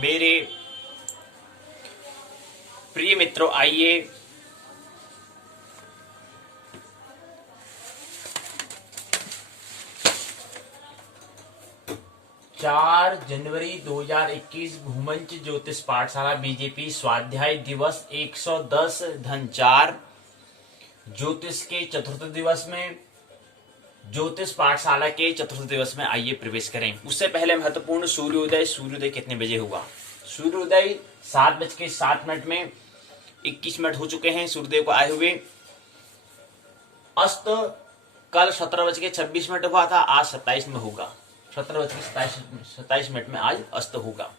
मेरे प्रिय मित्रों, आइए 4 जनवरी 2021 भूमंच ज्योतिष पाठशाला बीजेपी स्वाध्याय दिवस 110-4 ज्योतिष के चतुर्थ दिवस में, ज्योतिष पाठशाला के चतुर्थ दिवस में आइए प्रवेश करें। उससे पहले महत्वपूर्ण सूर्योदय कितने बजे हुआ? सूर्योदय 7:07 में 21 मिनट हो चुके हैं सूर्योदय को आए हुए। अस्त कल 17:26 हुआ था, आज 27 में होगा। 17:27 में आज अस्त होगा।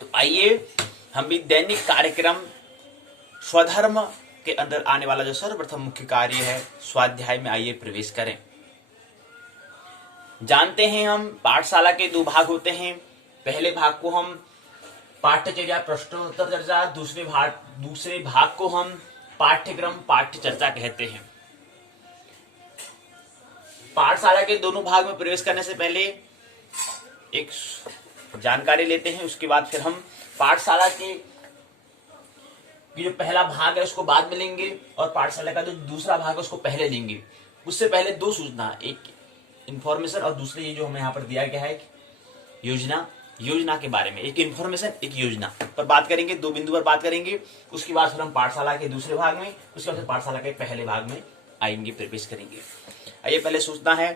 तो आइए हम भी दैनिक कार्यक्रम स्वधर्म के अंदर आने वाला जो सर्वप्रथम मुख्य कार्य है स्वाध्याय में आइए प्रवेश करें। जानते हैं हम पाठशाला के 2 भाग होते हैं। पहले भाग को हम पाठ्यचर्या प्रश्नोत्तर चर्चा, दूसरे भाग को हम पाठ्यक्रम पाठ्य चर्चा कहते हैं। पाठशाला के दोनों भाग में प्रवेश करने से पहले एक जानकारी लेते हैं, उसके बाद फिर हम पाठशाला के जो पहला भाग है उसको बाद में लेंगे और पाठशाला का जो दूसरा भाग है उसको पहले लेंगे। उससे पहले 2 सूचना, एक इंफॉर्मेशन और दूसरे ये जो हमें यहाँ पर दिया गया है योजना के बारे में। एक इंफॉर्मेशन, एक योजना पर बात करेंगे, 2 बिंदु पर बात करेंगे। उसके बाद फिर हम पाठशाला के दूसरे भाग में, उसके बाद पाठशाला के पहले भाग में आएंगे, प्रवेश करेंगे। आइए पहले सूचना है,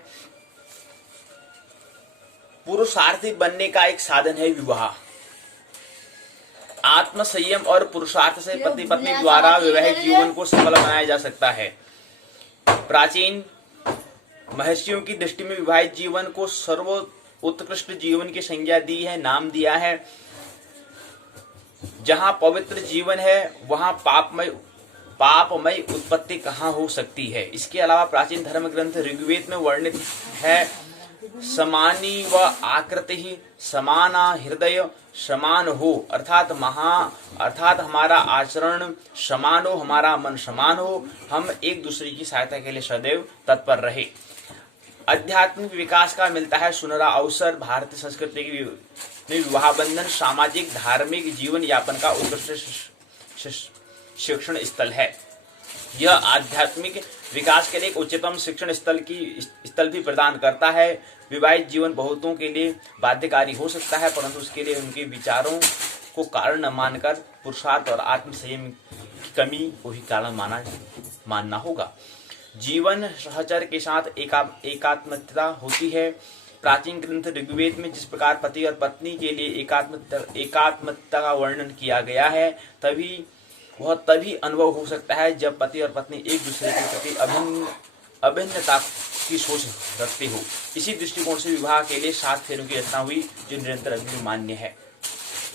पुरुषार्थी बनने का एक साधन है विवाह। आत्म संयम और पुरुषार्थ से पति पत्नी द्वारा वैवाहिक जीवन को सफल बनाया जा सकता है। प्राचीन महर्षियों की दृष्टि में विवाहित जीवन को सर्वोत्कृष्ट जीवन की संज्ञा दी है, नाम दिया है। जहां पवित्र जीवन है वहां पापमय उत्पत्ति कहाँ हो सकती है। इसके अलावा प्राचीन धर्म ग्रंथ ऋग्वेद में वर्णित है, समानी व आकृति ही समाना हृदय समान हो, अर्थात हमारा आचरण समान हो, हमारा मन समान हो, हम एक दूसरे की सहायता के लिए सदैव तत्पर रहे। आध्यात्मिक विकास का मिलता है सुनहरा अवसर। भारतीय संस्कृति में विवाह बंधन सामाजिक धार्मिक जीवन यापन का उत्कृष्ट शिक्षण स्थल है। यह आध्यात्मिक विकास के लिए एक उच्चतम शिक्षण स्थल भी प्रदान करता है। विवाहित जीवन बहुतों के लिए बाध्यकारी हो सकता है, परंतु उसके लिए उनके विचारों को कारण न मानकर पुरुषार्थ और आत्म संयम की कमी को ही कारण मानना होगा। जीवन सहचर के साथ एकात्मता होती है। प्राचीन ग्रंथ ऋग्वेद में जिस प्रकार पति और पत्नी के लिए एकात्मता का वर्णन किया गया है, तभी अनुभव हो सकता है जब पति और पत्नी एक दूसरे के प्रति अभिन्नता की सोच रखते हो। इसी दृष्टिकोण से विवाह के लिए 7 फेरों की रचना हुई, जो निरंतर अभी भी मान्य है।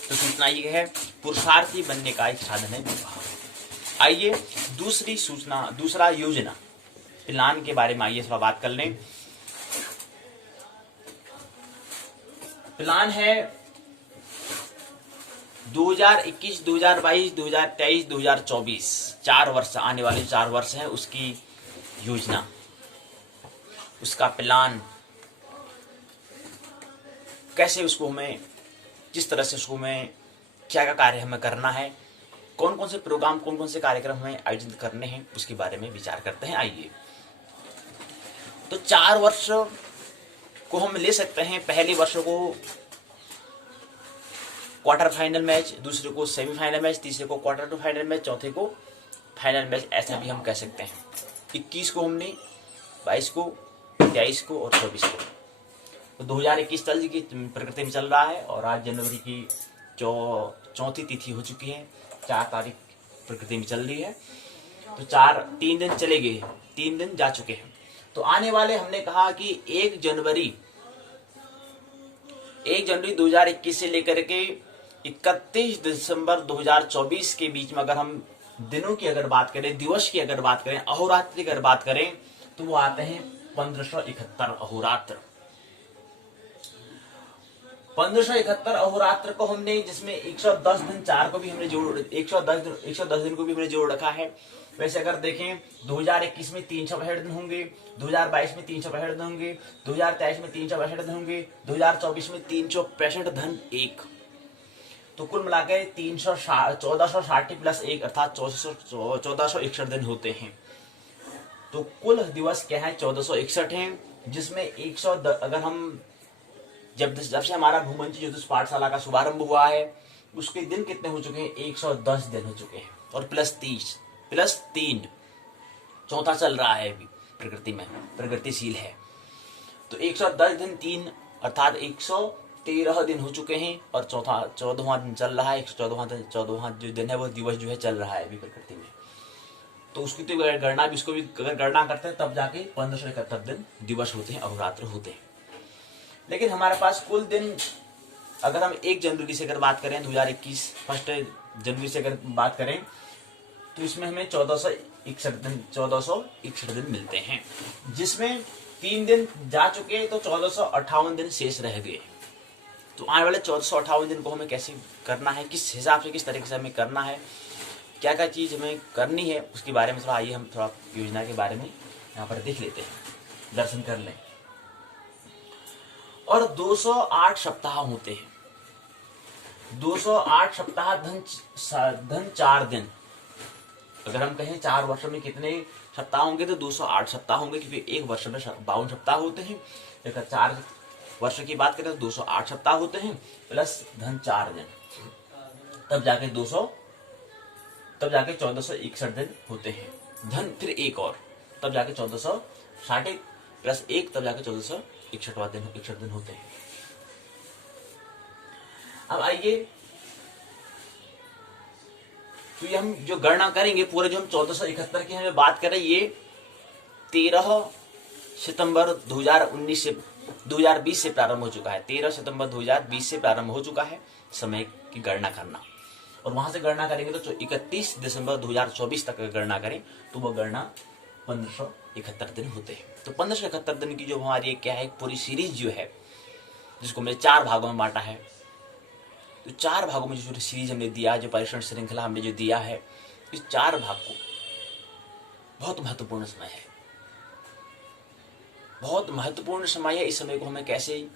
तो सूचना ये है, पुरुषार्थी बनने का एक साधन है विवाह। आइए दूसरा योजना प्लान के बारे में आइए थोड़ा बात कर लें। प्लान है 2021, 2022, 2023, 2024 4 वर्ष, आने वाले 4 वर्ष हैं, उसकी योजना, उसका प्लान, कैसे उसको हमें, जिस तरह से उसको हमें क्या कार्य हमें करना है, कौन कौन से प्रोग्राम, कौन कौन से कार्यक्रम हमें आयोजित करने हैं, उसके बारे में विचार करते हैं। आइए तो 4 वर्ष को हम ले सकते हैं। पहले वर्ष को क्वार्टर फाइनल मैच, दूसरे को सेमीफाइनल मैच, तीसरे को क्वार्टर टू फाइनल मैच, चौथे को फाइनल मैच, ऐसा भी हम कह सकते हैं। 21 को हमने, 22 को, 23 को और 24 को। तो 2021 साल की प्रकृति में चल रहा है और आज जनवरी की 4वीं तिथि हो चुकी है, 4 तारीख प्रकृति में चल रही है। तो 3 दिन चले गए, 3 दिन जा चुके हैं। तो आने वाले, हमने कहा कि 1 जनवरी 2021 से लेकर के 31 दिसंबर 2024 के बीच में अगर हम दिनों की अगर बात करें, दिवस की अगर बात करें, अहोरात्र की अगर बात करें, तो वो आते हैं 1571 अहोरात्र। 1571 अहोरात्र को हमने, जिसमें 110 दिन 4 को भी हमने जोड़, 110 दिन को भी हमने जोड़ रखा है। वैसे अगर देखें 2021 में 362 दिन होंगे, 2022 में 362 दिन होंगे, 2023 में 362 दिन होंगे, 2024 में 365 धन 1। तो कुल मिला के 1460 प्लस 1 अर्थात 1461 दिन होते हैं। तो कुल दिवस क्या है 1461 हैं, जिसमें 100 अगर हम जब से हमारा भूमंजी ज्योतिष पाठशाला का शुभारंभ हुआ है उसके दिन कितने हो चुके हैं 110 दिन हो चुके हैं, और प्लस 3 चौथा चल रहा है अभी प्रकृति में, प्रगतिशील है। तो 110 दिन 3 अर्थात 113 दिन हो चुके हैं, और 14वां दिन चल रहा है। 14वां जो दिन है वो दिवस जो है चल रहा है अभी प्रकृति में। तो उसकी तो गणना भी, उसको भी अगर गणना करते हैं तब जाके 1571 दिन दिवस होते हैं, अहोरात्र होते हैं। लेकिन हमारे पास कुल दिन अगर हम 1 जनवरी से अगर बात करें 2021 फर्स्ट जनवरी से अगर बात करें तो इसमें हमें 1461 दिन मिलते हैं, जिसमें 3 दिन जा चुके हैं, तो 1458 दिन शेष रह गए। तो आने वाले 1458 दिन को हमें कैसे करना है, किस हिसाब से, किस तरीके से हमें करना है, क्या क्या चीज हमें करनी है, उसके बारे में थोड़ा आइए हम थोड़ा योजना के बारे में यहाँ पर देख लेते हैं, दर्शन कर लें। और 208 सप्ताह होते हैं। 208 सप्ताह धन 4 दिन। अगर हम कहें 4 वर्ष में कितने सप्ताह होंगे तो 208 सप्ताह होंगे, क्योंकि एक वर्ष में 52 सप्ताह होते हैं। अगर 4 वर्ष की बात करें तो 208 सप्ताह होते हैं प्लस धन 4 दिन, तब जाके 1461 दिन होते हैं। धन फिर एक और, तब जाके 1460 प्लस 1 तब जाके 1461 दिन होते हैं। अब आइए, तो ये हम जो गणना करेंगे पूरे, जो हम 1471 की हमें बात करें, ये 13 सितंबर 2020 से प्रारंभ हो चुका है। 13 सितंबर 2020 से प्रारंभ हो चुका है समय की गणना करना, और वहां से गणना करेंगे तो 31 दिसंबर 2024 तक गणना करें तो वह गणना 1571 दिन होते हैं। तो 1571 दिन की जो हमारी क्या है पूरी सीरीज जो है, जिसको हमने 4 भागों में बांटा है, तो 4 भागों में जो सीरीज हमने दिया, जो परिश्रम श्रृंखला हमने जो दिया है, इस 4 भाग को बहुत महत्वपूर्ण समय है, बहुत महत्वपूर्ण समय है। इस समय को हमें कैसे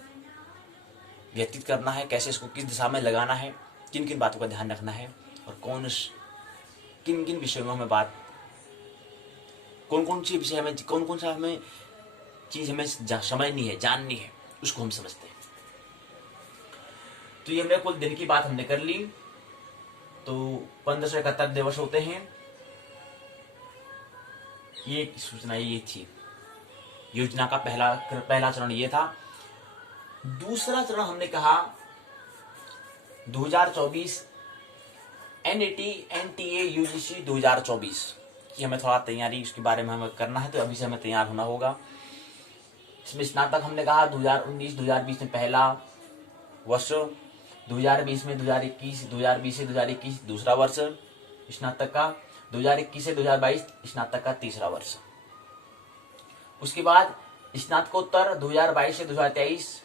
व्यतीत करना है, कैसे इसको किस दिशा में लगाना है, किन किन बातों का ध्यान रखना है, और किन किन विषयों में हमें कौन सी विषय में कौन सा हमें चीज हमें समझनी है, जाननी है, उसको हम समझते हैं। तो ये हमने कुल दिन की बात हमने कर ली। तो 1571 दिवस होते हैं, ये सूचना ये थी। योजना का पहला चरण ये था। दूसरा चरण हमने कहा 2024 NET NTA UGC 2024 की हमें थोड़ा तैयारी उसके बारे में हमें करना है, तो अभी से हमें तैयार होना होगा। इसमें स्नातक हमने कहा 2019-2020 में पहला वर्ष, 2020 में 2020 से 2021 दूसरा वर्ष स्नातक का, 2021 से 2022 स्नातक का तीसरा वर्ष। उसके बाद स्नातकोत्तर 2022 से 2023,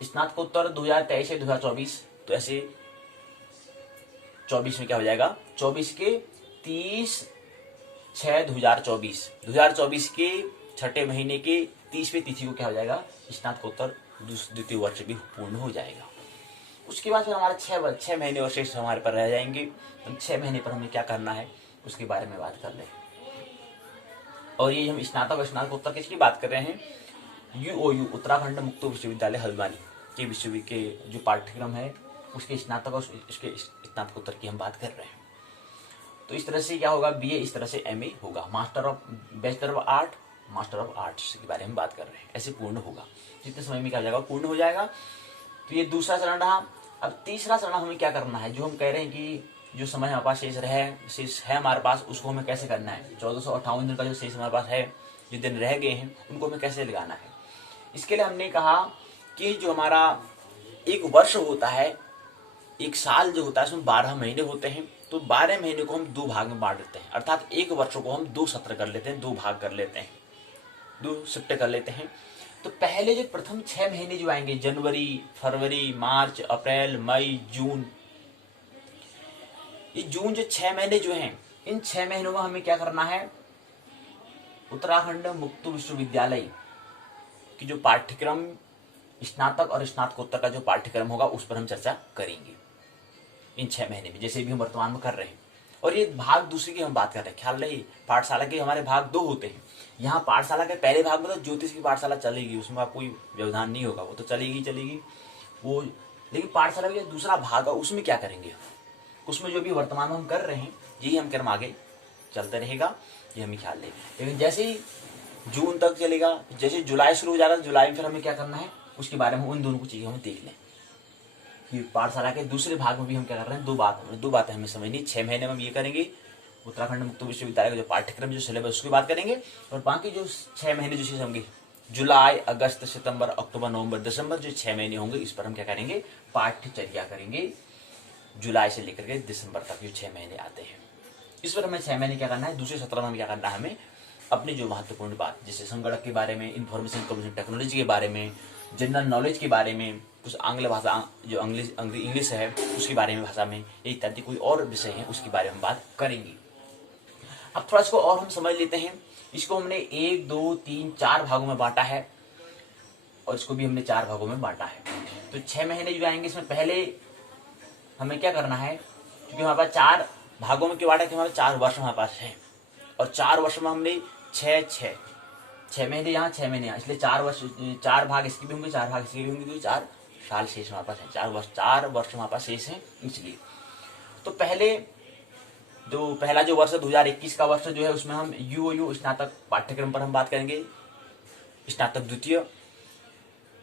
स्नातकोत्तर 2023 से 2024। तो ऐसे 24 में क्या हो जाएगा, 24 के 30/6/2024 के 6ठे महीने के 30वीं तिथि को क्या हो जाएगा, स्नातकोत्तर द्वितीय वर्ष भी पूर्ण हो जाएगा। उसके बाद फिर हमारे 6 महीने और शेष हमारे पर रह जाएंगे। तो 6 महीने पर हमें क्या करना है उसके बारे में बात कर लें। और ये हम स्नातक और स्नातकोत्तर किसकी बात कर रहे हैं, UOU उत्तराखंड मुक्त विश्वविद्यालय हल्द्वानी के के जो पाठ्यक्रम है उसके स्नातक और उसके स्नातकोत्तर की हम बात कर रहे हैं। तो इस तरह से क्या होगा, BA इस तरह से MA होगा, bachelor of art, master of arts के बारे में बात कर रहे हैं, ऐसे पूर्ण होगा। जितने समय में क्या हो जाएगा, पूर्ण हो जाएगा। तो ये दूसरा चरण रहा। अब तीसरा चरण हमें क्या करना है, जो हम कह रहे हैं कि जो समय हमारे पास शेष है हमारे पास, उसको हमें कैसे करना है। 1458 दिन का जो शेष हमारे पास है, जो दिन रह गए हैं, उनको हमें कैसे लगाना है। इसके लिए हमने कहा कि जो हमारा एक वर्ष होता है, एक साल जो होता है उसमें 12 महीने होते हैं। तो 12 महीने को हम 2 भाग में बांट देते हैं, अर्थात एक वर्ष को हम 2 सत्र कर लेते हैं, 2 भाग कर लेते हैं, 2 शिफ्ट कर लेते हैं। तो पहले जो प्रथम 6 महीने जो आएंगे, जनवरी, फरवरी, मार्च, अप्रैल, मई, जून, ये जून जो 6 महीने जो हैं, इन 6 महीनों में हमें क्या करना है, उत्तराखंड मुक्त विश्वविद्यालय की जो पाठ्यक्रम स्नातक और स्नातकोत्तर का जो पाठ्यक्रम होगा उस पर हम चर्चा करेंगे इन 6 महीने में, जैसे भी हम वर्तमान में कर रहे हैं। और ये भाग दूसरे की हम बात कर रहे हैं, ख्याल रही, पाठशाला के हमारे भाग 2 होते हैं। यहाँ पाठशाला के पहले भाग में तो ज्योतिष की पाठशाला चलेगी, उसमें कोई व्यवधान नहीं होगा, वो तो चलेगी वो। लेकिन पाठशाला का जो दूसरा भाग है उसमें क्या करेंगे, उसमें जो भी वर्तमान में हम कर रहे हैं यही हम क्रम आगे चलते रहेगा, ये हमें ख्याल लेंगे। लेकिन जैसे ही जून तक चलेगा, जैसे जुलाई शुरू हो जाएगा, जुलाई में फिर हमें क्या करना है उसके बारे में उन दोनों को चीजें हम देख लें कि पाठशाला के दूसरे भाग में भी हम क्या कर रहे हैं। दो बातें हमें समझनी। 6 महीने में हम ये करेंगे, उत्तराखंड मुक्त विश्वविद्यालय का जो पाठ्यक्रम जो सिलेबस उसकी बात करेंगे, और बाकी जो 6 महीने जो चीज होंगी, जुलाई, अगस्त, सितंबर, अक्टूबर, नवंबर, दिसंबर, जो 6 महीने होंगे इस पर हम क्या करेंगे, पाठ्यचर्या करेंगे। जुलाई से लेकर के दिसंबर तक जो 6 महीने आते हैं, इस पर हमें 6 महीने क्या करना है। दूसरे सत्र में हमें क्या करना है, हमें अपनी जो महत्वपूर्ण बात, जैसे संगणक के बारे में, इंफॉर्मेशन कम्युनिकेशन टेक्नोलॉजी के बारे में, जनरल नॉलेज के बारे में, कुछ आंग्ल भाषा जो इंग्लिश है उसके बारे में, भाषा में इत्यादि कोई और विषय है उसके बारे में बात करेंगे। अब थोड़ा इसको और हम समझ लेते हैं। इसको हमने 1, 2, 3, 4 भागों में बांटा है, और इसको भी हमने 4 भागों में बांटा है। तो 6 महीने जो आएंगे इसमें पहले हमें क्या करना है, क्योंकि हमारे पास 4 भागों में क्यों बांटा कि हमारे 4 वर्ष हमारे पास है, और 4 वर्ष में हमने 6 महीने यहाँ, 6 महीने यहाँ, इसलिए 4 वर्ष, 4 भाग इसके भी होंगे, 4 भाग इसके भी होंगे, तो 4 साल शेष हमारे पास है, 4 वर्ष हमारे पास शेष है। इसलिए तो पहला जो वर्ष है 2021 का वर्ष जो है, उसमें हम यूओयू स्नातक पाठ्यक्रम पर हम बात करेंगे, स्नातक द्वितीय।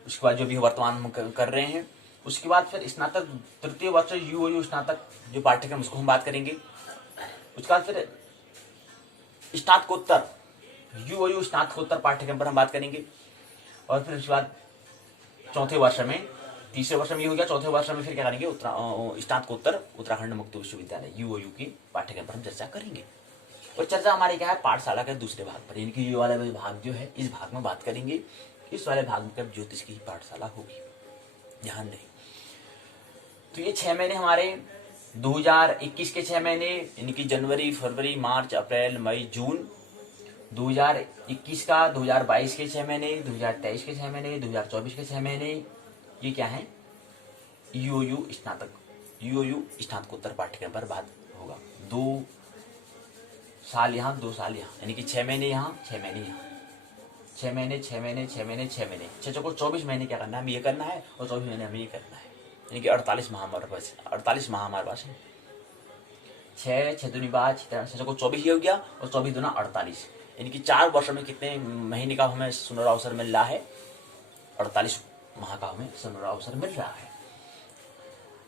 उसके बाद जो भी वर्तमान में कर रहे हैं, उसके बाद फिर स्नातक तृतीय वर्ष यूओयू स्नातक जो पाठ्यक्रम उसको हम बात करेंगे। उसके बाद फिर स्नातकोत्तर यूओयू स्नातकोत्तर पाठ्यक्रम पर हम बात करेंगे। और फिर उसके बाद चौथे वर्ष में, तीसरे वर्ष में ये हो गया, चौथे वर्ष में फिर क्या करेंगे, स्नातकोत्तर उत्तराखंड मुक्त विश्वविद्यालय यूओयू की पाठ्यक्रम पर हम चर्चा करेंगे। और चर्चा हमारी क्या है, पाठशाला के दूसरे भाग पर, यानी कि ये वाला भाग जो है इस भाग में बात करेंगे। इस वाले भाग में कब ज्योतिष की पाठशाला होगी, ध्यान दें। तो ये 6 महीने हमारे 2021 के 6 महीने, यानी कि जनवरी, फरवरी, मार्च, अप्रैल, मई, जून 2021 का, 2022 के 6 महीने, 2023 के 6 महीने, 2024 के 6 महीने, ये क्या है, यूओयू स्नातकोत्तर पाठ्यक्रम पर बात होगा। 2 साल यहाँ, 2 साल यहाँ, यानी कि 6 महीने यहाँ, 6 महीने यहाँ, 6 महीने, 6 महीने, 6 महीने, 6 महीने, 6 को 24 महीने क्या करना है, हमें ये करना है, और 24 महीने हमें ये करना है, यानी कि 48 माह हमारे पास, 48 माह हमारे पास है। 6 दूनी 12, 6 को 24 ये हो गया, और 24 दूना 48, यानी कि 4 वर्ष में कितने महीने का हमें सुनहरा अवसर मिल रहा है, 48 माह का हमें सुनहरा अवसर मिल रहा है।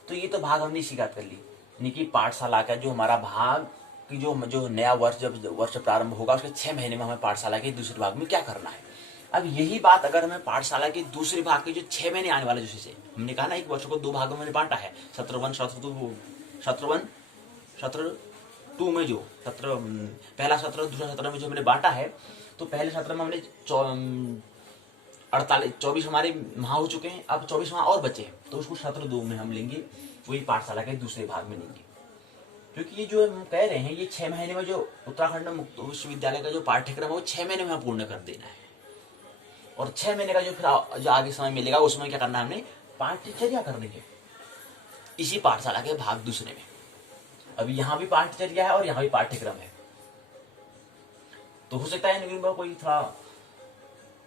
तो ये तो भाग हमने शिकायत कर ली, यानी कि पाठशाला का जो हमारा भाग कि जो नया वर्ष, जब वर्ष प्रारंभ होगा उसके 6 महीने में हमें पाठशाला के दूसरे भाग में क्या करना है। अब यही बात अगर हमें पाठशाला के दूसरे भाग के जो 6 महीने आने वाले, जैसे हमने कहा ना, एक वर्ष को 2 भागों में बांटा है, सत्र 1, सत्र 2 में जो पहला सत्र, दूसरा सत्र में जो हमने बांटा है, तो पहले सत्र में हमने 24 हमारे माह हो चुके हैं, अब 24 माह और बचे हैं, तो उसको सत्र 2 में हम लेंगे, वही पाठशाला के दूसरे भाग में लेंगे। क्योंकि ये जो हम कह रहे हैं, ये 6 महीने में जो उत्तराखंड मुक्त विश्वविद्यालय का जो पाठ्यक्रम है वो 6 महीने में पूर्ण कर देना है, और 6 महीने का जो आगे समय मिलेगा उसमें क्या करना है, हमने पाठ्यचर्या करनी है इसी पाठशाला के भाग दूसरे में। अभी यहाँ भी पाठ्यचर्या है और यहाँ भी पाठ्यक्रम है, तो हो सकता है लेकिन कोई थोड़ा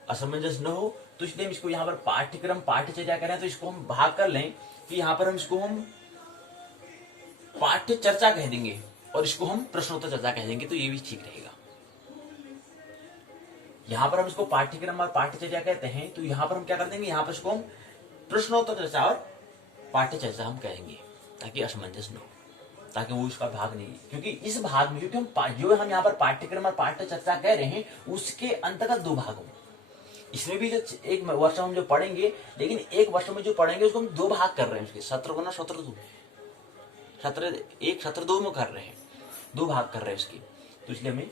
असमंजस न हो, तो इसलिए हम इसको यहाँ पर पाठ्यक्रम पाठ्यचर्या करें, तो इसको हम भाग कर लें कि यहाँ पर हम इसको हम पाठ्य चर्चा कह देंगे, और इसको हम प्रश्नोत्तर चर्चा कह देंगे, तो ये भी ठीक रहेगा। यहां पर हम इसको पाठ्यक्रम और पाठ्यचर्या कहते हैं, तो यहां पर हम क्या कर देंगे, यहां पर इसको हम प्रश्नोत्तर चर्चा और पाठ्य चर्चा हम कहेंगे, ताकि असमंजस न हो, ताकि वो इसका भाग नहीं, क्योंकि इस भाग में क्योंकि हम यहाँ पर पाठ्यक्रम और पाठ्य चर्चा कह रहे हैं, उसके अंतर्गत 2 भाग होंगे। इसमें भी जो एक वर्ष हम जो पढ़ेंगे, लेकिन एक वर्ष में जो पढ़ेंगे उसको हम 2 भाग कर रहे हैं, उसके सत्र 1 और सत्र 2, सत्र 1 सत्र 2 में कर रहे हैं, 2 भाग कर रहे हैं उसके, तो इसलिए हमें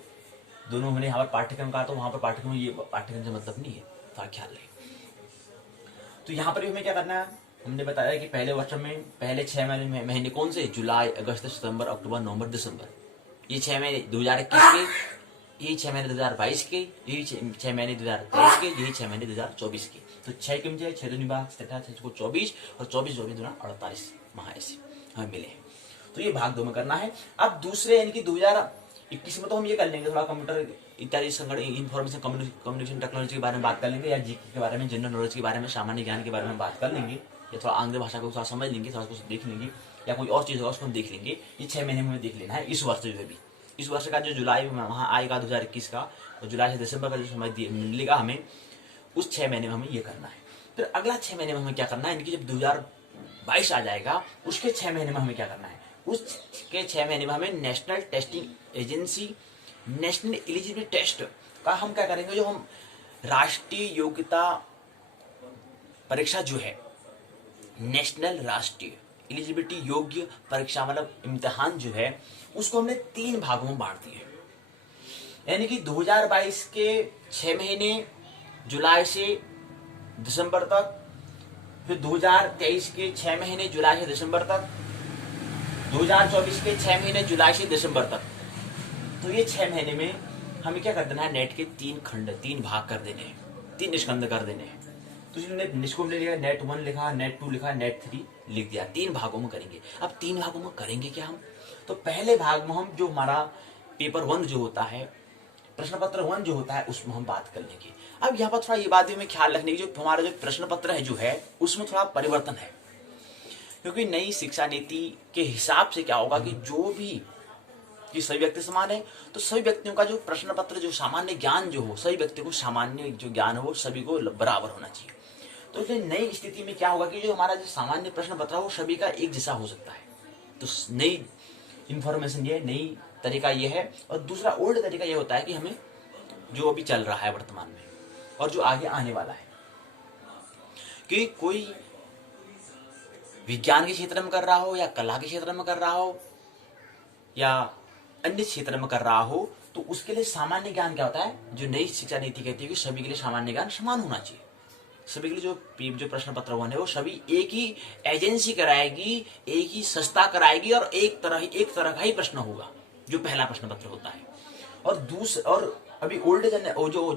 दोनों, हमने यहाँ पर पाठ्यक्रम कहा तो वहां पर पाठ्यक्रम, ये पाठ्यक्रम से मतलब नहीं है, तो ख्याल रहे। तो यहाँ पर भी हमें क्या करना है, हमने बताया कि पहले वर्ष में पहले 6 महीने कौन से, जुलाई, अगस्त, सितंबर, अक्टूबर, नवंबर, दिसंबर, ये 6 महीने 2021 के यही 6 महीने 2022 के, यही 6 महीने 2023 के, यही 6 महीने 2024 के। तो 6 के मुझे 6 दूनी 24 और 24 48 माह ऐसे हमें मिले। तो ये भाग 2 में करना है। अब दूसरे यानी कि 2021 में तो हम ये कर लेंगे, थोड़ा कंप्यूटर इत्यादि संगठन इंफॉर्मेशन कम्युनिकेशन टेक्नोलॉजी के बारे में बात कर लेंगे, या जीके के बारे में, जनरल नॉलेज के बारे में, सामान्य ज्ञान के बारे में बात कर लेंगे, या थोड़ा अंग्रेजी भाषा को थोड़ा समझ लेंगे, थोड़ा कुछ देख लेंगे, या कोई और चीज़ होगा उसको हम देख लेंगे। ये 6 महीने में देख लेना है इस वर्ष जो भी। इस वर्ष का जो जुलाई में वहाँ आएगा 2021 का, और जुलाई से दिसंबर का जो समय मिलेगा हमें, उस 6 महीने में हमें ये करना है। फिर अगला 6 महीने में हमें क्या करना है, इनकी जब 2022 आ जाएगा उसके 6 महीने में हमें क्या करना है, उसके 6 महीने में हमें national testing agency national eligibility test का हम क्या करेंगे, जो हम राष्ट्रीय योग्यता परीक्षा जो है, नेशनल राष्ट्रीय एलिजिबिलिटी योग्य परीक्षा मतलब इम्तिहान जो है, उसको हमने 3 भागों में बांट दिए। यानी कि 2022 के 6 महीने जुलाई से दिसंबर तक, फिर 2023 के 6 महीने जुलाई से दिसंबर तक, 2024 के 6 महीने जुलाई से दिसंबर तक। तो ये 6 महीने में हमें क्या कर देना है, नेट के 3 भाग कर देने हैं, 3 निष्कंद कर देने हैं। तो जिन्होंने निष्कुंभ ले लिया, नेट 1 लिखा, नेट 2 लिखा, नेट 3 लिख दिया, 3 भागों में करेंगे। अब 3 भागों में करेंगे क्या हम, तो पहले भाग में हम जो हमारा पेपर 1 जो होता है, प्रश्न पत्र 1 जो होता है, उसमें हम बात कर लेंगे। अब यहाँ पर थोड़ा ये बात भी हमें ख्याल रखने की, जो हमारा जो प्रश्न पत्र है जो है, उसमें थोड़ा परिवर्तन है, क्योंकि नई शिक्षा नीति के हिसाब से क्या होगा कि जो भी कि सभी व्यक्ति समान है, तो सभी व्यक्तियों का जो प्रश्न पत्र जो सामान्य ज्ञान जो हो, सभी व्यक्तियों को सामान्य जो ज्ञान हो सभी को बराबर होना चाहिए। तो इसलिए नई स्थिति में क्या होगा कि जो हमारा जो सामान्य प्रश्न पत्र है वो सभी का एक जैसा हो सकता है। तो नई इंफॉर्मेशन ये, नई तरीका ये है। और दूसरा ओल्ड तरीका ये होता है कि हमें जो अभी चल रहा है वर्तमान में और जो आगे आने वाला है, कि कोई विज्ञान के क्षेत्र में कर रहा हो, या कला के क्षेत्र में कर रहा हो, या अन्य क्षेत्र में कर रहा हो, तो उसके लिए सामान्य ज्ञान क्या होता है, जो नई शिक्षा नीति कहती है कि सभी के लिए सामान्य ज्ञान समान होना चाहिए। सभी के लिए जो प्रश्न पत्र 1 है वो सभी एक ही एजेंसी कराएगी, एक ही संस्था कराएगी, और एक तरह का ही प्रश्न होगा जो पहला प्रश्न पत्र होता है। और अभी ओल्ड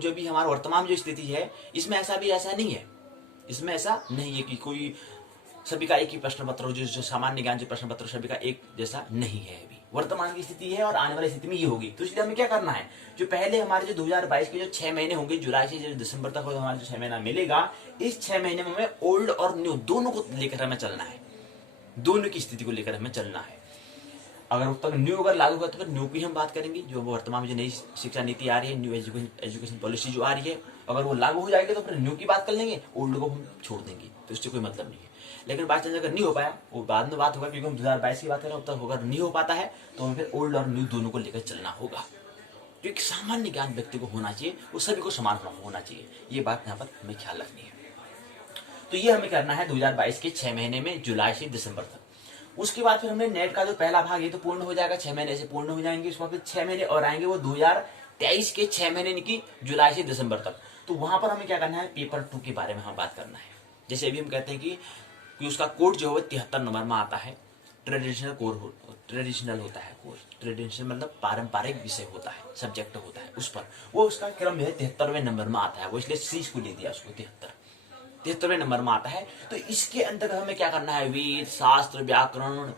जो भी हमारा वर्तमान जो स्थिति है, इसमें ऐसा नहीं है। इसमें ऐसा नहीं है कि कोई सभी का एक ही प्रश्न पत्र हो, जो सामान्य ज्ञान जो प्रश्न पत्र सभी का एक जैसा नहीं है। अभी वर्तमान की स्थिति है और आने वाली स्थिति में ये होगी। तो इसलिए हमें क्या करना है, जो पहले हमारे जो 2022 के जो 6 महीने होंगे, जुलाई से जो दिसंबर तक हमारा जो 6 महीना मिलेगा, इस 6 महीने में हमें ओल्ड और न्यू दोनों को लेकर हमें चलना है, दोनों की स्थिति को लेकर हमें चलना है। अगर उस तक न्यू अगर लागू हुआ तो फिर न्यू की हम बात करेंगे, जो वर्तमान में जो नई शिक्षा नीति आ रही है, न्यू एजुकेशन पॉलिसी जो आ रही है, अगर वो लागू हो जाएगी तो फिर न्यू की बात कर लेंगे, ओल्ड को हम छोड़ देंगे, तो इससे कोई मतलब नहीं है। लेकिन बात अगर नहीं हो पाया, वो बाद में बात होगा, क्योंकि हम 2022 की बात करें, अब तक अगर नहीं हो पाता है तो हमें फिर ओल्ड और न्यू दोनों को लेकर चलना होगा। क्योंकि सामान्य ज्ञान व्यक्ति को होना चाहिए, वो सभी को समान होना चाहिए, ये बात यहाँ पर हमें ख्याल रखनी है। तो ये हमें करना है 2022 के 6 महीने में, जुलाई से दिसंबर तक। उसके बाद फिर हमने नेट का जो पहला भाग ये तो पूर्ण हो जाएगा, 6 महीने से पूर्ण हो जाएंगे। उसके बाद फिर 6 महीने और आएंगे, वो 2023 के 6 महीने की जुलाई से दिसंबर तक। तो वहां पर हमें क्या करना है, पेपर 2 के बारे में हम बात करना है। जैसे अभी हम कहते हैं कि उसका कोड जो है 73 नंबर में आता है, ट्रेडिशनल होता है कोर्स। ट्रेडिशनल मतलब पारंपरिक विषय होता है, सब्जेक्ट होता है, उस पर वो उसका क्रम है 73वें नंबर में आता है। वो इसलिए सी को ले दिया उसको, 73वें नंबर में आता है। तो इसके अंतर्गत हमें क्या करना है, वेद शास्त्र व्याकरण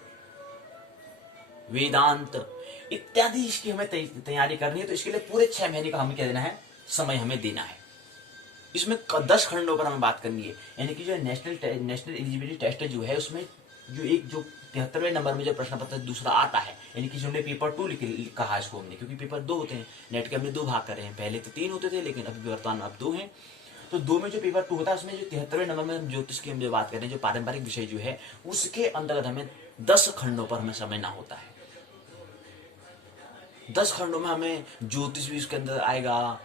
वेदांत इत्यादि इसकी हमें तैयारी करनी है। तो इसके लिए पूरे 6 महीने का हमें क्या देना है, समय हमें देना है। इसमें 10 खंडों पर हमें बात करनी है। यानी कि जो नेशनल एलिजिबिलिटी टेस्ट जो है, उसमें जो 73वें नंबर में जो प्रश्न पत्र दूसरा आता है, यानी कि जो हमने पेपर 2 कहा इसको हमने, क्योंकि पेपर 2 होते हैं, नेट के हमने 2 भाग कर रहे हैं। पहले तो 3 होते थे, लेकिन अभी वर्तमान में अब 2 हैं। तो 2 में जो पेपर 2 होता है, उसमें जो 73वें नंबर में ज्योतिष की हम जो बात कर रहे हैं, जो पारंपरिक विषय जो है, उसके अंतर्गत हमें 10 खंडों पर हमें समझना होता है। 10 खंडों में हमें ज्योतिष भी उसके अंदर आएगा,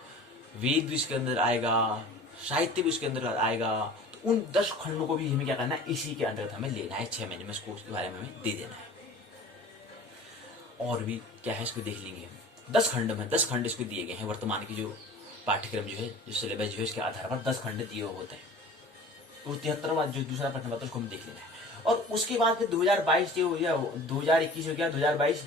वेद भी उसके अंदर आएगा, साहित्य भी उसके अंदर आएगा। तो उन 10 खंडों को भी हमें क्या करना है, इसी के अंतर्गत हमें लेना है। 6 महीने में इसको उसके बारे में हमें दे देना है। और भी क्या है इसको देख लेंगे हम। 10 खंड में 10 खंड इसको दिए गए हैं। वर्तमान की जो पाठ्यक्रम जो है, जो सिलेबस जो है, इसके आधार पर 10 खंड दिए होते हैं। तो 73वां जो दूसरा प्रश्न पत्र उसको हम देख लेना है। और उसके बाद फिर 2022 जो या 2021 हो गया, 2022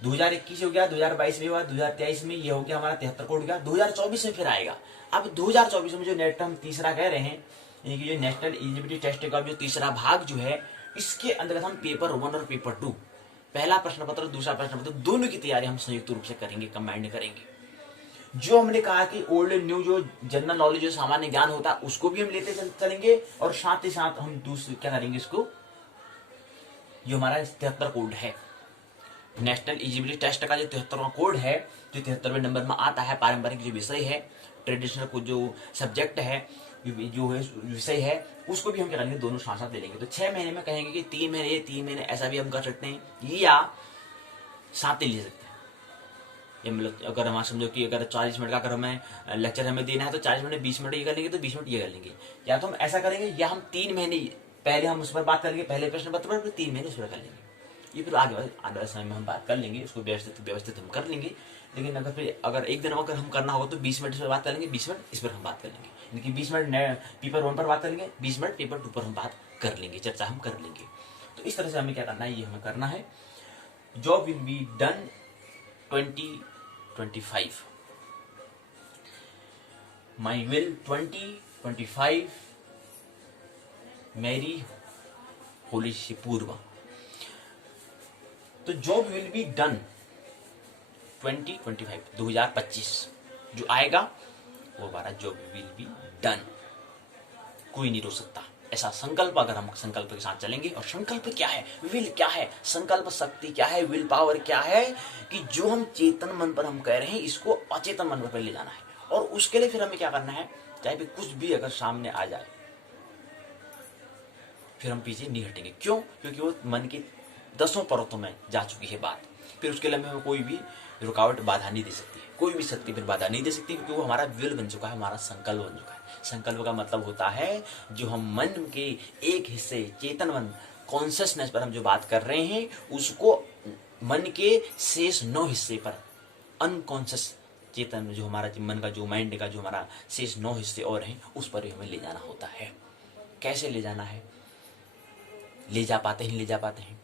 2021 हो गया, 2022 में हुआ, 2023 में ये हो गया हमारा 73 कोड हो गया, 2024 में फिर आएगा। अब 2024 में जो नेट हम तीसरा कह रहे हैं, यानी कि जो नेशनल एलिजिबिलिटी टेस्ट का जो तीसरा भाग जो है, इसके अंतर्गत हम पेपर 1 और पेपर 2, पहला प्रश्न पत्र दूसरा प्रश्न पत्र दोनों की तैयारी हम संयुक्त रूप से करेंगे, कंबाइंड करेंगे। जो हमने कहा कि ओल्ड एंड न्यू जो जनरल नॉलेज जो सामान्य ज्ञान होता है उसको भी हम लेते चलेंगे, और साथ ही साथ हम दूसरे क्या करेंगे, इसको जो हमारा 73 कोड है, नेशनल एलिजिबिलिटी टेस्ट का जो 73वां कोड है, जो 73वें नंबर में आता है, पारंपरिक जो विषय है, ट्रेडिशनल को जो सब्जेक्ट है, जो है विषय है, उसको भी हम क्या करेंगे, दोनों साथ साथ ले लेंगे। तो 6 महीने में कहेंगे कि 3 महीने 3 महीने ऐसा भी हम कर सकते हैं, या साथ ही ले सकते हैं। ये मतलब अगर हमारा समझो कि अगर 40 मिनट का अगर हमें लेक्चर हमें देना है तो 40 मिनट 20 मिनट ये कर लेंगे, तो 20 मिनट ये कर लेंगे, या तो हम ऐसा करेंगे, या हम 3 महीने पहले हम उस पर बात करेंगे, पहले प्रश्न पत्र पर, फिर 3 महीने उस पर कर लेंगे। ये फिर आगे वाले समय में हम बात कर लेंगे, उसको व्यवस्थित हम कर लेंगे। लेकिन अगर एक दिन अगर हम करना होगा तो 20 मिनट इस पर बात कर लेंगे, 20 मिनट इस पर हम बात कर लेंगे, यानी कि 20 मिनट पेपर 1 पर बात कर लेंगे, 20 मिनट पेपर 2 पर हम बात कर लेंगे, चर्चा हम कर लेंगे। तो इस तरह से हमें क्या करना है, ये हमें करना है। Job will be done 2025, my will 2025, मेरी होली से पूर्व। तो जॉब विल बी डन 2025 जो आएगा वो हमारा जॉब विल बी डन, कोई नहीं रोक सकता। ऐसा संकल्प अगर हम संकल्प के साथ चलेंगे, और संकल्प क्या है, विल क्या है, संकल्प शक्ति क्या है, विल पावर क्या है, कि जो हम चेतन मन पर हम कह रहे हैं इसको अचेतन मन पर ले जाना है। और उसके लिए फिर हमें क्या करना है, चाहे भी कुछ भी अगर सामने आ जाए फिर हम पीछे नहीं हटेंगे। क्यों? क्योंकि वो मन के 10 परतों में जा चुकी है बात। फिर उसके लिए हमें कोई भी रुकावट बाधा नहीं दे सकती है, कोई भी शक्ति फिर बाधा नहीं दे सकती, क्योंकि वो हमारा विल बन चुका है, हमारा संकल्प बन चुका है। संकल्प का मतलब होता है जो हम मन के एक हिस्से, चेतन मन, कॉन्शियसनेस पर हम जो बात कर रहे हैं उसको मन के शेष 9 हिस्से पर, अनकॉन्शियस चेतन जो हमारा मन का जो माइंड का जो हमारा शेष 9 हिस्से और हैं उस पर भी हमें ले जाना होता है। कैसे ले जाना है, ले जा पाते हैं, ले जा पाते हैं।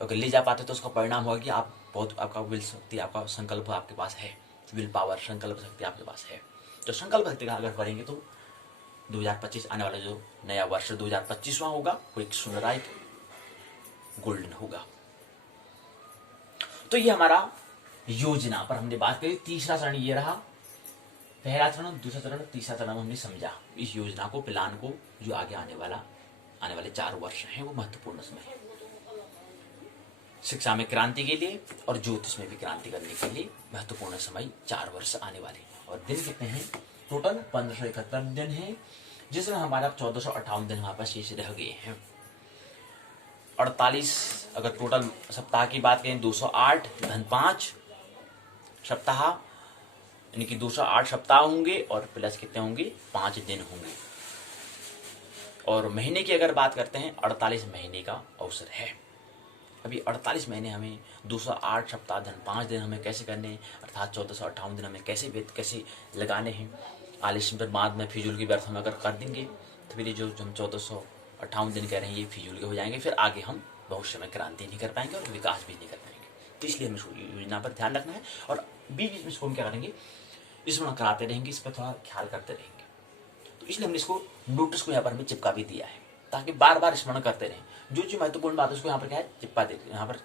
अगर ले जा पाते तो उसका परिणाम होगा कि आप बहुत, आपका विल शक्ति, आपका संकल्प आपके पास है, विल पावर, संकल्प शक्ति आपके पास है। तो संकल्प शक्ति का अगर करेंगे तो 2025 आने वाला जो नया वर्ष 2025वां होगा वो एक सुनहरा गोल्डन होगा। तो ये हमारा योजना पर हमने बात करी। तीसरा चरण ये रहा, पहला चरण, दूसरा चरण, तीसरा चरण हमने समझा इस योजना को, प्लान को, जो आगे आने वाले 4 वर्ष हैं वो महत्वपूर्ण समय है। शिक्षा में क्रांति के लिए और ज्योतिष में भी क्रांति करने के लिए महत्वपूर्ण समय 4 वर्ष आने वाले। और दिन कितने हैं? टोटल 1571 दिन है, जिसमें हमारा 1458 दिन वहां पर शेष रह गए हैं। 48 अगर टोटल सप्ताह की बात करें 208 धन 5 सप्ताह, यानी कि 208 सप्ताह होंगे, और प्लस कितने होंगे? 5 दिन होंगे। और महीने की अगर बात करते हैं 48 महीने का अवसर है। अभी 48 महीने हमें 208 सप्ताह धन 5 दिन हमें कैसे करने हैं, अर्थात 1458 दिन हमें कैसे लगाने हैं। आलिस्म पर बाद में फिजूल की व्यर्थ हम अगर कर देंगे तो फिर जो हम 1458 दिन कह रहे हैं ये फिजूल के हो जाएंगे, फिर आगे हम भविष्य में क्रांति नहीं कर पाएंगे और विकास भी नहीं कर पाएंगे। तो इसलिए हमें योजना पर ध्यान रखना है, और बीच बीच में इसको हम क्या करेंगे, स्मरण कराते रहेंगे, इस पर थोड़ा ख्याल करते रहेंगे। तो इसलिए हमने इसको नोटिस को यहाँ पर हमें चिपका भी दिया है, ताकि बार बार स्मरण करते रहें। जो महत्वपूर्ण बात है उसको यहाँ पर क्या है, चिपका दे, यहाँ पर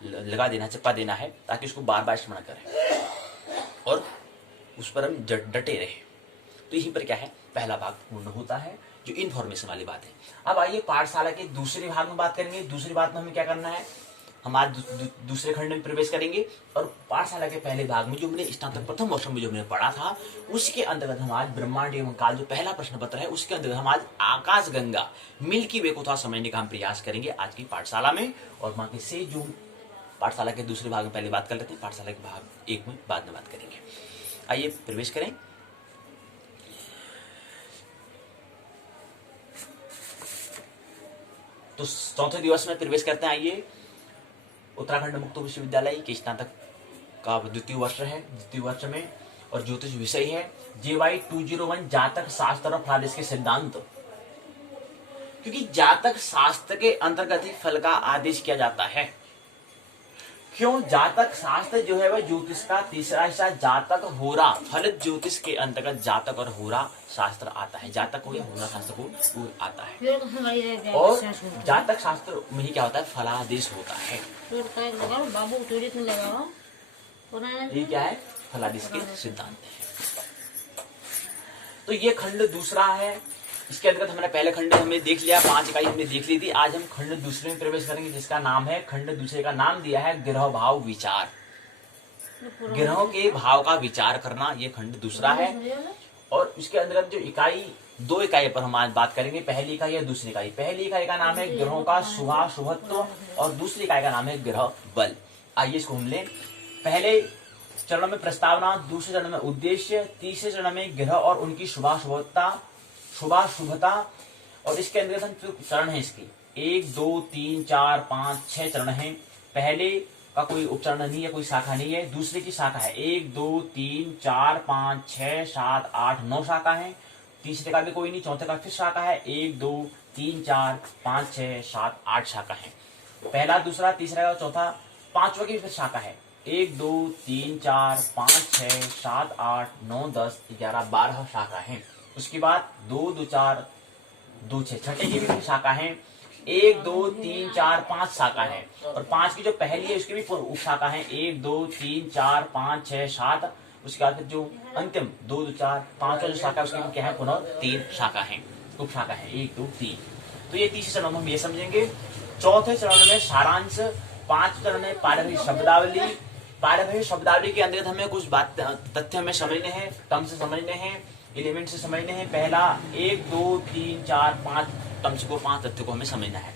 लगा देना, चिपका देना है, ताकि उसको बार बार स्मरण करें और उस पर हम डटे रहे। तो यहीं पर क्या है, पहला भाग पूर्ण होता है, जो इन्फॉर्मेशन वाली बात है। अब आइए पाठशाला के दूसरे भाग में बात करेंगे। दूसरी बात में हमें क्या करना है, हम आज दूसरे खंड में प्रवेश करेंगे, और पाठशाला के पहले भाग में जो हमने स्नातक प्रथम वर्ष में जो हमने पढ़ा था उसके अंतर्गत हम आज ब्रह्मांड एवं काल जो पहला प्रश्न पत्र है उसके अंतर्गत हम आज आकाश गंगा मिल्की वे को थोड़ा समझने का हम प्रयास करेंगे आज की पाठशाला में। और बाकी से जो पाठशाला के दूसरे भाग में पहले बात कर लेते हैं, पाठशाला के भाग 1 में बाद में बात करेंगे। आइए प्रवेश करें। तो चौथे दिवस में प्रवेश करते हैं। आइए, उत्तराखंड मुक्त विश्वविद्यालय के स्नातक का द्वितीय वर्ष है, द्वितीय वर्ष में, और ज्योतिष विषय है JY 201 जातक शास्त्र और फलादेश के सिद्धांत। क्योंकि जातक शास्त्र के अंतर्गत ही फल का आदेश किया जाता है। क्यों? जातक शास्त्र जो है वह ज्योतिष का तीसरा हिस्सा जातक होरा फलित ज्योतिष के अंतर्गत जातक और होरा शास्त्र आता है। जातक हो या होरा शास्त्र को आता है। और जातक शास्त्र में ही क्या होता है? फलादेश होता है। ये क्या है? फलादेश के सिद्धांत है। तो ये खंड दूसरा है। इसके अंतर्गत हमने पहले खंड हमने देख लिया, 5 इकाई हमने देख ली थी। आज हम खंड दूसरे में प्रवेश करेंगे, जिसका नाम है, खंड दूसरे का नाम दिया है ग्रह भाव विचार। ग्रहों के भाव का विचार करना, ये खंड दूसरा है। और इसके अंतर्गत जो इकाई 2 इकाई पर हम आज बात करेंगे, पहली इकाई और दूसरी इकाई। पहली इकाई का नाम है ग्रहों का शुभाशुभत्व और दूसरी इकाई का नाम है ग्रह बल। आइए इसको हम लें। पहले चरण में प्रस्तावना, दूसरे चरण में उद्देश्य, तीसरे चरण में ग्रह और उनकी शुभाशुभता। और इसके अंदर चरण है इसके 1 2 3 4 5 6 चरण है। पहले का कोई उपचरण नहीं है, कोई शाखा नहीं है। दूसरे की शाखा है 1 2 3 4 5 6 7 8 9 शाखा है। तीसरे का भी कोई नहीं, चौथे का फिर शाखा है 1 2 3 4 5 6 7 8 शाखा है। पहला, दूसरा, तीसरा का चौथा, पांचवा की फिर शाखा है 1 2 3 4 5 6 7 8 9 10 11 12 शाखा है। उसके बाद 2 2 4 2 6 छठे की भी शाखा है 1 2 3 4 5 शाखा है। और 5 की जो पहली है उसकी भी उप शाखा है 1 2 3 4 5 6 7। उसके बाद जो अंतिम 2 2 4 5 जो शाखा है उसकी भी क्या है? पुनः 3 शाखा है, उप शाखा है 1 2 3। तो ये तीसरे चरण में हम ये समझेंगे। चौथे चरण में सारांश, 5 चरण में पारिभाषिक शब्दावली। पारिभाषिक शब्दावली के अंतर्गत हमें कुछ बात तथ्य हमें समझने हैं, टर्म से समझने हैं, एलिमेंट से समझने हैं। पहला 1 2 3 4 5 टर्म्स को, 5 तथ्यों को हमें समझना है।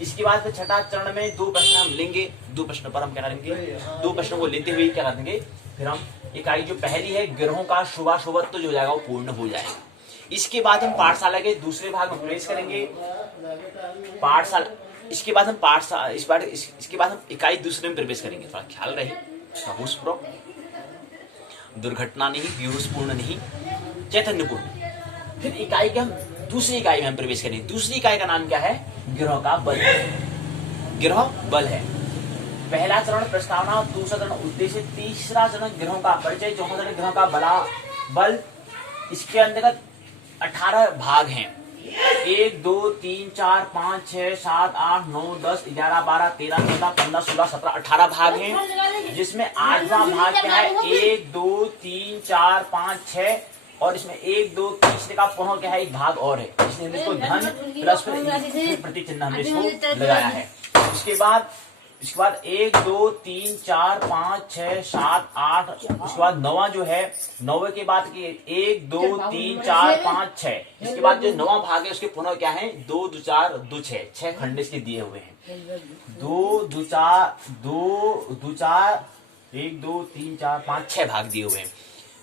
इसके बाद फिर छठा चरण में 2 प्रश्न हम लेंगे। 2 प्रश्नों पर हम क्या करेंगे? 2 प्रश्नों को लेते हुए क्या करेंगे? फिर हम इकाई जो पहली है ग्रहों का शुभाशुभत्व जो हो जाएगा वो पूर्ण हो जाएगा। इसके बाद हम पाठशाला के दूसरे भाग में प्रवेश करेंगे। पाठशाला, इसके बाद हम इसके बाद हम इकाई दूसरे में प्रवेश करेंगे। थोड़ा ख्याल रहे, दुर्घटना नहीं, व्यूहपूर्ण नहीं, चैतन्यपूर्ण। फिर इकाई के हम दूसरी इकाई में हम प्रवेश करेंगे। दूसरी इकाई का नाम क्या है? ग्रह का बल। ग्रह बल है। पहला चरण प्रस्तावना, दूसरा चरण उद्देश्य, तीसरा चरण ग्रहों का परिचय, चौथा चरण ग्रहों का बल। इसके अंतर्गत 18 भाग हैं। 1 2 3 4 5 6 7 8 9 10 11 12 13 14 15 16 17 18 भाग हैं। जिसमें 8वां भाग क्या है? 1 2 3 4 5 6। और इसमें 1 2 तीसरे का पुनः क्या है? एक भाग और है, इसलिए इसको धन प्लस प्रतीक चिन्ह हमने इसको लगाया है। इसके बाद 1 2 3 4 5 6 7 8। उसके बाद 9वां जो है, 9वें के बाद 1 2 3 4 5 6। इसके बाद जो 9वां भाग है उसके पुनः क्या है? 2 2 4 2 6। 6 खंड इसके दिए हुए हैं। 2 2 4 2 2 4 1 2 3 4 5 6 भाग दिए हुए हैं।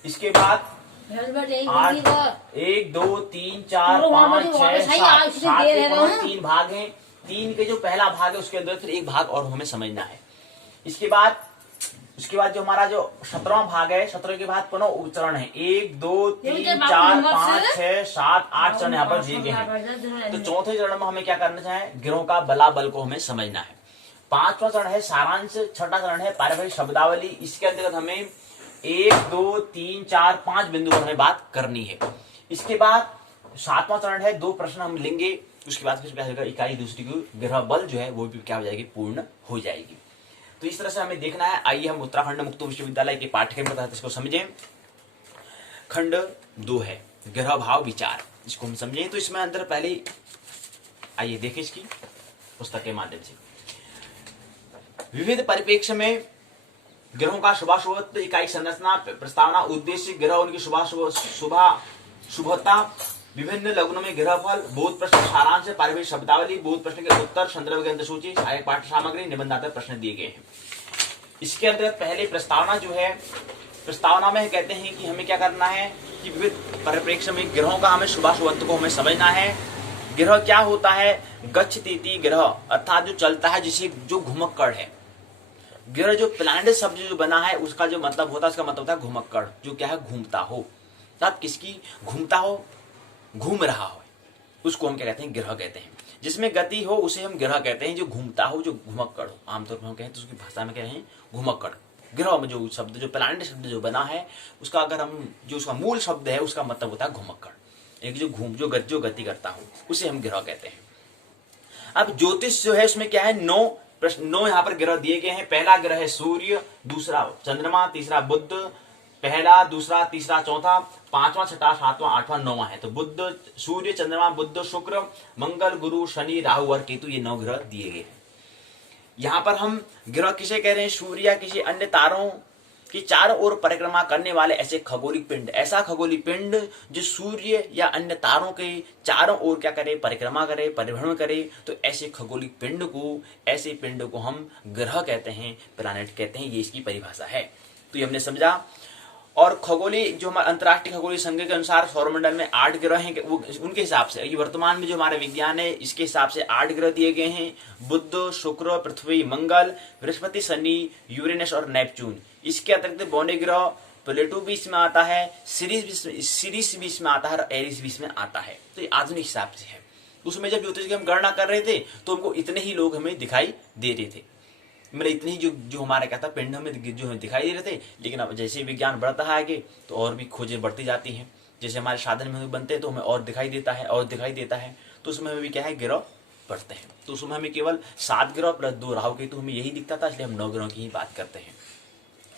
इसके बाद 1 2 3 4 5 6 7 3 भाग हैं। 3 के जो पहला भाग है उसके अंदर फिर एक भाग और हमें समझना है। उसके बाद जो हमारा जो 17वां भाग है, 17 के बाद पुनः उपचरण है 1 2 3 4 5 6 7 8 चरण यहाँ पर दिए गए हैं। तो चौथे चरण में हमें क्या करना है? ग्रहों का बल को हमें समझना है। 5वां चरण है सारांश, छठा चरण है पारिभाषिक शब्दावली। इसके अंतर्गत हमें 1 2 3 4 5 बिंदु पर हमें बात करनी है। इसके बाद 7वां चरण है, 2 प्रश्न हम लेंगे। उसके बाद फिर क्या होगा? इकाई दूसरी की ग्रह बल जो है वो भी क्या हो जाएगी? पूर्ण हो जाएगी। तो इस तरह से हमें देखना है। आइए हम उत्तराखंड मुक्त विश्वविद्यालय के पाठ्यक्रम के तहत इसको समझें। खंड 2 है ग्रह भाव विचार, इसको हम समझें। तो इसमें अंदर पहले आइए देखें इसकी पुस्तक के माध्यम से। विविध परिप्रेक्ष्य में ग्रहों का शुभाशुभत्व, इकाई संरचना, प्रस्तावना, उद्देश्य, ग्रह उनकी शुभता, विभिन्न लग्नों में ग्रहफल, बोध प्रश्न, सारांश, पारिभाषिक शब्दावली, बोध प्रश्न के उत्तर, संदर्भ ग्रंथ सूची, सहायक पाठ्य सामग्री, निबंधात्मक प्रश्न दिए गए हैं। इसके अंतर्गत पहले प्रस्तावना जो है, प्रस्तावना में कहते हैं कि हमें क्या करना है कि विविध परिप्रेक्ष्य में ग्रहों का हमें शुभाशुभत्व को हमें समझना है। ग्रह क्या होता है? गच्छतीति ग्रह, अर्थात जो चलता है, जिसे जो घुमक्कड़ है। ग्रह जो प्लैनेट शब्द जो बना है उसका जो मतलब होता है, उसका मतलब होता है घुमक्कड़, जो क्या है? घूमता हो। तब किसकी घूमता हो? घूम रहा हो, उसको हम क्या कहते हैं? ग्रह कहते हैं। जिसमें गति हो उसे हम ग्रह कहते हैं, जो घूमता हो, जो घुमक्कड़ हो। आमतौर पर हम कहें तो उसकी भाषा में कह रहे हैं घुमक्कड़। ग्रह में जो शब्द, जो प्लानिट शब्द जो बना है, उसका अगर हम जो उसका मूल शब्द है उसका मतलब होता है घुमक्कड़, एक जो गति करता हो उसे हम ग्रह कहते हैं। अब ज्योतिष जो है उसमें क्या है, 9 प्रश्न, 9 यहाँ पर ग्रह दिए गए हैं। पहला ग्रह है सूर्य, दूसरा चंद्रमा, तीसरा बुध, पहला, दूसरा, तीसरा, चौथा, 5वां, 6वां, 7वां, 8वां, 9वां है। तो बुध, सूर्य, चंद्रमा, बुध, शुक्र, मंगल, गुरु, शनि, राहु और केतु, ये 9 ग्रह दिए गए हैं। यहाँ पर हम ग्रह किसे कह रहे हैं, सूर्य या किसी अन्य तारों की चारों ओर परिक्रमा करने वाले ऐसे खगोलिक पिंड, ऐसा खगोलिक पिंड जो सूर्य या अन्य तारों के चारों ओर क्या करे, परिक्रमा करे, परिभ्रमण करे, तो ऐसे खगोलिक पिंड को, ऐसे पिंड को हम ग्रह कहते हैं, प्लैनेट कहते हैं। ये इसकी परिभाषा है। तो ये हमने समझा। और खगोलीय जो हमारे अंतर्राष्ट्रीय खगोलीय संघ के अनुसार सौरमंडल में 8 ग्रह हैं, वो उनके हिसाब से, ये वर्तमान में जो हमारा विज्ञान है इसके हिसाब से 8 ग्रह दिए गए हैं। बुध, शुक्र, पृथ्वी, मंगल, बृहस्पति, शनि, यूरेनस और नेपच्यून। इसके अतिरिक्त बौने ग्रह प्लेटो भी इसमें आता है, सीरीस भी इसमें आता है और एरिस भी इसमें आता है। तो ये आधुनिक हिसाब से है। उसमें जब ज्योतिष की हम गणना कर रहे थे तो हमको इतने ही लोग हमें दिखाई दे रहे थे, मतलब इतने ही जो हमारे क्या था पिंड हमें जो हमें दिखाई दे रहे थे। लेकिन अब जैसे विज्ञान बढ़ता है आगे तो और भी खोजें बढ़ती जाती हैं। जैसे हमारे साधन में बनते हैं तो हमें और दिखाई देता है, और दिखाई देता है। तो उसमें हमें भी क्या है, ग्रह बढ़ते हैं। तो उसमें हमें केवल 7 ग्रह प्लस 2 राहु केतु हमें यही दिखता था, इसलिए हम 9 ग्रहों की ही बात करते हैं।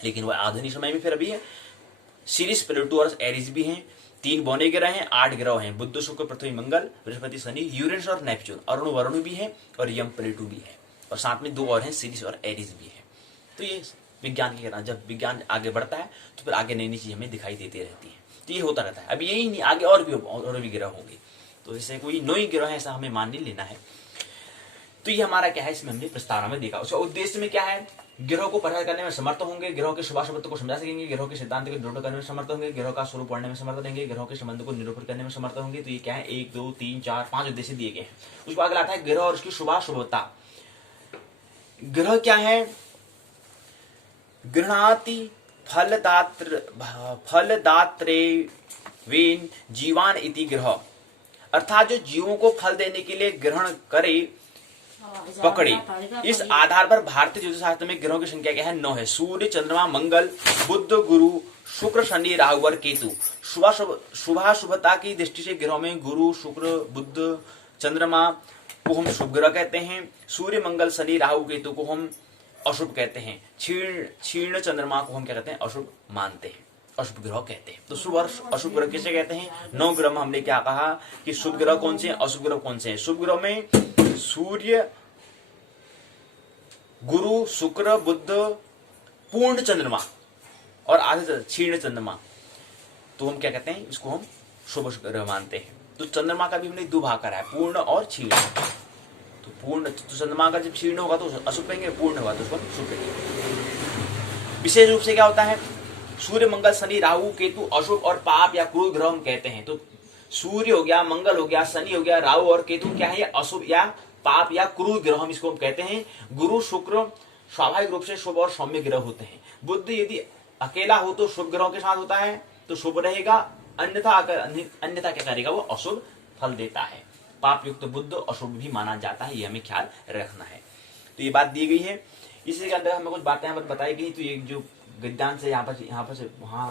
लेकिन वह आधुनिक समय में फिर अभी है सीरीज, प्लूटो और एरिस भी हैं। 3 बौने ग्रह हैं, 8 ग्रह हैं, बुध, शुक्र, पृथ्वी, मंगल, बृहस्पति, शनि, यूरेनस और नेपच्यून। अरुण वरुण भी है और यम, प्लेटो भी है, और साथ में 2 और हैं, सीरीज और एरिस भी है। तो ये विज्ञान की कहना, जब विज्ञान आगे बढ़ता है तो फिर आगे नई नई चीजें हमें दिखाई देती रहती है। तो ये होता रहता है। अब यही नहीं, आगे और भी ग्रह होंगे। तो जैसे कोई 9 ही ग्रह है ऐसा हमें मान नहीं लेना है। तो ये हमारा क्या है, इसमें हमने प्रस्तावना में देखा। उसका उद्देश्य में क्या है, ग्रहों को परिभाषित करने में समर्थ होंगे, ग्रहों के शुभाशुभत्व को समझा सकेंगे, ग्रहों के सिद्धांत को दृढ़ करने में समर्थ होंगे, ग्रहों का स्वरूप पढ़ने में समर्थ होंगे, ग्रहों के संबंध को निरूपण करने में समर्थ होंगे। तो ये क्या है, 1, 2, 3, 4, 5 उद्देश्य दिए गए हैं। उसको आगे आता है ग्रह और उसकी शुभाशुभता। ग्रह क्या है, गृह्णाति फलदात्रेवेन जीवान इति ग्रह, अर्थात जो जीवों को फल देने के लिए ग्रहण करे, पकड़े। इस आधार पर भारतीय ज्योतिष शास्त्र में ग्रहों की संख्या क्या है, 9 है। सूर्य, चंद्रमा, मंगल, बुध, गुरु, शुक्र, शनि, राहु और केतु। शुभाशुभता की दृष्टि से ग्रहों में गुरु, शुक्र, बुध, चंद्रमा को हम शुभ ग्रह कहते हैं। सूर्य, मंगल, शनि, राहु, केतु को हम अशुभ कहते हैं। क्षीण चंद्रमा को हम क्या कहते हैं, अशुभ मानते हैं, अशुभ ग्रह कहते हैं। तो शुभ और अशुभ ग्रह किसे कहते हैं, 9 ग्रह में हमने क्या कहा कि शुभ ग्रह कौन से हैं, अशुभ ग्रह कौन से हैं। शुभ ग्रह में सूर्य, गुरु, शुक्र, बुध, पूर्ण चंद्रमा और आधे क्षीण चंद्रमा, तो हम क्या कहते हैं, इसको हम शुभ ग्रह मानते हैं। तो चंद्रमा का भी हमने 2 भाग करा है, पूर्ण और क्षीण। तो पूर्ण, तो चंद्रमा का जब क्षीण होगा तो अशुभ कहेंगे, पूर्ण होगा तो उसको शुभ कहेंगे। विशेष रूप से क्या होता है, सूर्य, मंगल, शनि, राहु, केतु अशुभ और पाप या क्रूर ग्रह हम कहते हैं। तो सूर्य हो गया, मंगल हो गया, शनि हो गया, राहु और केतु क्या है, अशुभ या पाप या क्रूर ग्रह हम इसको कहते हैं। गुरु, शुक्र स्वाभाविक रूप से शुभ और सौम्य ग्रह होते हैं। बुध यदि अकेला हो तो शुभ ग्रहों के साथ होता है तो शुभ रहेगा, अन्यथा क्या करेगा, वो अशुभ फल देता है। पाप युक्त बुध अशुभ भी माना जाता है, ये हमें ख्याल रखना है। तो ये बात दी गई है। इसी के अंदर हमें कुछ बातें यहाँ पर बताई गई। तो ये जो विज्ञान से यहाँ पर से वहाँ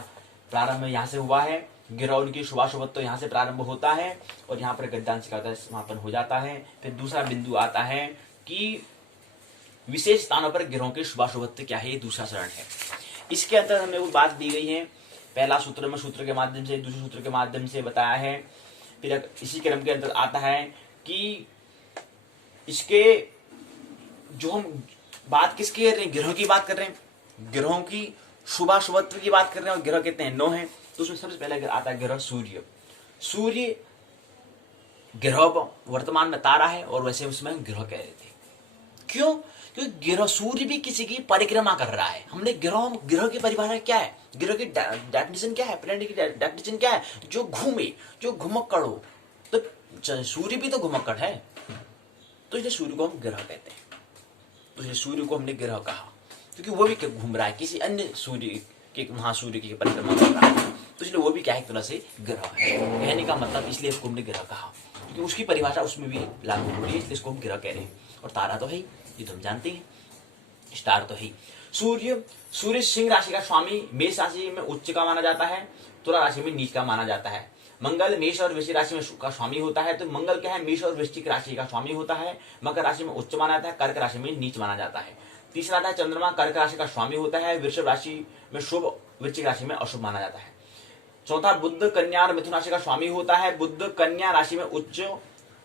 प्रारंभ यहाँ से हुआ है, ग्रह उनकी शुभाशुभत्व तो यहाँ से प्रारंभ होता है और यहाँ पर गद्यांश का समापन हो जाता है। फिर दूसरा बिंदु आता है कि विशेष स्थानों पर ग्रहों के शुभाशुभत्व क्या है, ये दूसरा चरण है। इसके अंदर हमें वो बात दी गई है, पहला सूत्र में सूत्र के माध्यम से, दूसरे सूत्र के माध्यम से बताया है। फिर इसी क्रम के अंदर आता है कि इसके जो हम बात किसकी कर रहे हैं, ग्रहों की बात कर रहे हैं, ग्रहों की शुभाशुभत्व की बात कर रहे हैं और ग्रह कितने हैं, 9 हैं। तो उसमें सबसे पहले आता है ग्रह सूर्य। सूर्य ग्रह वर्तमान में तारा है और वैसे उसमें ग्रह कह रहे थे। क्यों? क्योंकि ग्रह, सूर्य भी किसी की परिक्रमा कर रहा है। हमने ग्रह की परिभाषा क्या है, ग्रह की डेफिनेशन क्या है, प्लैनेट की डेफिनेशन क्या है, जो घूमे, जो घुमक्कड़ हो। तो सूर्य भी तो घुमक्कड़ है, तो इसलिए सूर्य को हम ग्रह कहते हैं। तो इसलिए सूर्य को हमने ग्रह कहा क्योंकि वो भी घूम रहा है, किसी अन्य सूर्य के, महासूर्य की परिक्रमा कर रहा है। तो इसलिए वो भी क्या है, एक तरह से ग्रह है। कहने का मतलब इसलिए इसको हमने ग्रह कहा। क्योंकि उसकी परिभाषा उसमें भी लागू हो रही है, इसलिए इसको हम ग्रह कह रहे हैं। और तारा तो है ही, ये तो हम जानते हैं, स्टार तो है ही। सूर्य सिंह राशि का स्वामी मेष राशि में उच्च का माना जाता है, तुला राशि में नीच का माना जाता है। मंगल मेष और वृश्चिक राशि में का स्वामी होता है, तो मंगल क्या है, मेष और वृश्चिक राशि का स्वामी होता है। मकर राशि में उच्च माना जाता है, कर्क राशि में नीच माना जाता है। तीसरा आता है चंद्रमा, कर्क राशि का स्वामी होता है, वृषभ राशि में शुभ, वृश्चिक राशि में अशुभ माना जाता है। चौथा बुध कन्या और मिथुन राशि का स्वामी होता है, बुध कन्या राशि में उच्च,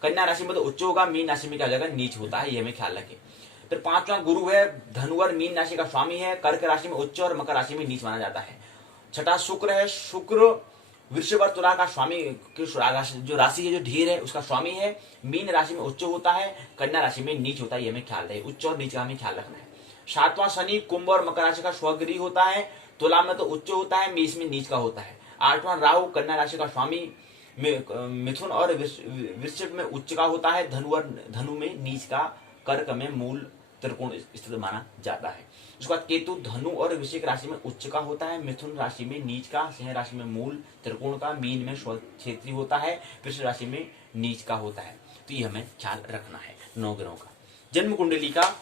कन्या राशि में तो उच्च होगा, मीन राशि में क्या हो जाएगा, नीच होता है, ये हमें ख्याल रखें। फिर पांचवा गुरु है, धनु और मीन राशि का स्वामी है, कर्क राशि में उच्च और मकर राशि में नीच माना जाता है। छठा शुक्र है, शुक्र वृषभ और तुला का स्वामी, जो राशि है, जो ढीर है, उसका स्वामी है, मीन राशि में उच्च होता है, कन्या राशि में नीच होता है, ये हमें ख्याल रहे, उच्च और नीच का हमें ख्याल रखना है। सातवां शनि कुंभ और मकर राशि का स्वगृही होता है, तुला में तो उच्च होता है, मेष में नीच का होता है। आठवां राहु कन्या राशि का स्वामी, मिथुन और वृश्चिक में उच्च का होता है, धनु में नीच का, कर्क में मूल त्रिकोण स्थित माना जाता है। उसके बाद केतु धनु और वृश्चिक राशि में उच्च का होता है, मिथुन राशि में नीच का, सिंह राशि में मूल त्रिकोण का, मीन में क्षेत्रीय होता है, वृश्चिक राशि में नीच का होता है। तो ये हमें ख्याल रखना है 9 ग्रहों का। जन्म कुंडली का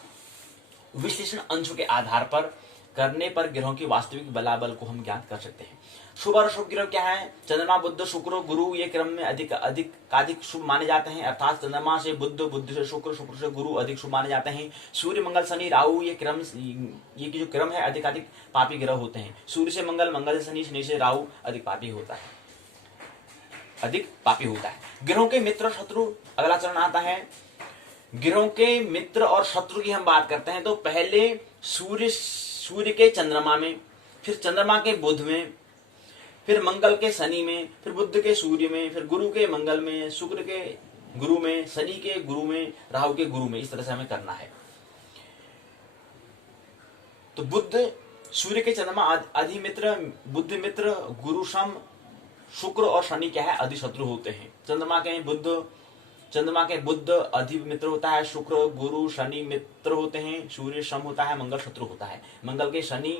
विश्लेषण अंशों के आधार पर करने पर ग्रहों की वास्तविक बलाबल को हम ज्ञात कर सकते हैं। शुभ और अशुभ ग्रह क्या है, चंद्रमा बुध शुक्र गुरु, ये क्रम में अधिक शुभ माने जाते हैं, अर्थात चंद्रमा से बुध, बुध से शुक्र, शुक्र से गुरु अधिक शुभ माने जाते हैं। सूर्य मंगल शनि राहु, ये जो क्रम है अधिक पापी ग्रह होते हैं। सूर्य से मंगल, मंगल से शनि, शनि से राहु अधिक पापी होता है, अधिक पापी होता है। ग्रहों के मित्र और शत्रु, अगला चरण आता है। ग्रहों के मित्र और शत्रु की हम बात करते हैं तो पहले सूर्य के चंद्रमा में, फिर चंद्रमा के बुध में, फिर मंगल के शनि में, फिर बुध के सूर्य में, फिर गुरु के मंगल में, शुक्र के गुरु में, शनि के गुरु में, राहु के गुरु में, इस तरह से हमें करना है। तो बुध सूर्य के चंद्रमा अधिमित्र, बुध मित्र, गुरु सम, शुक्र और शनि क्या है, अधिशत्रु होते हैं। चंद्रमा के बुध अधिमित्र होता है, शुक्र गुरु शनि मित्र होते हैं, सूर्य सम होता है, मंगल शत्रु होता है। मंगल के शनि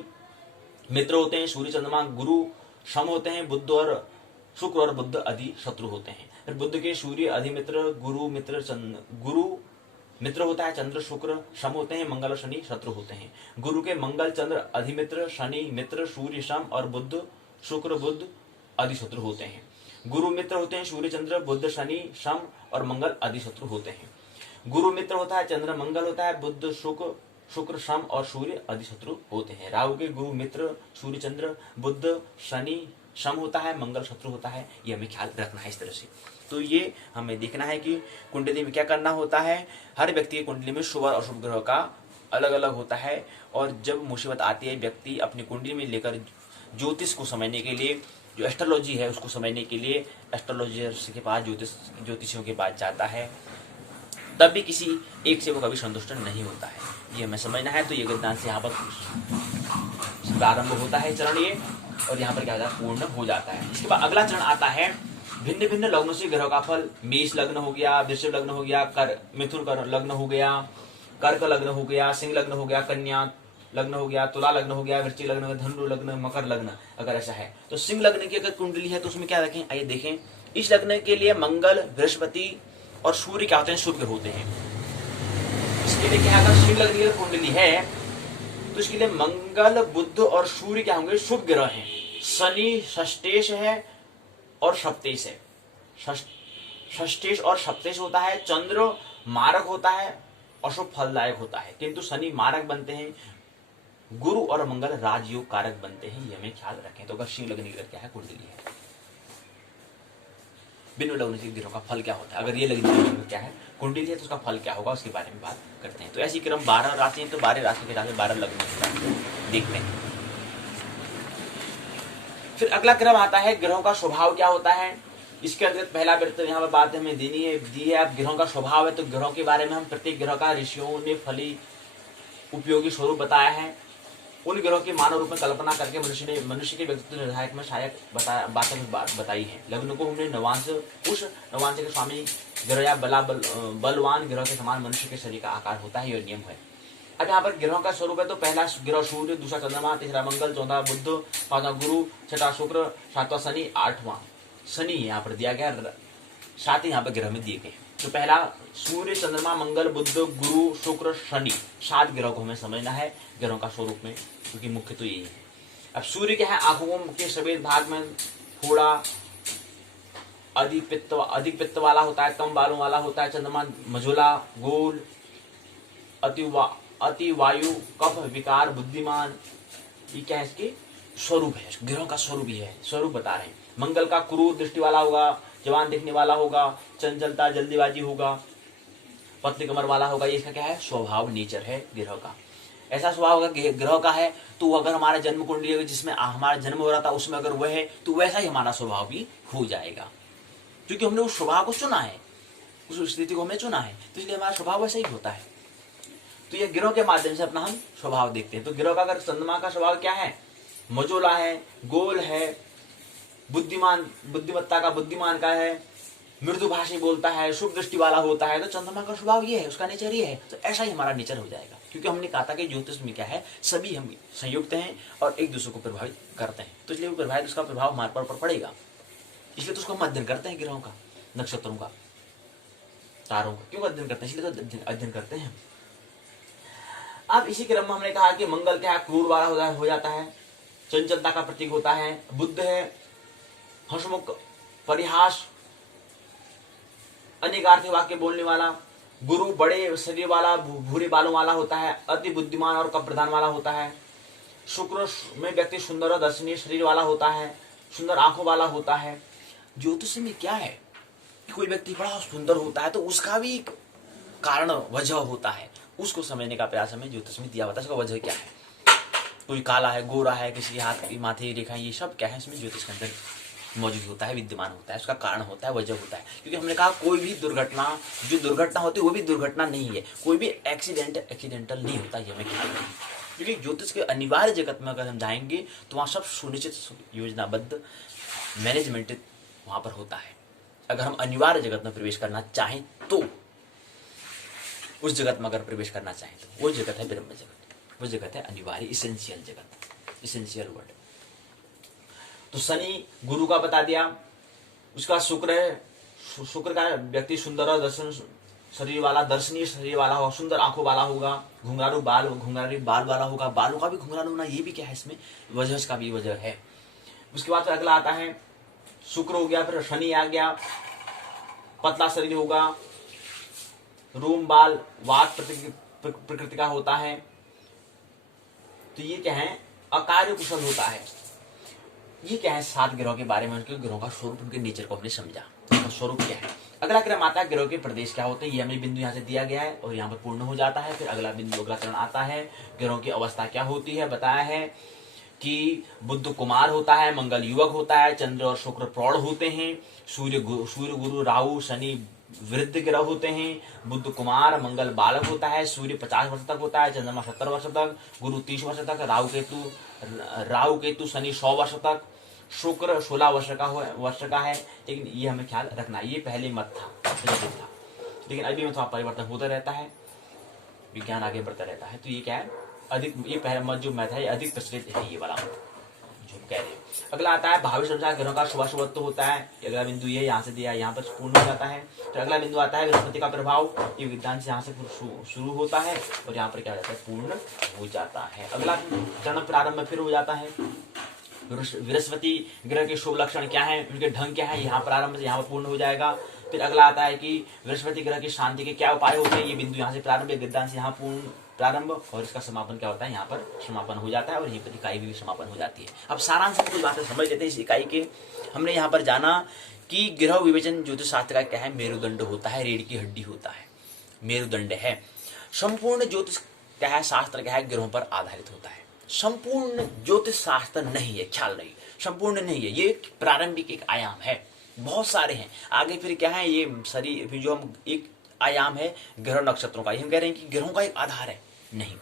मित्र होते हैं, सूर्य चंद्रमा गुरु सम होते हैं, बुध और शुक्र और बुध अधि शत्रु होते हैं। फिर बुध के सूर्य अधिमित्र, गुरु मित्र होता है, चंद्र शुक्र सम होते हैं, मंगल और शनि शत्रु होते हैं। गुरु के मंगल चंद्र अधिमित्र, शनि मित्र, सूर्य सम और बुध शुक्र बुध अधिशत्रु होते हैं। गुरु मित्र होते हैं, सूर्य चंद्र बुध शनि सम और मंगल अधिशत्रु होते हैं। गुरु मित्र होता है, चंद्र मंगल होता है, बुध शुक्र सम और सूर्य अधिशत्रु होते हैं। राहु के गुरु मित्र, सूर्य चंद्र बुध शनि सम होता है, मंगल शत्रु होता है, ये हमें ख्याल रखना है इस तरह से। तो ये हमें देखना है कि कुंडली में क्या करना होता है। हर व्यक्ति की कुंडली में शुभ और अशुभ ग्रह का अलग अलग होता है, और जब मुसीबत आती है व्यक्ति अपनी कुंडली में लेकर ज्योतिष को समझने के लिए, जो एस्ट्रोलॉजी है उसको समझने के लिए एस्ट्रोलॉजर्स के पास, ज्योतिषियों के पास जाता है, तब भी किसी एक से वो कभी संतुष्ट नहीं होता है। ये हमें समझना है। तो ये गद्दान से यहाँ पर प्रारंभ होता है चरण ये, और यहाँ पर क्या होता है, पूर्ण हो जाता है। इसके बाद अगला चरण आता है भिन्न भिन्न लग्नों से ग्रहों का फल। मेष लग्न हो गया, वृषभ लग्न हो गया, मिथुन लग्न हो गया, कर्क लग्न हो गया, सिंह लग्न हो गया, कन्या लग्न हो गया, तुला लग्न हो गया, वृश्चिक लग्न हो गया, धनु लग्न, मकर लग्न अगर ऐसा है। तो सिंह लग्न की अगर कुंडली है तो उसमें क्या रखें, आइए देखें। इस लग्न के लिए मंगल, बृहस्पति और सूर्य क्या होते हैं, शुभ होते हैं। इसके लिए क्या, अगर सिंह लग्न की कुंडली है तो इसके लिए मंगल, बुध और सूर्य क्या होंगे, शुभ ग्रह हैं। शनि षष्ठेश है और सप्तेश है। षष्ठेश और सप्तेश होता है। चंद्र मारक होता है, अशुभ फलदायक होता है, किंतु शनि मारक बनते हैं। गुरु और मंगल राजयोग कारक बनते हैं, ये हमें ख्याल रखें। तो अगर सिंह लग्न की क्या है कुंडली है, भिन्न लग्न के ग्रहों का फल क्या होता है। अगर ये लग्न क्या है कुंडली है तो उसका फल क्या होगा, उसके बारे में बात करते हैं। तो ऐसी क्रम 12 राशि है, तो 12 राशि के हिसाब से 12 लग्न देखते हैं। फिर अगला क्रम आता है ग्रहों का स्वभाव क्या होता है। इसके अंतर्गत पहला वृत्त यहाँ पर बात हमें दी है। अब ग्रहों का स्वभाव है, तो ग्रहों के बारे में हम प्रत्येक ग्रह का ऋषियों ने फली उपयोगी स्वरूप बताया है। उन ग्रहों की मानव रूप में कल्पना करके मनुष्य के व्यक्तित्व निर्धारक में सहायक बात बताई है। लग्न को हमने नवांश, उस नवांश के स्वामी ग्रह या बलवान ग्रह के समान मनुष्य के शरीर का आकार होता है, यह नियम है। अब यहाँ पर ग्रहों का स्वरूप है, तो पहला ग्रह सूर्य, दूसरा चंद्रमा, तीसरा मंगल, चौथा बुध, पांचवा गुरु, छठा शुक्र, सातवां शनि, आठवां शनि यहाँ पर दिया गया साथ ही यहाँ पर ग्रह में दिए गए। तो पहला सूर्य, चंद्रमा, मंगल, बुध, गुरु, शुक्र, शनि, 7 ग्रह को हमें समझना है ग्रहों का स्वरूप में, क्योंकि मुख्य तो यही है। अब सूर्य क्या है, आंखों के सफेद भाग में थोड़ा अधिक पित्त वाला होता है, कम बालों वाला होता है। चंद्रमा मझोला, गोल, अति वायु, कफ, विकार, बुद्धिमान, ये क्या है इसके स्वरूप है, ग्रहों का स्वरूप ही है, स्वरूप बता रहे हैं। मंगल का क्रूर दृष्टि वाला होगा, जवान दिखने वाला होगा, चंचलता, जल्दीबाजी होगा, पतली कमर वाला होगा। ये इसका क्या है, स्वभाव, नेचर है ग्रह का। ऐसा स्वभाव अगर ग्रह का है तो अगर हमारा जन्म कुंडली जिसमें हमारा जन्म हो रहा था उसमें अगर वह है तो वैसा ही हमारा स्वभाव भी हो जाएगा, क्योंकि हमने उस स्वभाव को चुना है, उस स्थिति को हमने चुना है, तो इसलिए हमारा स्वभाव वैसा ही होता है। तो ये ग्रह के माध्यम से अपना हम स्वभाव देखते हैं। तो ग्रह का अगर चंद्रमा का स्वभाव क्या है, मजोला है, गोल है, बुद्धिमान, बुद्धिमत्ता का, बुद्धिमान का है, मृदुभाषी बोलता है, शुभ दृष्टि वाला होता है। तो चंद्रमा का स्वभाव ये है, उसका नेचर ये है, तो ऐसा ही हमारा नेचर हो जाएगा। क्योंकि हमने कहा था कि ज्योतिष में क्या है, सभी हम संयुक्त हैं और एक दूसरे को प्रभावित करते हैं, तो इसलिए वो प्रभावित, उसका प्रभाव हमारे पर पड़ेगा। इसलिए तो उसको हम अध्ययन करते हैं, ग्रहों का, नक्षत्रों का, तारों का क्यों अध्ययन करते हैं, इसलिए तो अध्ययन करते हैं। अब इसी क्रम में हमने कहा कि मंगल क्या है, क्रूर वाला हो जाता है, चंचलता का प्रतीक होता है। बुध है हंसमुख, परिहास, अनेकार्थी वाक्य बोलने वाला। गुरु बड़े शरीर वाला, भूरे बालों वाला होता है, अति बुद्धिमान और कप प्रधान वाला होता है। शुक्र में व्यक्ति सुंदर और दर्शनीय शरीर वाला होता है, सुंदर आंखों वाला होता है। ज्योतिष में क्या है, कोई व्यक्ति बड़ा सुंदर होता है तो उसका भी कारण, वजह होता है, उसको समझने का प्रयास हमें ज्योतिष में दिया होता है। उसका वजह क्या है, कोई काला है, गोरा है, किसी हाथ की माथे रेखा, ये सब क्या है इसमें ज्योतिष के अंदर मौजूद होता है, विद्यमान होता है, उसका कारण होता है, वजह होता है। क्योंकि हमने कहा कोई भी दुर्घटना, जो दुर्घटना होती है वो भी दुर्घटना नहीं है, कोई भी एक्सीडेंटल नहीं होता, ये हमें ख्याल रखना। क्योंकि ज्योतिष के अनिवार्य जगत में अगर हम जाएंगे तो वहाँ सब सुनिश्चित, योजनाबद्ध, मैनेजमेंट वहाँ पर होता है। अगर हम अनिवार्य जगत में प्रवेश करना चाहें तो, उस जगत में अगर प्रवेश करना चाहें तो वो जगत है ब्रह्म जगत, वो जगत है अनिवार्य, इसेंशियल जगत, इसेंशियल वर्ड। तो शनि गुरु का बता दिया, उसका शुक्र है, शुक्र का व्यक्ति सुंदर और शरीर वाला, दर्शनीय शरीर वाला होगा, सुंदर आंखों वाला होगा, घुंघरालू बाल वाला होगा। बालों का भी घुंघरालू होना, ये भी क्या है इसमें वजह का भी वजह है। उसके बाद अगला आता है शुक्र हो गया, फिर शनि आ गया, पतला शरीर होगा, रोम बाल, वात प्रकृति का होता है। तो ये क्या है, अकार्य कुशल होता है। ये क्या है, 7 ग्रहों के बारे में, उनके ग्रहों का स्वरूप, उनके नेचर को हमने समझा, उनका स्वरूप क्या है। अगला क्रम आता है ग्रहों के प्रदेश क्या होते हैं, ये हमें बिंदु यहाँ से दिया गया है और यहाँ पर पूर्ण हो जाता है। फिर अगला बिंदु, अगला चरण आता है, ग्रहों की अवस्था क्या होती है, बताया है कि बुध कुमार होता है, मंगल युवक होता है, चंद्र और शुक्र प्रौढ़ होते हैं, सूर्य गुरु राहु शनि वृद्ध ग्रह होते हैं, बुध कुमार, मंगल बालक होता है, सूर्य 50 वर्ष तक होता है, चंद्रमा 70 वर्ष तक, गुरु 30 वर्ष तक, राहु केतु शनि 100 वर्ष तक, शुक्र 16 वर्ष का है। लेकिन ये हमें ख्याल रखना, ये पहले मत था, लेकिन अभी में थोड़ा परिवर्तन होता रहता है, विज्ञान आगे बढ़ता रहता है। तो ये क्या है, अधिक, ये पहला मत जो मैथ है ये अधिक प्रचलित है, ये वाला जो कह रहे हैं। अगला आता है भावी संसार ग्रहों का शुभाशुभत्व होता है। अगला बिंदु ये यहाँ से दिया, यहाँ पर पूर्ण हो जाता है। तो अगला बिंदु आता है बृहस्पति का प्रभाव, ये विज्ञान से यहाँ से शुरू होता है और यहाँ पर क्या हो जाता है, पूर्ण हो जाता है। अगला चरण प्रारंभ फिर हो जाता है। बृहस्पति ग्रह के शुभ लक्षण क्या है, उनके ढंग क्या है, यहाँ प्रारंभ से यहाँ पर पूर्ण हो जाएगा। फिर अगला आता है कि बृहस्पति ग्रह की शांति के क्या उपाय होते हैं, ये बिंदु यहाँ से प्रारंभ, विज्ञान से यहाँ पूर्ण प्रारंभ, और इसका समापन क्या होता है, यहाँ पर समापन हो जाता है और यहीं पर इकाई भी समापन हो जाती है। अब सारांश में कुछ बातें समझ लेते हैं इस इकाई के। हमने यहाँ पर जाना कि ग्रह विवेचन ज्योतिष शास्त्र का क्या है, मेरुदंड होता है, रीढ़ की हड्डी होता है, मेरुदंड है। संपूर्ण ज्योतिष क्या है, शास्त्र क्या है, ग्रहों पर आधारित होता है। संपूर्ण ज्योतिष शास्त्र नहीं है, ख्याल नहीं, संपूर्ण नहीं है, ये प्रारंभिक एक आयाम है, बहुत सारे हैं। आगे फिर क्या है, ये शरीर जो हम एक आयाम है ग्रह नक्षत्रों का, हम कह रहे हैं कि ग्रहों का एक आधार है, नहीं,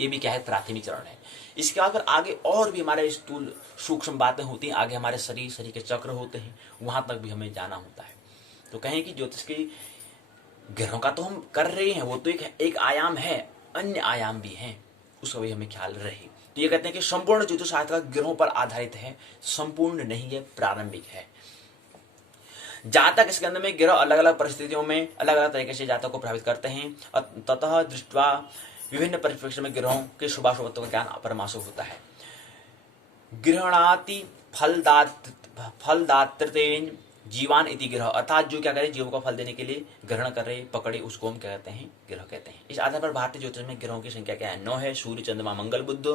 ये भी क्या है, प्राथमिक चरण है। इसके बाद फिर आगे और भी हमारे स्थूल सूक्ष्म बातें होती हैं, आगे हमारे शरीर के चक्र होते हैं, वहां तक भी हमें जाना होता है। तो कहें कि ज्योतिष की ग्रहों का तो हम कर रहे हैं, वो तो एक आयाम है, अन्य आयाम भी हैं, उसका भी हमें ख्याल रहे। तो ये कहते हैं कि संपूर्ण ज्योतिष शास्त्र ग्रहों पर आधारित है, संपूर्ण नहीं है, प्रारंभिक है। जातक स्कंद में ग्रह अलग अलग परिस्थितियों में अलग अलग तरीके से जातक को प्रभावित करते हैं और ततः दृष्टवा विभिन्न परिप्रेक्ष्य में ग्रहों के शुभाशुभत्व का ज्ञान अपरमासु होता है। गृहणाति फलदातृतेन जीवान इति ग्रह, अर्थात जो क्या करे जीवों को फल देने के लिए ग्रहण कर रहे पकड़े उसको हम क्या कहते हैं, ग्रह कहते हैं। इस आधार पर भारतीय ज्योतिष में ग्रहों की संख्या क्या है, 9 है। सूर्य चंद्रमा मंगल बुध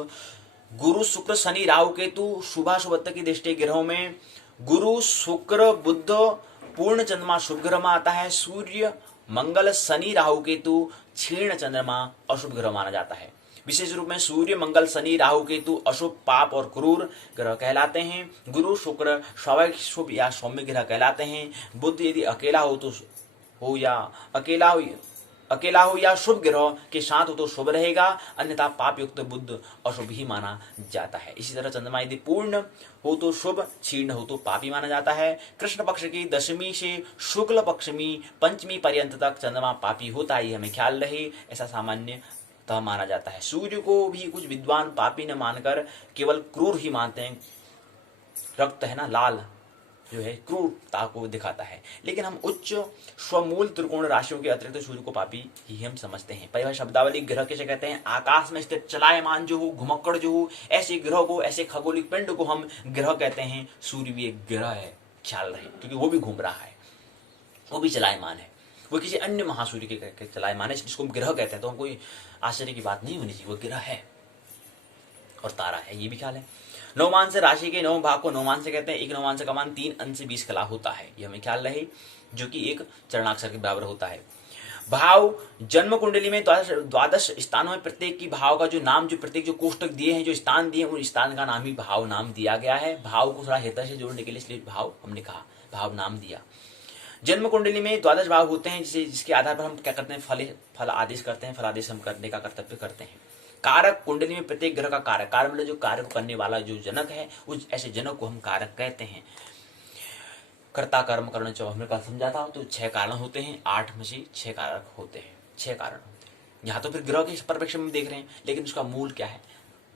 गुरु शुक्र शनि राहु केतु। शुभाशुभत्व की दृष्टि ग्रहों में गुरु शुक्र बुध पूर्ण चंद्रमा शुभ ग्रह में आता है। सूर्य मंगल शनि राहु केतु क्षीण चंद्रमा अशुभ ग्रह माना जाता है। विशेष रूप में सूर्य मंगल शनि राहु केतु अशुभ पाप और क्रूर ग्रह कहलाते हैं। गुरु शुक्र स्वाभाविक शुभ या सौम्य ग्रह कहलाते हैं। बुध यदि अकेला हो या शुभ ग्रह के साथ हो तो शुभ रहेगा, अन्यथा पाप युक्त बुध अशुभ ही माना जाता है। इसी तरह चंद्रमा यदि पूर्ण हो तो शुभ, क्षीण हो तो पापी माना जाता है। कृष्ण पक्ष की दशमी से शुक्ल पक्ष में पंचमी पर्यंत तक चंद्रमा पापी होता है, हमें ख्याल रहे, ऐसा सामान्य माना जाता है। सूर्य को भी कुछ विद्वान पापी न मानकर केवल क्रूर ही मानते हैं। रक्त है ना लाल, जो है क्रूरता को दिखाता है, लेकिन हम उच्च स्वमूल त्रिकोण राशियों के अतिरिक्त सूर्य को पापी ही हम समझते हैं। परिभाषा शब्दावली ग्रह कैसे कहते हैं, आकाश में स्थित चलायमान जो हो, घुमक्कड़ जो हो, ऐसे ग्रह को, ऐसे खगोलिक पिंड को हम ग्रह कहते हैं। सूर्य भी एक ग्रह है, ख्याल रहे, क्योंकि वो भी घूम रहा है, वो भी चलायमान है, वो किसी अन्य महासूर्य के चलायमान है, जिसको हम ग्रह कहते हैं। तो हम कोई आश्चर्य की बात नहीं होनी चाहिए, वो ग्रह है और तारा है, ये भी ख्याल है। नवमान से राशि के 9 भाग को नवमान से कहते हैं। एक नवमान से का मान 3 अंश से 20 कला होता है, ये हमें ख्याल रहे, जो कि एक चरणाक्षर के बराबर होता है। भाव जन्म कुंडली में द्वादश स्थानों में प्रत्येक की भाव का जो नाम, जो प्रत्येक जो कोष्टक दिए हैं, जो स्थान दिए हैं, उन स्थान का नाम ही भाव नाम दिया गया है। भाव को थोड़ा हृदय से जोड़ने के लिए इसलिए भाव हमने कहा, भाव नाम दिया। जन्म कुंडली में द्वादश भाव होते हैं, जिसके आधार पर हम क्या करते हैं, फल आदेश करते हैं, फल आदेश हम करने का कर्तव्य करते हैं। कारक कुंडली में प्रत्येक ग्रह का कारक, कारक मतलब जो कार्य को करने वाला जो जनक है, उस ऐसे जनक को हम कारक कहते हैं। कर्ता कर्म करण जो हमने कल समझा था, तो 6 कारण होते हैं, 8 में से 6 कारक होते हैं, 6 कारण होते हैं। यहाँ तो फिर ग्रह के परिप्रेक्ष्य में देख रहे हैं, लेकिन उसका मूल क्या है,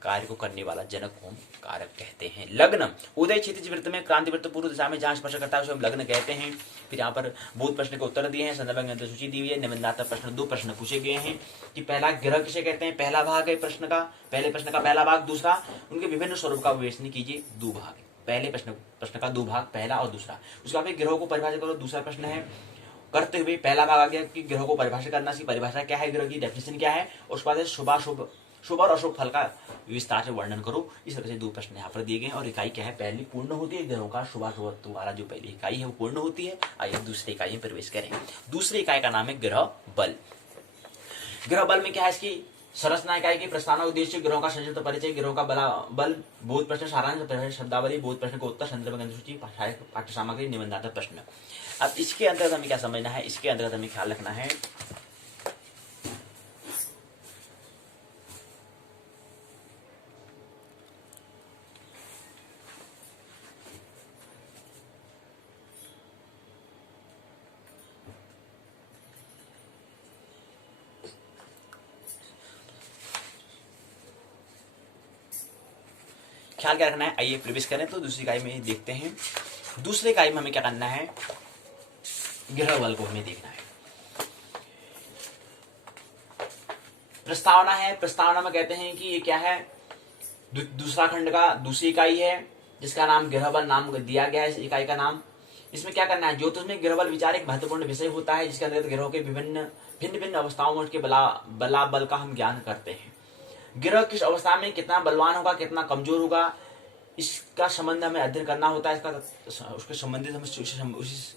कार्य को करने वाला जनक को हम कारक कहते हैं। लग्न उदय क्षितिज वृत्त में क्रांति वृत्त पूर्व दिशा में जहां स्पर्श करता है उसे हम लग्न कहते हैं। फिर यहाँ पर बहुत प्रश्न के उत्तर दिए हैं, संदर्भ ग्रंथ सूची दी हुई है। निबंधात्मक प्रश्न 2 प्रश्न पूछे गए हैं कि पहला ग्रह किसे कहते हैं, पहला भाग है प्रश्न का, पहले प्रश्न का पहला भाग, दूसरा उनके विभिन्न स्वरूप का विवेचन कीजिए, 2 भाग, पहले प्रश्न का 2 भाग, पहला और दूसरा। उसका फिर ग्रहों को परिभाषित करो, दूसरा प्रश्न है करते हुए पहला भाग आ गया कि ग्रह को परिभाषित करना सी, परिभाषा क्या है, ग्रह की डेफिनेशन क्या है, उसके बाद शुभ और अशुभ फल का विस्तार से वर्णन करो। इस तरह से 2 प्रश्न यहाँ पर दिए गए हैं। और इकाई क्या है, पहली पूर्ण होती है ग्रहों का शुभाशुभत्व वाला जो पहली इकाई है वो पूर्ण होती है। आइए दूसरी इकाई में प्रवेश करें। दूसरी इकाई का नाम है ग्रह बल। ग्रह बल में क्या है, इसकी संरचना इकाई की प्रस्तावना उद्देश्य, ग्रहों का संक्षिप्त परिचय, ग्रहों का बल, बोध प्रश्न, सारांश, शब्दावली, बोध प्रश्न को उत्तर, संदर्भ ग्रंथ सूची, पाठ्य सामग्री, निबंधात्मक प्रश्न। अब इसके अंतर्गत हमें क्या समझना है, इसके अंतर्गत हमें ख्याल रखना है ख्याल क्या रखना है। आइए प्रवेश करें तो दूसरी इकाई में देखते हैं। दूसरी इकाई में हमें क्या करना है, ग्रह बल को हमें देखना है। प्रस्तावना है, प्रस्तावना में कहते हैं कि ये क्या है, दूसरा खंड का दूसरी इकाई है, जिसका नाम ग्रह बल नाम दिया गया है इस इकाई का नाम। इसमें क्या करना है, ज्योतिष में ग्रह बल विचार एक महत्वपूर्ण विषय होता है, जिसके अंतर्गत ग्रहों के भिन्न भिन्न अवस्थाओं में उसके बल का हम ज्ञान करते हैं। ग्रह किस अवस्था में कितना बलवान होगा, कितना कमजोर होगा, इसका संबंध हमें अध्ययन करना होता है। इसका उसके संबंधित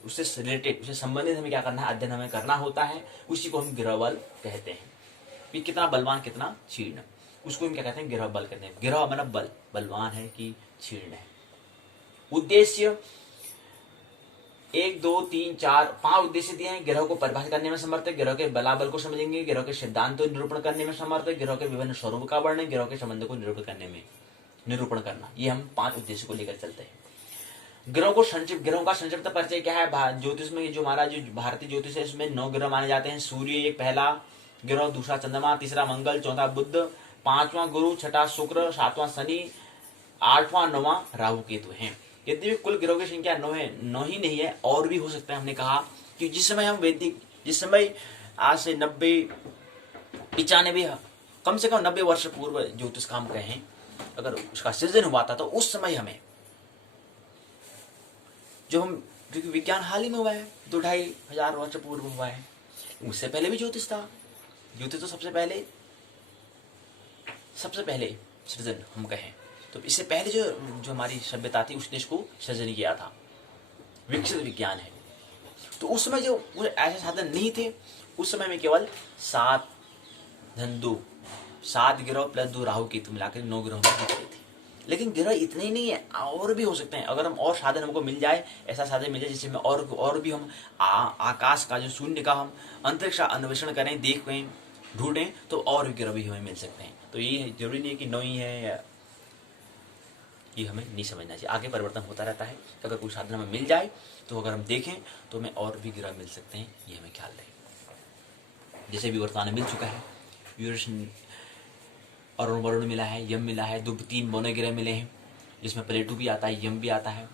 उससे रिलेटेड, उससे संबंधित हमें क्या करना है, अध्ययन हमें करना होता है। उसी को हम ग्रह बल कहते हैं कि कितना बलवान कितना क्षीण, उसको हम क्या कहते हैं, ग्रह बल कहते हैं। ग्रह मतलब बल, बलवान है कि क्षीण है। उद्देश्य 1 2 3 4 5 उद्देश्य दिए हैं। ग्रह को परिभाषित करने में समर्थ है, ग्रह के बलाबल को समझेंगे, ग्रह के सिद्धांतों निरूपण करने में समर्थ है, ग्रह के विभिन्न स्वरूप का वर्णन, ग्रह के संबंधों को निरूपण करना, ये हम 5 उद्देश्य को लेकर चलते हैं। ग्रहों का संक्षिप्त परिचय क्या है। ज्योतिष में जो हमारा जो भारतीय ज्योतिष है, इसमें 9 ग्रह माने जाते हैं। सूर्य एक पहला ग्रह, दूसरा चंद्रमा, तीसरा मंगल, चौथा बुध, 5वां गुरु, 6ठा शुक्र, 7वां शनि, 8वां 9वां राहु केतु हैं। यद्यपि कुल ग्रहों की संख्या 9 है, 9 ही नहीं है, और भी हो सकता है। हमने कहा कि जिस समय आज से 90-95 कम से कम 90 वर्ष पूर्व ज्योतिष काम कहें, अगर उसका सृजन हुआ था तो उस समय हमें जो हम, क्योंकि विज्ञान हाल ही में हुआ है, 2-2.5 हजार वर्ष पूर्व हुआ है, उससे पहले भी ज्योतिष था। ज्योतिष तो सबसे पहले सृजन हम कहें तो इससे पहले जो हमारी सभ्यता थी उसने इसको सृजन किया था, विकसित विज्ञान है। तो उस समय जो ऐसे साधन नहीं थे, उस समय में केवल 7 ग्रह प्लस 2 राहु केतु मिलाकर 9 ग्रहों में दिख रही थी। लेकिन ग्रह इतने ही नहीं है, और भी हो सकते हैं। अगर हम और साधन हमको मिल जाए, ऐसा साधन मिल जाए जिससे में और भी हम आकाश का जो शून्य का हम अंतरिक्ष का अन्वेषण करें, देखें, ढूंढें, तो और भी ग्रह भी हमें मिल सकते हैं। तो ये जरूरी नहीं है कि 9 ही है, या ये हमें नहीं समझना चाहिए। आगे परिवर्तन होता रहता है। अगर कोई साधन हमें मिल जाए तो अगर हम देखें तो हमें और भी ग्रह मिल सकते हैं, ये हमें ख्याल रहे। जैसे भी वर्तमान में मिल चुका है, अरुण वरुण मिला है, यम मिला है, 2-3 बौने ग्रह मिले हैं, जिसमें प्लेटो भी आता है, यम भी आता है।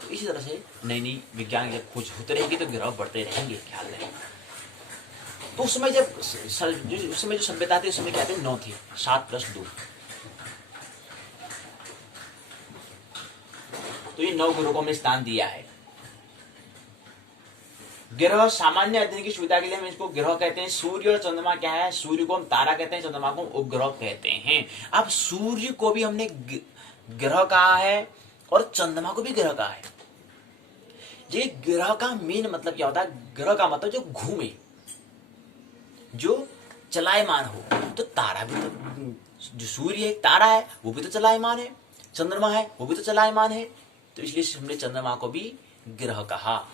तो इसी तरह से नई नई विज्ञान की खोज होते रहेगी तो ग्रह बढ़ते रहेंगे, ख्याल रहे। तो उस समय जो सभ्यता थी, उस समय क्या थे, 9 थी, 7 + 2, तो ये 9 ग्रहों को हमने स्थान दिया है। ग्रह सामान्य अध्ययन की सुविधा के लिए हम इसको ग्रह कहते हैं। सूर्य और चंद्रमा क्या है, सूर्य को हम तारा कहते हैं, चंद्रमा को उपग्रह कहते हैं। अब सूर्य को भी हमने ग्रह कहा है और चंद्रमा को भी ग्रह कहा है। ये ग्रह का मेन मतलब क्या होता है, ग्रह का मतलब जो घूमे, जो चलायमान हो। तो तारा भी तो, जो सूर्य है तारा है, वो भी तो चलायमान है, चंद्रमा है वो भी तो चलायमान है, तो इसलिए हमने चंद्रमा को भी ग्रह कहा,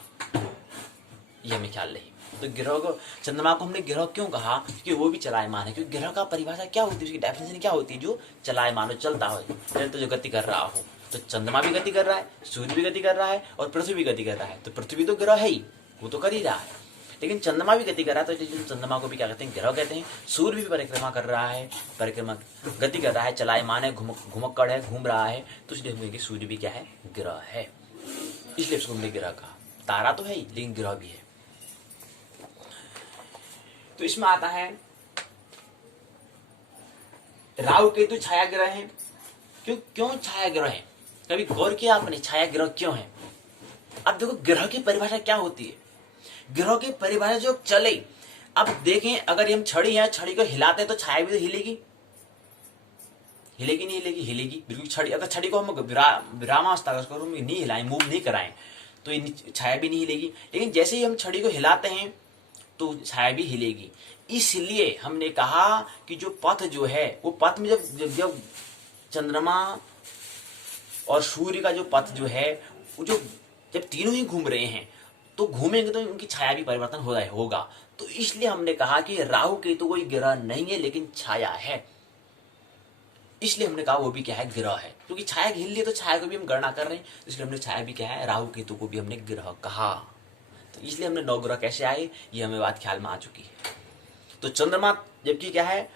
ये हमें ख्याल रही। तो ग्रह को, चंद्रमा को हमने ग्रह क्यों कहा, क्योंकि वो भी चलायमान है। क्योंकि ग्रह का परिभाषा क्या होती है, उसकी डेफिनेशन क्या होती है, जो चलायमान हो, चलता हो, तो जो गति कर रहा हो। तो चंद्रमा भी गति कर रहा है, सूर्य भी गति कर रहा है और पृथ्वी भी गति कर रहा है। तो पृथ्वी तो ग्रह है ही, वो तो कर ही रहा है, लेकिन चंद्रमा भी गति कर रहा है, तो चंद्रमा को भी क्या कहते हैं, ग्रह कहते हैं। सूर्य भी परिक्रमा कर रहा है, परिक्रमा गति कर रहा है, चलायमान है, घुमक्कड़ है, घूम रहा है, तो इसलिए हम सूर्य भी क्या है, ग्रह है, इसलिए उसको हमने ग्रह कहा। तारा तो है ही, लेकिन ग्रह भी है। तो इसमें आता है राहु केतु छाया ग्रह है। क्यों छाया ग्रह है, कभी गौर किया आपने छाया ग्रह क्यों है? अब देखो ग्रह की परिभाषा क्या होती है, ग्रह की परिभाषा जो चले। अब देखें, अगर हम छड़ी है, छड़ी को हिलाते हैं तो छाया भी तो हिलेगी, हिलेगी नहीं हिलेगी, हिलेगी बिल्कुल। छड़ी, अगर छड़ी को हम विरामावस्था उसको नहीं हिलाएं, मूव नहीं कराएं, तो छाया भी नहीं हिलेगी। लेकिन जैसे ही हम छड़ी को हिलाते हैं तो छाया भी हिलेगी। इसलिए हमने कहा कि जो पथ जो है, वो पथ में जब चंद्रमा और सूर्य का जो पथ जो है, वो जो जब तीनों ही घूम रहे हैं तो घूमेंगे तो उनकी छाया भी परिवर्तन होगा। तो इसलिए हमने कहा कि राहु केतु कोई ग्रह नहीं है, लेकिन छाया है। इसलिए हमने कहा वो भी क्या है, ग्रह है। क्योंकि छाया हिल रही है तो छाया को भी हम गणना कर रहे हैं, इसलिए हमने छाया भी क्या है, राहु केतु को भी हमने ग्रह कहा। तो इसलिए हमने 9 ग्रह कैसे आए, ये हमें बात ख्याल में आ चुकी है। तो चंद्रमा जबकि क्या है,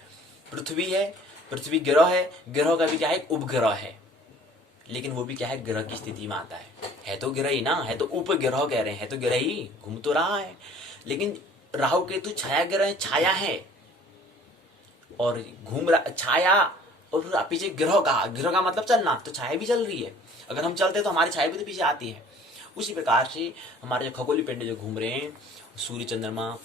पृथ्वी है, पृथ्वी ग्रह है, ग्रह का भी क्या है, उपग्रह है, लेकिन वो भी क्या है, ग्रह की स्थिति में आता है तो ग्रह ही ना, है तो उपग्रह कह रहे हैं, है तो ग्रह ही, घूम तो रहा है। लेकिन राहु केतु छाया ग्रह, छाया है और घूम रहा, छाया और पीछे ग्रह का मतलब चलना, तो छाया भी चल रही है। अगर हम चलते तो हमारी छाया भी तो पीछे आती है। उसी प्रकार से हमारे जो खगोलीय पिंड जो घूम रहे हैं, सूर्य चंद्रमा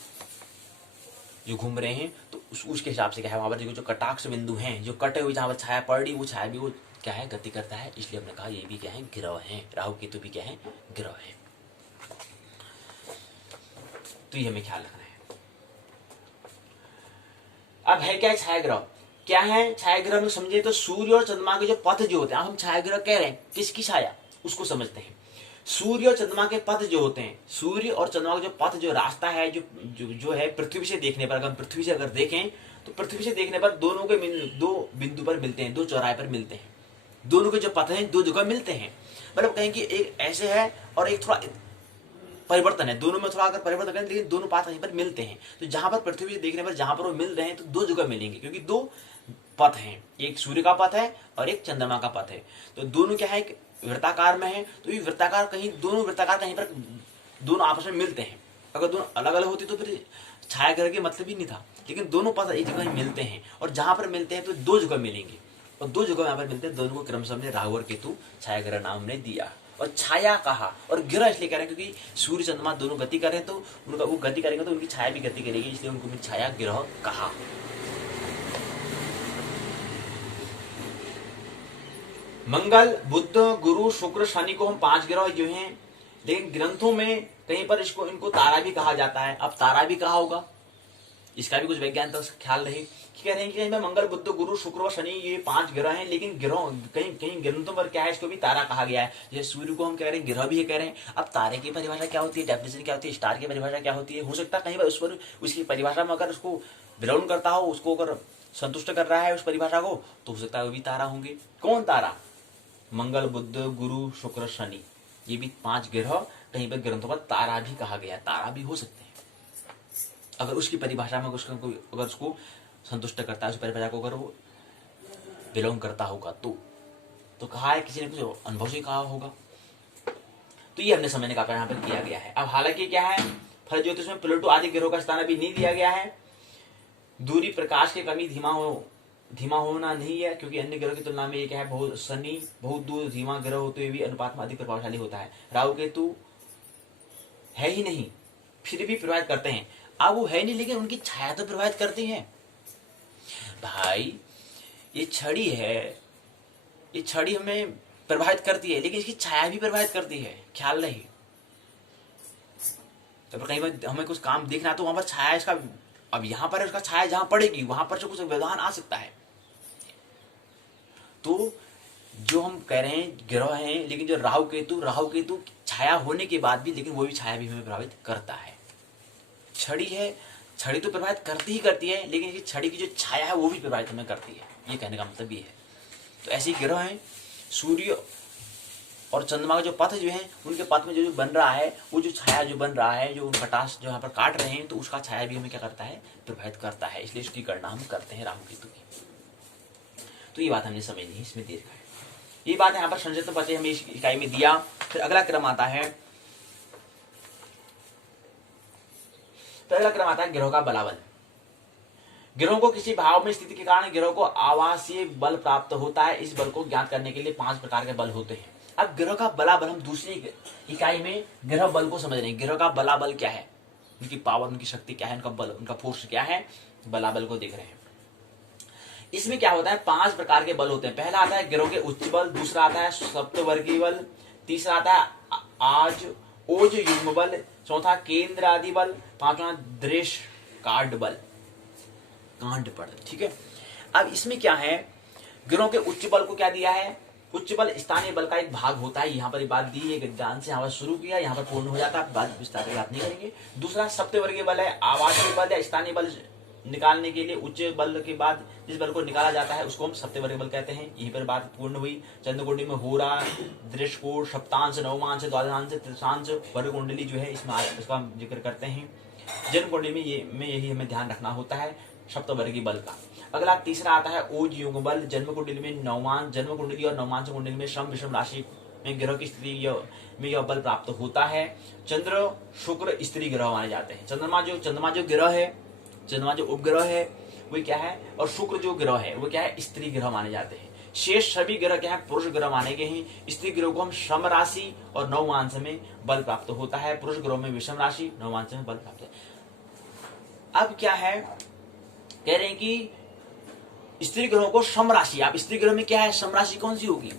जो घूम रहे हैं, तो उसके हिसाब से क्या है, वहां पर जो कटाक्ष बिंदु हैं, जो कटे हुए जहां पर छाया पड़ रही, वो छाया भी वो क्या है, गति करता है। इसलिए हमने कहा ये भी क्या है, ग्रह है, राहु केतु भी क्या है, ग्रह है। तो ये हमें ख्याल रखना है। अब है क्या छाया ग्रह, क्या है छाया ग्रह में समझे तो सूर्य और चंद्रमा के जो पथ जो होते हैं, हम छाया ग्रह कह रहे हैं, किसकी छाया, उसको समझते हैं। सूर्य और चंद्रमा के पथ जो होते हैं, सूर्य और चंद्रमा का जो पथ, जो रास्ता है, जो है पृथ्वी से देखने पर, अगर पृथ्वी से अगर देखें तो पृथ्वी से देखने पर दोनों के दो बिंदु पर मिलते हैं, 2 चौराहे पर मिलते हैं। दोनों के जो पथ हैं 2 जगह मिलते हैं। मतलब कहें कि एक ऐसे है और एक थोड़ा परिवर्तन है, दोनों में थोड़ा अगर परिवर्तन करें, लेकिन दोनों पाथ वहीं पर मिलते हैं। तो जहां पर पृथ्वी से देखने पर जहां पर वो मिल रहे हैं तो 2 जगह मिलेंगे, क्योंकि 2 पथ हैं, एक सूर्य का पथ है और एक चंद्रमा का पथ है। तो दोनों क्या है, एक वृत्ताकार में है, तो ये वृत्ताकार कहीं, दोनों वृत्ताकार कहीं पर दोनों आपस में मिलते हैं। अगर दोनों अलग अलग होते तो फिर छाया ग्रह के मतलब ही नहीं था, लेकिन दोनों पथ एक जगह मिलते हैं, और जहां पर मिलते हैं तो दो जगह मिलेंगे, और दो जगह यहाँ पर मिलते हैं, दोनों को क्रमशः हमने राहु और केतु छाया ग्रह नाम हमने दिया। और छाया कहा, और ग्रह इसलिए कह रहे हैं क्योंकि सूर्य चंद्रमा दोनों गति कर रहे हैं, तो उनका वो गति करेंगे तो उनकी छाया भी गति करेगी, इसलिए उनको छाया ग्रह कहा। मंगल, बुध, गुरु, शुक्र, शनि को हम 5 ग्रह जो हैं, लेकिन ग्रंथों में कहीं पर इनको तारा भी कहा जाता है। अब तारा भी कहा होगा, इसका भी कुछ वैज्ञानिक तो ख्याल रहे कि कह रहे हैं कि मंगल, बुध, गुरु, शुक्र और शनि ये 5 ग्रह हैं, लेकिन ग्रह कहीं ग्रंथों पर क्या है, इसको भी तारा कहा गया है। जैसे सूर्य को हम कह रहे हैं ग्रह भी कह रहे हैं। अब तारे की परिभाषा क्या होती है, डेफिनेशन क्या होती है, स्टार की परिभाषा क्या होती है, हो सकता है कहीं पर उस पर उसकी परिभाषा में अगर उसको विरोध करता हो, उसको अगर संतुष्ट कर रहा है उस परिभाषा को, तो हो सकता है वो भी तारा होंगे। कौन तारा? मंगल, बुध, गुरु, शुक्र, शनि, ये भी 5 ग्रह कहीं पर ग्रंथों पर तारा भी कहा गया है। तारा भी हो सकते हैं अगर उसकी परिभाषा में अगर उसको संतुष्ट करता है, उस परिभाषा को अगर वो बिलोंग करता होगा तो कहा है, किसी ने कुछ अनुभव से कहा होगा। तो ये हमने समझने का यहाँ पर किया गया है। अब हालांकि क्या है, फल ज्योतिष में प्लूटो आदि ग्रहों का स्थान अभी नहीं दिया गया है। दूरी, प्रकाश की कमी, धीमा होना नहीं है, क्योंकि अन्य ग्रहों की तुलना में ये क्या है, बहुत शनि बहुत दूर धीमा ग्रह होते हुए भी अनुपात में अधिक प्रभावशाली होता है। राहु केतु है ही नहीं, फिर भी प्रभावित करते हैं। अब वो है नहीं, लेकिन उनकी छाया तो प्रभावित करती है। भाई ये छड़ी है, ये छड़ी हमें प्रभावित करती है, लेकिन इसकी छाया भी प्रभावित करती है, ख्याल रही। तो कहीं बार हमें कुछ काम देखना तो वहां पर छाया इसका, अब यहां पर उसका छाया जहां पड़ेगी वहां पर से कुछ व्यवधान आ सकता है। तो जो हम कह रहे हैं ग्रह हैं, लेकिन जो राहु केतु छाया होने के बाद भी, लेकिन वो भी छाया भी हमें प्रभावित करता है। छड़ी है, छड़ी तो प्रभावित करती ही करती है, लेकिन ये छड़ी की जो छाया है वो भी प्रभावित हमें करती है, ये कहने का मतलब ये है। तो ऐसे ग्रह हैं। सूर्य और चंद्रमा का जो पथ जो है, उनके पथ में जो बन रहा है, वो जो छाया जो बन रहा है, जो उनका टास्क जो यहाँ पर काट रहे हैं, तो उसका छाया भी हमें क्या करता है, प्रभावित करता है। इसलिए उसकी गणना हम करते हैं राहु केतु की। तो ये बात हमने समझनी है, इसमें दीर्घ है। ये बात यहाँ पर संक्षिप्त परिचय हमें इस इकाई में दिया। फिर अगला क्रम आता है, ग्रहों का बलाबल। ग्रहों को किसी भाव में स्थिति के कारण ग्रहों को आवासीय बल प्राप्त होता है। इस बल को ज्ञात करने के लिए 5 प्रकार के बल होते हैं। अब ग्रहों का बलाबल हम दूसरी इकाई में ग्रह बल को समझ रहे हैं। ग्रहों का बलाबल क्या है, उनकी पावर, उनकी शक्ति क्या है, उनका बल, उनका फोर्स क्या है, बलाबल को देख रहे हैं। इसमें क्या होता है, 5 प्रकार के बल होते हैं। पहला आता है ग्रहों के उच्च बल, दूसरा आता है सप्तवर्गीय बल, तीसरा आता है ओज युग्म बल, चौथा केंद्र आदि बल, पांचवा दृश्य कांड बल, ठीक है। अब इसमें क्या है, ग्रहों के उच्च बल को क्या दिया है, उच्च बल स्थानीय बल का एक भाग होता है। यहाँ पर बात दी है, ज्ञान से यहाँ पर शुरू किया, यहाँ पर पूर्ण हो जाता है, बात विस्तार से बात नहीं करेंगे। दूसरा सप्तवर्गीय बल है, आवासीय बल या स्थानीय बल निकालने के लिए उच्च बल के बाद जिस बल को निकाला जाता है उसको हम सप्तवर्गीय बल कहते हैं। यहीं पर बात पूर्ण हुई। चंद्रकुंडली में होरा, दृष्टिकोण, सप्तांश, नवमांश, द्वादशांश, तृतीयांश, वर्ग कुंडली जो है इसमें इसका हम जिक्र करते हैं। जन्म कुंडली में यही हमें ध्यान रखना होता है सप्तवर्गीय बल का। अगला तीसरा आता है ओज युग्म बल। जन्म कुंडली में नवमांश, जन्म कुंडली और नवमांश कुंडली में श्रम विषम राशि में ग्रह की स्थिति में यह बल प्राप्त होता है। चंद्र शुक्र स्त्री ग्रह माने जाते हैं। चंद्रमा जो ग्रह है, चंद्रमा जो उपग्रह है वो क्या है, और शुक्र जो ग्रह है वो क्या है, स्त्री ग्रह माने जाते हैं। शेष सभी ग्रह क्या है, पुरुष ग्रह माने गए हैं। स्त्री ग्रह को हम श्रम राशि और नवमांश में बल प्राप्त होता है, पुरुष ग्रह में विषम राशि, नवमांश में बल प्राप्त होता है। अब क्या है, कह रहे हैं कि स्त्री ग्रहों को श्रम राशि, आप स्त्री ग्रह में क्या है, श्रम राशि कौन सी होगी,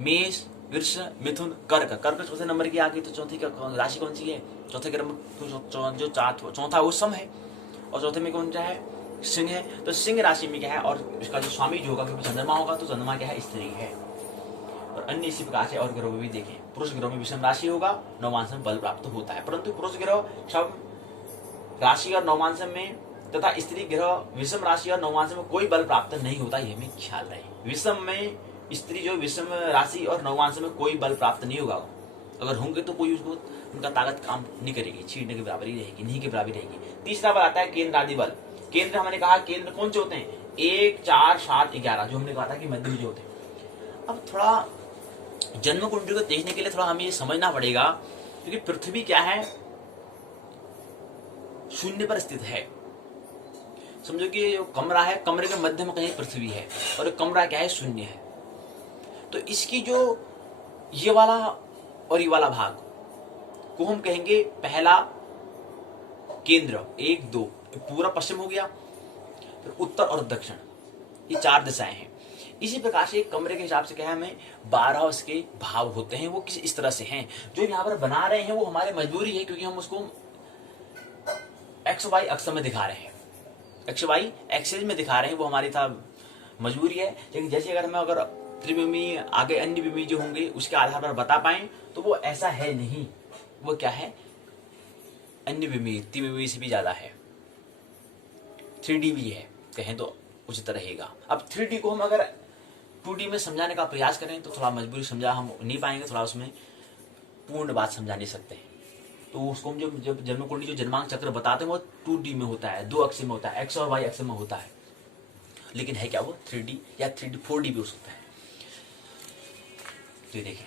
मेष, वृष, मिथुन, कर्क। कर्क चौथे नंबर की आ गई, तो चौथी राशि कौन सी है, चौथे क्रम जो चौथा वो सम है, और चौथे में कौन सा है, सिंह है। तो सिंह राशि में क्या है, और इसका जो स्वामी जो होगा, क्योंकि चंद्रमा होगा तो चंद्रमा क्या है, स्त्री है। और अन्य इसी प्रकार से और ग्रहों में भी देखें, पुरुष ग्रहों में विषम राशि होगा, नवमांश में बल प्राप्त होता है। परंतु पुरुष ग्रह सब राशि और नवमांश में तथा स्त्री ग्रह विषम राशि और नवमांश में कोई बल प्राप्त नहीं होता, ये हमें ख्याल रहे। विषम में स्त्री जो विषम राशि और नवमांश में कोई बल प्राप्त नहीं होगा, अगर होंगे तो कोई उसको उनका ताकत काम नहीं करेगी, छीनने की बराबरी रहेगी, नहीं की बराबरी रहेगी। तीसरा बल आता है केंद्र आदि बल। केंद्र हमने कहा, केंद्र कौन से होते हैं, 1, 4, 7, 11 जो हमने कहा था कि मध्य बीज होते हैं। अब थोड़ा जन्म कुंडली को देखने के लिए थोड़ा हमें ये समझना पड़ेगा, क्योंकि पृथ्वी क्या है, शून्य पर स्थित है। समझो कि जो कमरा है, कमरे के मध्य में कहीं पृथ्वी है, और कमरा क्या है, शून्य है। तो इसकी जो ये वाला और ये वाला भाग को हम कहेंगे पहला केंद्र, 1, 2, पूरा पश्चिम हो गया, फिर उत्तर और दक्षिण, ये 4 दिशाएं हैं। इसी प्रकार से कमरे के हिसाब से क्या है, हमें 12 उसके भाव होते हैं। वो किस इस तरह से हैं, जो यहाँ पर बना रहे हैं वो हमारे मजबूरी है, क्योंकि हम उसको एक्स वाई अक्ष में दिखा रहे हैं, एक्स वाई एक्सेस में दिखा रहे हैं, वो हमारी था मजबूरी है। लेकिन जैसे अगर हम अगर त्रिविमी आगे अन्य विमी जो होंगे उसके आधार पर बता पाए, तो वो ऐसा है नहीं। वो क्या है, अन्य विमी त्रिविमी से भी ज्यादा है, 3D भी है कहें तो उचित रहेगा। अब 3D को हम अगर 2D में समझाने का प्रयास करें तो थोड़ा मजबूरी समझा हम नहीं पाएंगे, थोड़ा उसमें पूर्ण बात समझा नहीं सकते हैं। तो उसको हम जब जन्म कुंडली जो जन्मांक चक्र बताते हैं वो 2D में होता है, 2 अक्ष में होता है, एक्स और वाई अक्ष में होता है। लेकिन है क्या वो 3D या 3D 4D भी हो सकता है। तो ये देखें,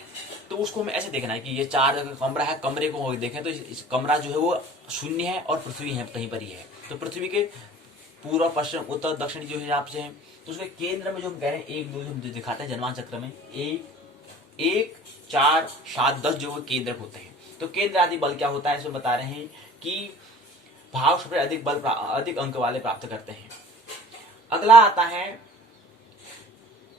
तो उसको हमें ऐसे देखना है कि ये 4 कमरा है, कमरे को देखें तो इस कमरा जो है वो शून्य है और पृथ्वी है कहीं पर ही है। तो पृथ्वी के पूर्व, पश्चिम, उत्तर, दक्षिण जो हिसाब से है, तो उसके केंद्र में जो हम कह रहे हैं 1, 2 जो हम दिखाते हैं जन्मांक चक्र में, 1, 4, 7, 10 जो वो केंद्र होते हैं। तो केंद्र आदि बल क्या होता है, इसमें बता रहे हैं कि भाव सबसे अधिक बल अधिक अंक वाले प्राप्त करते हैं। अगला आता है,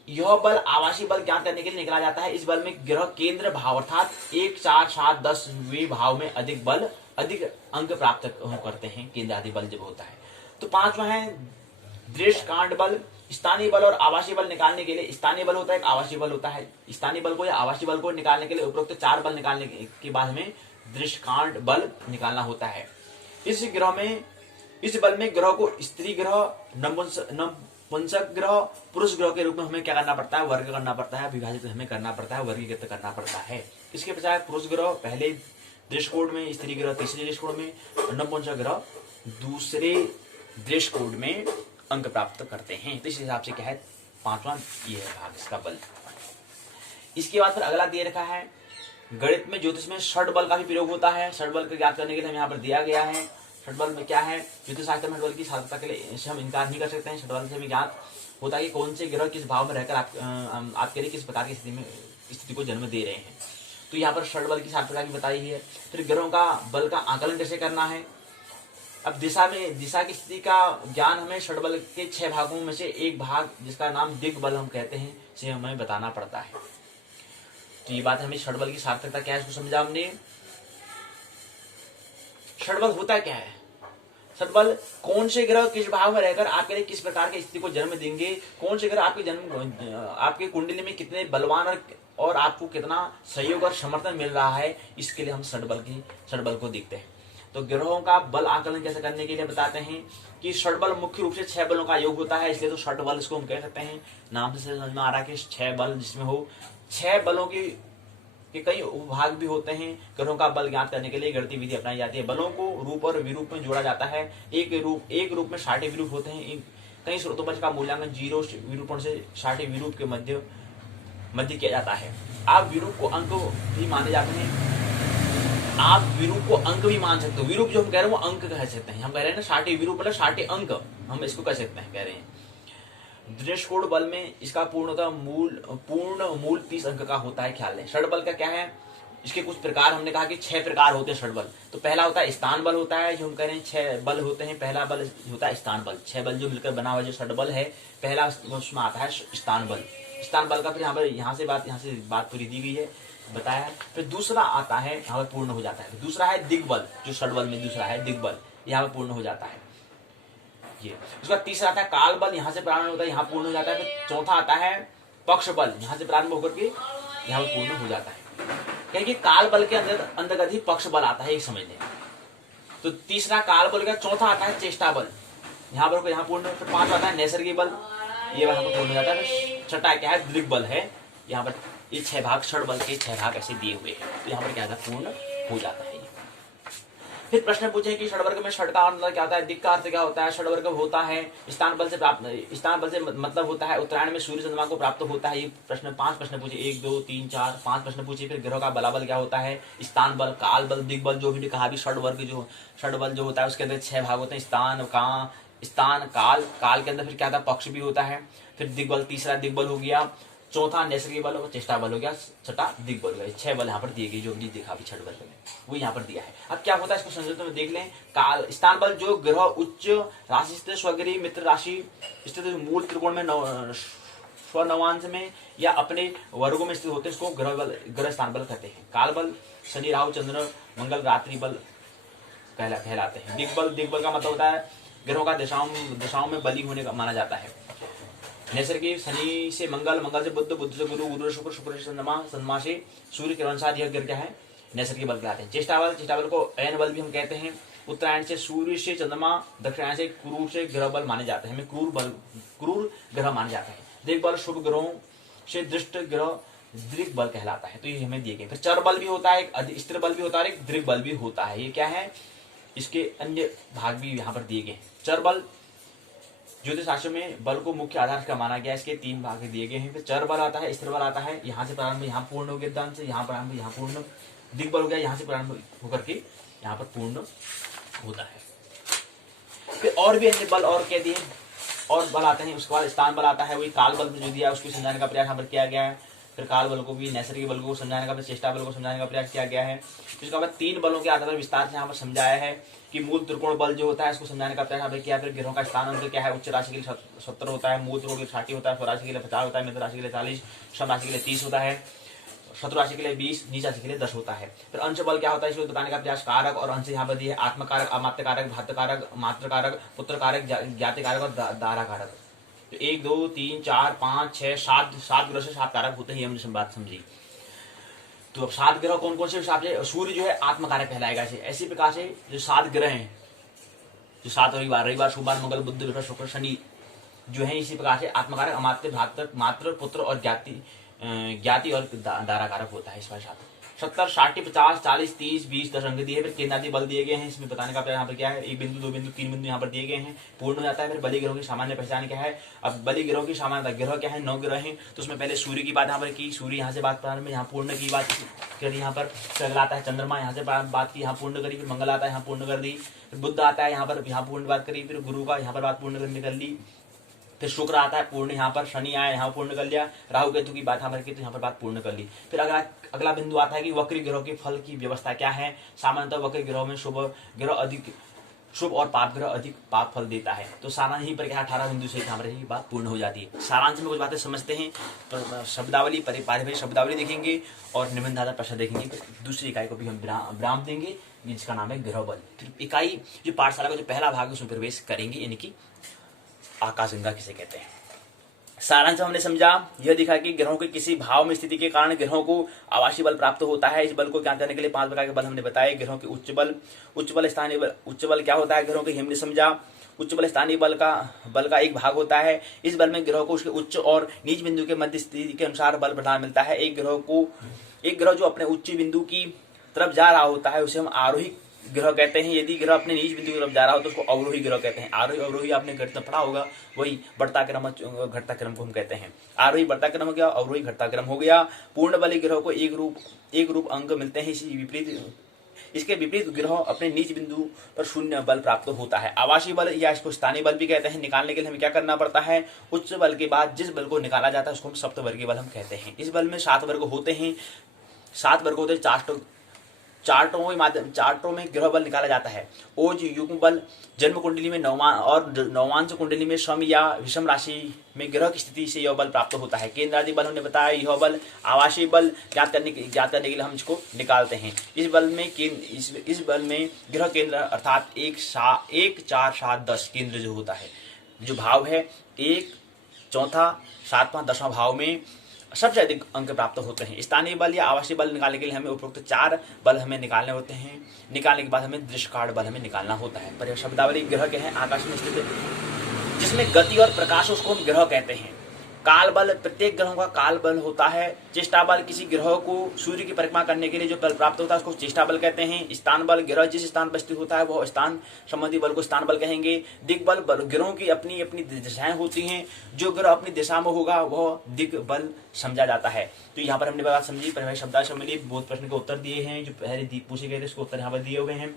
यह बल आवासीय बल ज्ञात करने के लिए निकाला जाता है। इस बल में ग्रह केंद्र भाव अर्थात 1, 4, 7, 10 वे भाव में अधिक बल अधिक अंक प्राप्त करते हैं, केंद्र आदि बल जब होता है। तो 5वां है दृश्य कांड बल। स्थानीय बल और आवासीय बल निकालने के लिए, स्थानीय बल होता है, एक आवासीय बल होता है। स्थानीय बल को या आवासीय बल को निकालने के लिए उपरोक्त 4 बल निकालने के बाद हमें दृश्य कांड बल निकालना होता है। इस बल में ग्रह को स्त्री ग्रह, नपुंसक ग्रह, पुरुष ग्रह के रूप में हमें क्या करना पड़ता है, वर्ग करना पड़ता है, विभाजित हमें करना पड़ता है, वर्गीकृत करना पड़ता है। इसके बजाय पुरुष ग्रह पहले दृष्टिकोण में, स्त्री ग्रह तीसरे दृष्टिकोण में, नपुंसक ग्रह दूसरे दृष्टिकोण में अंक प्राप्त करते हैं। तो इस हिसाब से क्या है, 5वां ये है भाग इसका बल। इसके बाद फिर अगला दे रखा है, गणित में ज्योतिष में षड बल का भी प्रयोग होता है। षड बल को ज्ञात करने के लिए हमें यहाँ पर दिया गया है। षड बल में क्या है, ज्योतिष शास्त्र में षड बल की सार्थकता के लिए इसे हम इनकार नहीं कर सकते हैं। षड बल से हमें ज्ञात होता है कि कौन से ग्रह किस भाव में रहकर आपके लिए किस प्रकार की स्थिति को जन्म दे रहे हैं। तो यहाँ पर षड बल की सार्थकता भी बताई है। फिर ग्रहों का बल का आकलन कैसे करना है। अब दिशा की स्थिति का ज्ञान हमें षड बल के 6 भागों में से एक भाग जिसका नाम दिग बल हम कहते हैं, इसे हमें बताना पड़ता है। तो ये बात हमें षड बल की सार्थकता क्या है इसको समझा हमने। षड बल होता क्या है, षड बल कौन से ग्रह किस भाव में रहकर आपके लिए किस प्रकार की स्थिति को जन्म देंगे, कौन से ग्रह आपके कुंडली में कितने बलवान और आपको कितना सहयोग और समर्थन मिल रहा है, इसके लिए हम षड बल को देखते हैं। तो ग्रहों का बल आकलन कैसे करने के लिए बताते हैं कि षड बल मुख्य रूप से 6 बलों का योग होता है, इसलिए तो षड बल इसको हम कह सकते हैं। नाम से समझ में आ रहा है कि 6 बल जिसमें हो 6 बलों के कई उपभाग भी होते हैं। ग्रहों का बल ज्ञात करने के लिए गणितीय विधि अपनाई जाती है। बलों को रूप और विरूप में जोड़ा जाता है। एक रूप में 60 विरूप होते हैं। कई स्रोतों पर इसका मूल्यांकन 0 विरूपण से 60 विरूप के मध्य किया जाता है। आप विरूप को अंक भी माने जाते हैं, आप विरूप को अंक भी मान सकते हो। विरूप जो हम कह रहे हैं वो अंक कह सकते हैं। हम कह रहे हैं ना 60 विरूप मतलब 60 अंक, हम इसको कह सकते हैं, कह रहे हैं। दृष्टिकोण बल में इसका पूर्ण मूल 30 अंक का होता है। ख्याल है षड बल का क्या है, इसके कुछ प्रकार हमने कहा कि 6 प्रकार होते हैं षड बल। तो पहला होता है स्थान बल होता है, जो हम कह रहे हैं 6 बल होते हैं। पहला बल होता है स्थान बल, 6 बल जो मिलकर बना हुआ जो षड बल है, पहला उसमें आता है स्थान बल। स्थान बल का फिर यहाँ से बात पूरी दी गई है, बताया। फिर दूसरा आता है, यहाँ पर पूर्ण हो जाता है। दूसरा है दिग्बल, जो षड बल में दूसरा है दिग्बल, यहाँ पर पूर्ण हो जाता है ये। उसका तीसरा आता है काल बल, यहाँ से प्रारंभ होता है, यहाँ पूर्ण हो जाता है। फिर चौथा आता है पक्ष बल, यहाँ से प्रारंभ होकर के यहाँ पर पूर्ण हो जाता है। क्योंकि काल बल के अंतर्गत ही पक्ष बल आता है, एक समझ लें। तो तीसरा काल बल का, चौथा आता है चेष्टा बल, यहाँ पर यहाँ पूर्ण। फिर 5 आता है नैसर्गिक बल, ये यहाँ पर पूर्ण हो जाता है। छठा क्या है दृग बल है, यहाँ पर ये 6 भाग षड बल के 6 भाग ऐसे दिए हुए हैं। तो यहाँ पर क्या पूर्ण हो जाता है। फिर प्रश्न पूछे कि षडवर्ग में षड का मतलब क्या होता है, दिक् का अर्थ क्या होता है, षडवर्ग होता है स्थान बल से प्राप्त, स्थान बल से मतलब होता है उत्तरायण में सूर्य चंद्रमा को प्राप्त होता है। ये प्रश्न 5 प्रश्न पूछे, 1 2 3 4 5 प्रश्न पूछे। फिर ग्रहों का बलाबल क्या होता है, स्थान बल, काल बल, दिग्बल, जो भी कहा भी षडवर्ग जो षडबल जो होता है उसके अंदर 6 भाग होते हैं, स्थान काल, काल के अंदर फिर क्या था, पक्ष भी होता है। फिर दिग्बल, तीसरा दिग्बल हो गया, चौथा नैसर्गिक बल और चेष्टा बल हो गया, छठा दिग्बल हो गया। 6 बल यहाँ पर दिए गए जो भी देखा भी छठ वर्ग में वो यहाँ पर दिया है। अब क्या होता है इसको संस्कृत में देख लें। काल स्थान बल जो ग्रह उच्च राशि स्थित स्वगृह मित्र राशि स्थित मूल त्रिकोण में स्वनवांश में या अपने वर्गों में स्थित होते हैं उसको ग्रह स्थान बल कहते हैं। काल बल शनि राहु चंद्र मंगल रात्रि बल कहलाते हैं। दिग्बल का मतलब होता है ग्रहों का दिशाओं में बली होने का माना जाता है। नैसर्गिक शनि से मंगल, मंगल से बुध, बुध से गुरु, गुरु से शुक्र, शुक्र से चंद्रमा, चंद्रमा से सूर्य के अनुसार यह ग्रह क्या है, नैसर्गिक बल कहलाते हैं। चेष्टा बल को अयन बल भी हम कहते हैं। उत्तरायण से सूर्य से चंद्रमा, दक्षिणायन से क्रूर से ग्रह बल माने जाते हैं, हमें क्रूर ग्रह माने जाते हैं। दिग्बल शुभ ग्रहों से दृष्ट ग्रह दृग बल कहलाता है। तो ये हमें दिए गए। फिर चर बल भी होता है, एक स्थिर बल भी होता है, एक दृग बल भी होता है। ये क्या है, इसके अन्य भाग भी यहाँ पर दिए गए। चर बल ज्योतिष शास्त्र में बल को मुख्य आधार का माना गया, इसके 3 भाग दिए गए हैं। फिर चर बल आता है, स्थिर बल आता है, यहाँ से प्रारंभ यहाँ पूर्ण हो गया, दान से यहाँ प्रारंभ यहाँ पूर्ण, दिग्बल हो गया यहाँ से प्रारंभ होकर के यहाँ पर पूर्ण होता है। फिर और भी अन्य बल और कह दिए और बल आते हैं। उसके बाद स्थान बल आता है, वही काल बल जो दिया उसको समझाने का प्रयास यहाँ पर किया गया है। फिर काल बल को भी, नैसर्गिक बल को समझाने का, चेष्टा बल को समझाने का प्रयास किया गया है। इसके बाद 3 बलों के आधार पर विस्तार से यहाँ पर समझाया है कि मूल त्रिकोण बल जो होता है इसको समझाने का प्रयास यहाँ पर किया। फिर ग्रहों का स्थान अंतर क्या है, उच्च राशि के लिए 70 होता है, मूल त्रिकोण के लिए 60 होता है, स्वराशि के लिए 50 होता है, मित्र राशि के लिए 40, श्रम राशि के लिए 30 होता है, शत्रु राशि के लिए 20, नीच राशि के लिए 10 होता है। फिर अंश बल क्या होता है इसको बताने का प्रयास। कारक और अंश यहाँ पर दिए, आत्मकारक, अमात्य कारक, भात्य कारक, मात्र कारक, पुत्र कारक, ज्ञाति कारक और दारा कारक। तो 1 2 3 4 5 6 7 ग्रह से 7 कारक होते हैं, हमने बात समझी। तो अब 7 ग्रह कौन कौन से हिसाब से, सूर्य जो है आत्मकारक कहलाएगा। ऐसी प्रकार से जो 7 ग्रह हैं, जो 7 रविवार सोमवार मंगल बुध बृहस्पति शुक्र शनि जो है, इसी प्रकार से आत्मकारक, अमात्य, भ्रातृ, मात्र, पुत्र और ज्ञाति और दारा कारक होता है। इस बार 70 60 50 40 30 20 10 अंक दिए। फिर केंद्रादि बल दिए गए हैं, इसमें बताने का यहाँ पर क्या है, 1 बिंदु 2 बिंदु 3 बिंदु यहाँ पर दिए गए हैं, पूर्ण हो जाता है। फिर बलि ग्रहों की सामान्य पहचान क्या है। अब बलि ग्रहों की सामान्यता, ग्रह क्या है, 9 ग्रह हैं। तो उसमें पहले सूर्य की बात यहाँ पर की, सूर्य यहाँ से बात प्रारंभ में, यहाँ पूर्ण की बात करी, यहाँ पर अगला आता है चंद्रमा, यहाँ से बात की, यहाँ पूर्ण करी। फिर मंगल आता है, यहाँ पूर्ण कर दी। फिर बुध आता है, यहाँ पर यहाँ पूर्ण बात करी। फिर गुरु का यहाँ पर बात पूर्ण करने कर ली। फिर शुक्र आता है पूर्ण, यहाँ पर शनि आया, यहाँ पूर्ण कर लिया। राहु केतु की बात यहाँ पर की तो यहाँ पर बात पूर्ण कर ली। फिर अगला बिंदु आता है कि वक्री ग्रह के फल की व्यवस्था क्या है। सामान्यतः वक्री ग्रहों में शुभ ग्रह अधिक शुभ और पाप ग्रह अधिक पाप फल देता है। तो सारांश यहीं पर क्या 18 बिंदु से यहाँ पर ही बात पूर्ण हो जाती है। सारांश में कुछ बातें समझते हैं, शब्दावली पारिभाषिक शब्दावली देखेंगे और निबंध आधार प्रश्न देखेंगे। दूसरी इकाई को भी हम विराम देंगे जिसका नाम है ग्रह बल। फिर इकाई जो पाठशाला का जो पहला भाग है उसमें प्रवेश करेंगे, यानी कि आकाश गंगा किसे कहते हैं। सारांश हमने समझा, यह दिखा कि ग्रहों के किसी भाव में स्थिति के कारण ग्रहों को आवासीय बल प्राप्त होता है। इस बल को ज्ञात करने के लिए 5 प्रकार के बल हमने बताए। ग्रहों के उच्च बल स्थानीय बल। उच्च बल क्या होता है ग्रहों के, हमने समझा। उच्च बल स्थानीय बल का एक भाग होता है। इस बल में ग्रहों को उसके उच्च और नीच बिंदु के मध्य स्थिति के अनुसार बल प्रदान मिलता है। एक ग्रह जो अपने उच्च बिंदु की तरफ जा रहा होता है उसे हम आरोही ग्रह कहते हैं। यदि ग्रह अपने नीच बिंदु की तरफ जा रहा हो तो उसको अवरोही ग्रह कहते हैं। आरोही अवरोही आपने गणित में पढ़ा होगा, वही बढ़ता क्रम घटता क्रम को हम कहते हैं। आरोही बढ़ता क्रम हो गया, अवरोही घटता क्रम हो गया। पूर्ण बली ग्रह को एक रूप अंक मिलते हैं। इसके विपरीत ग्रह अपने नीच बिंदु पर शून्य बल प्राप्त होता है। आवासीय बल या इसको स्थानीय बल भी कहते हैं। निकालने के लिए हमें क्या करना पड़ता है, उच्च बल के बाद जिस बल को निकाला जाता है उसको हम सप्तवर्गीय बल हम कहते हैं। इस बल में 7 वर्ग होते हैं। 7 वर्ग होते हैं। चार्टों में ग्रह बल निकाला जाता है। ओज युग्म बल जन्म कुंडली में नौवांश कुंडली में श्रम या विषम राशि में ग्रह की स्थिति से यह बल प्राप्त होता है। केंद्रादि बल हमने बताया, यह बल आवासीय बल ज्ञात करने के लिए हम इसको निकालते हैं। इस बल में ग्रह केंद्र अर्थात 1 4 7 10 केंद्र जो होता है, जो भाव है 1 4 7 5 10वां भाव में सबसे अधिक अंक प्राप्त होते हैं। स्थानीय बल या आवासीय बल निकालने के लिए हमें उपरोक्त 4 बल हमें निकालने होते हैं। निकालने के बाद हमें दृश्यकाल बल हमें निकालना होता है। पर शब्दावली ग्रह के हैं आकाश में स्थित जिसमें गति और प्रकाश उसको हम ग्रह कहते हैं। काल बल, प्रत्येक ग्रहों का काल बल होता है। चेष्टा बल, किसी ग्रह को सूर्य की परिक्रमा करने के लिए जो बल प्राप्त होता है उसको चेष्टा बल कहते हैं। स्थान बल, ग्रह जिस स्थान पर स्थित होता है वह स्थान संबंधी बल को स्थान बल कहेंगे। दिग्बल, ग्रहों की अपनी अपनी दिशाएं होती हैं, जो ग्रह अपनी दिशा में होगा वह दिग्बल समझा जाता है। तो यहाँ पर हमने बात समझी, परिभाषा शब्दार्थ समझ ली, बहुत प्रश्न के उत्तर दिए हैं जो पहले पूछे गए थे, उसके उत्तर यहाँ पर दिए हुए हैं।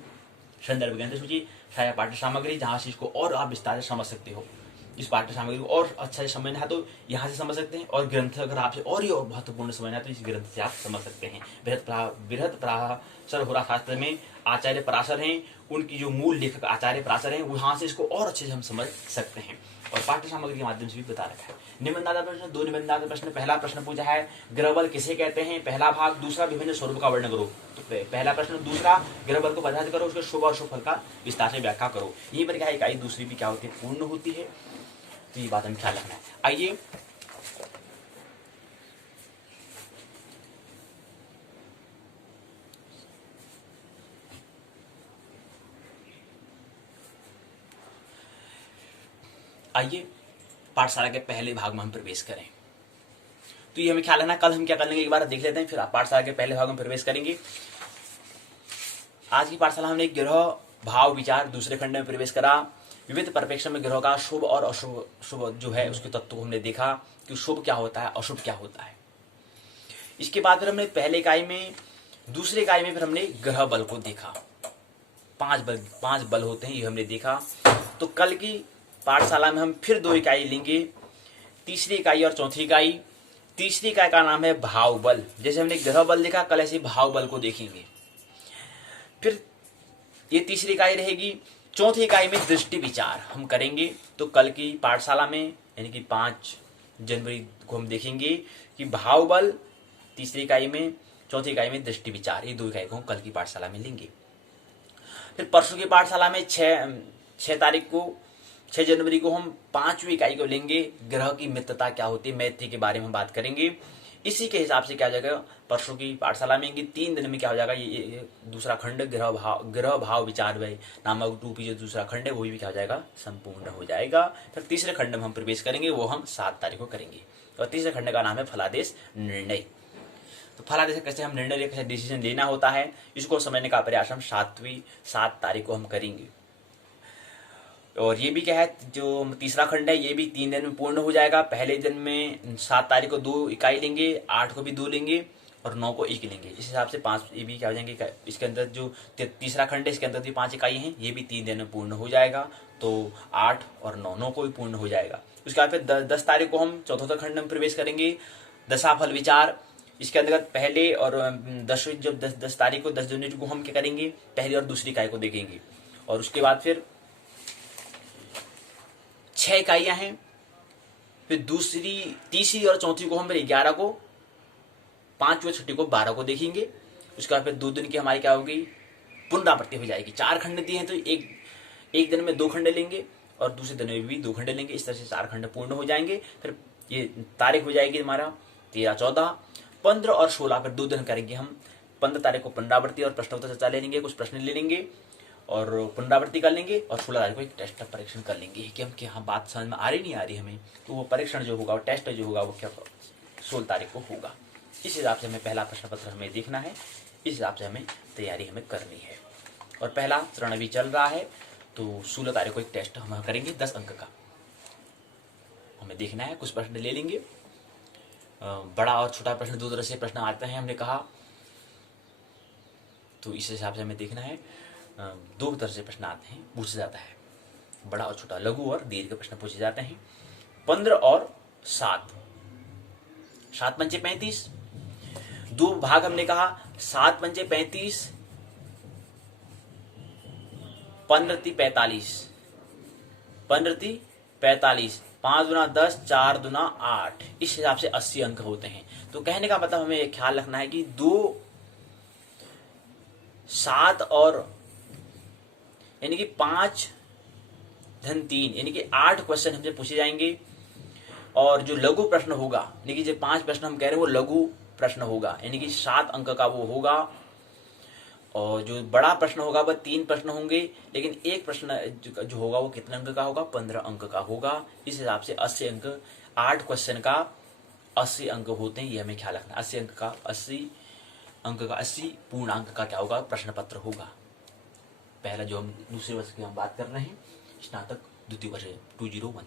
संदर्भ ग्रंथ सूची, छाया पाठ्य सामग्री, जहाँ से इसको और आप विस्तार से समझ सकते हो। इस पाठ्य सामग्री को और अच्छा से समझना है तो यहाँ से समझ सकते हैं, और ग्रंथ अगर आपसे और महत्वपूर्ण समझना है तो इस ग्रंथ से आप समझ सकते हैं। बृहद पराशर होरा शास्त्र में आचार्य पराशर हैं, उनकी जो मूल लेखक आचार्य पराशर हैं, वहां से इसको और अच्छे से हम समझ सकते हैं, और पाठ्य सामग्री के माध्यम से भी बता रखा है। निबंधात्मक प्रश्न, 2 निबंधात्मक प्रश्न। पहला प्रश्न पूछा है ग्रह बल किसे कहते हैं, पहला भाग। दूसरा, विभिन्न स्वरूप का वर्णन करो। तो पहला प्रश्न दूसरा, ग्रह बल को परिभाषित करो, उसके शुभ और शुभ फल का विस्तार से व्याख्या करो। यही पर क्या है, इकाई दूसरी भी क्या होती है, पूर्ण होती है। तो ये बात हमें ख्याल रखना है। आइए पाठशाला के पहले भाग में हम प्रवेश करें। तो ये हमें ख्याल रखना, कल हम क्या कर लेंगे एक बार देख लेते हैं, फिर पाठशाला के पहले भाग में प्रवेश करेंगे। आज की पाठशाला हमने ग्रह भाव विचार दूसरे खंड में प्रवेश करा। विविध परिप्रेक्ष्य में ग्रहों का शुभ और अशुभ शुभ जो है उसके तत्व को हमने देखा कि शुभ क्या होता है, अशुभ क्या होता है। इसके बाद फिर हमने पहले इकाई में, दूसरे इकाई में फिर हमने ग्रह बल को देखा। 5 बल होते हैं, ये हमने देखा। तो कल की पाठशाला में हम फिर 2 इकाई लेंगे, तीसरी इकाई और चौथी इकाई। तीसरी इकाई का नाम है भाव बल। जैसे हमने ग्रह बल देखा, कल ऐसे भाव बल को देखेंगे। फिर ये तीसरी इकाई रहेगी। चौथी इकाई में दृष्टि विचार हम करेंगे। तो कल की पाठशाला में यानी कि 5 जनवरी को हम देखेंगे कि भाव बल तीसरी इकाई में, चौथी इकाई में दृष्टि विचार, ये 2 इकाई को हम कल की पाठशाला में लेंगे। फिर परसों की पाठशाला में 6 जनवरी को हम 5वीं इकाई को लेंगे, ग्रह की मित्रता क्या होती है, मैत्री के बारे में हम बात करेंगे। इसी के हिसाब से क्या हो जाएगा परसों की पाठशाला में, 3 दिन में क्या हो जाएगा, ये दूसरा खंड ग्रह भाव विचार वय नामक रूपी जो दूसरा खंड है वो भी क्या हो जाएगा, संपूर्ण हो जाएगा। फिर तीसरे खंड में हम प्रवेश करेंगे, वो हम 7 तारीख को करेंगे, और तीसरे खंड का नाम है फलादेश निर्णय। तो फलादेश कैसे हम निर्णय कैसे डिसीजन लेना होता है, इसको समझने का प्रयास हम 7 तारीख को हम करेंगे। और ये भी क्या है, जो तीसरा खंड है ये भी 3 दिन में पूर्ण हो जाएगा। पहले दिन में 7 तारीख को 2 इकाई लेंगे, 8 को भी 2 लेंगे, और 9 को 1 लेंगे। इस हिसाब से 5 ये भी क्या हो जाएंगे, इसके अंदर जो तीसरा खंड है इसके अंदर भी 5 इकाई हैं, ये भी 3 दिन में पूर्ण हो जाएगा। तो 8 और 9 को भी पूर्ण हो जाएगा। उसके बाद फिर 10 तारीख को हम चौथा खंड में प्रवेश करेंगे, दशाफल विचार। इसके अंतर्गत पहले और 10 तारीख को 10 जनवरी को हम क्या करेंगे, पहली और दूसरी इकाई को देखेंगे। और उसके बाद फिर 6 इकाइयां हैं, फिर दूसरी, तीसरी और चौथी को हम 11 को, 5वीं और छठी को 12 को देखेंगे। उसके बाद फिर 2 दिन की हमारी क्या होगी, पुनरावृत्ति हो जाएगी। 4 खंड दिए हैं तो एक दिन में 2 खंड लेंगे, और दूसरे दिन में भी 2 खंड लेंगे। इस तरह से 4 खंड पूर्ण हो जाएंगे। फिर ये तारीख हो जाएगी हमारा 13, 14, 15 और 16। फिर 2 दिन करेंगे हम। 15 तारीख को पुनरावृत्ति और प्रश्नोत्तर चर्चा ले लेंगे, कुछ प्रश्न ले लेंगे और पुनरावृत्ति कर लेंगे, और 16 तारीख को एक टेस्ट परीक्षण कर लेंगे कि हम क्या बात समझ में आ रही नहीं आ रही हमें। तो वो परीक्षण जो होगा, वो टेस्ट जो होगा, वो क्या 16 तारीख को होगा। इस हिसाब से हमें पहला प्रश्न पत्र हमें देखना है, इस हिसाब से हमें तैयारी हमें करनी है। और पहला चरण अभी चल रहा है, तो 16 तारीख को एक टेस्ट हम करेंगे 10 अंक का, हमें देखना है। कुछ प्रश्न ले लेंगे, बड़ा और छोटा प्रश्न 2 तरह से प्रश्न आते हैं हमने कहा, तो इस हिसाब से हमें देखना है। 2 तरह से प्रश्न आते हैं, पूछा जाता है, बड़ा और छोटा, लघु और दीर्घ प्रश्न पूछे जाते हैं। 15 और 7, 7 पंचे 35, 2 भाग हमने कहा, 7 पंचे 35, 15 × 45, 15 × 45, 5 दूना 10, 4 दूना 8, इस हिसाब से 80 अंक होते हैं। तो कहने का मतलब हमें ख्याल रखना है कि 2, 7 और यानी कि 5 धन 3 यानी कि 8 क्वेश्चन हमसे पूछे जाएंगे। और जो लघु प्रश्न होगा, यानी कि जो 5 प्रश्न हम कह रहे हैं वो लघु प्रश्न होगा, यानी कि 7 अंक का वो होगा। और जो बड़ा प्रश्न होगा वह 3 प्रश्न होंगे, लेकिन एक प्रश्न जो होगा वो कितने अंक का होगा, 15 अंक का होगा। इस हिसाब से 80 अंक 8 क्वेश्चन का 80 अंक होते हैं, ये हमें ख्याल रखना। 80 अंक का 80 पूर्णांक का क्या होगा, प्रश्न पत्र होगा। पहला जो हम दूसरे वर्ष की हम बात कर रहे हैं, स्नातक द्वितीय वर्ष 201,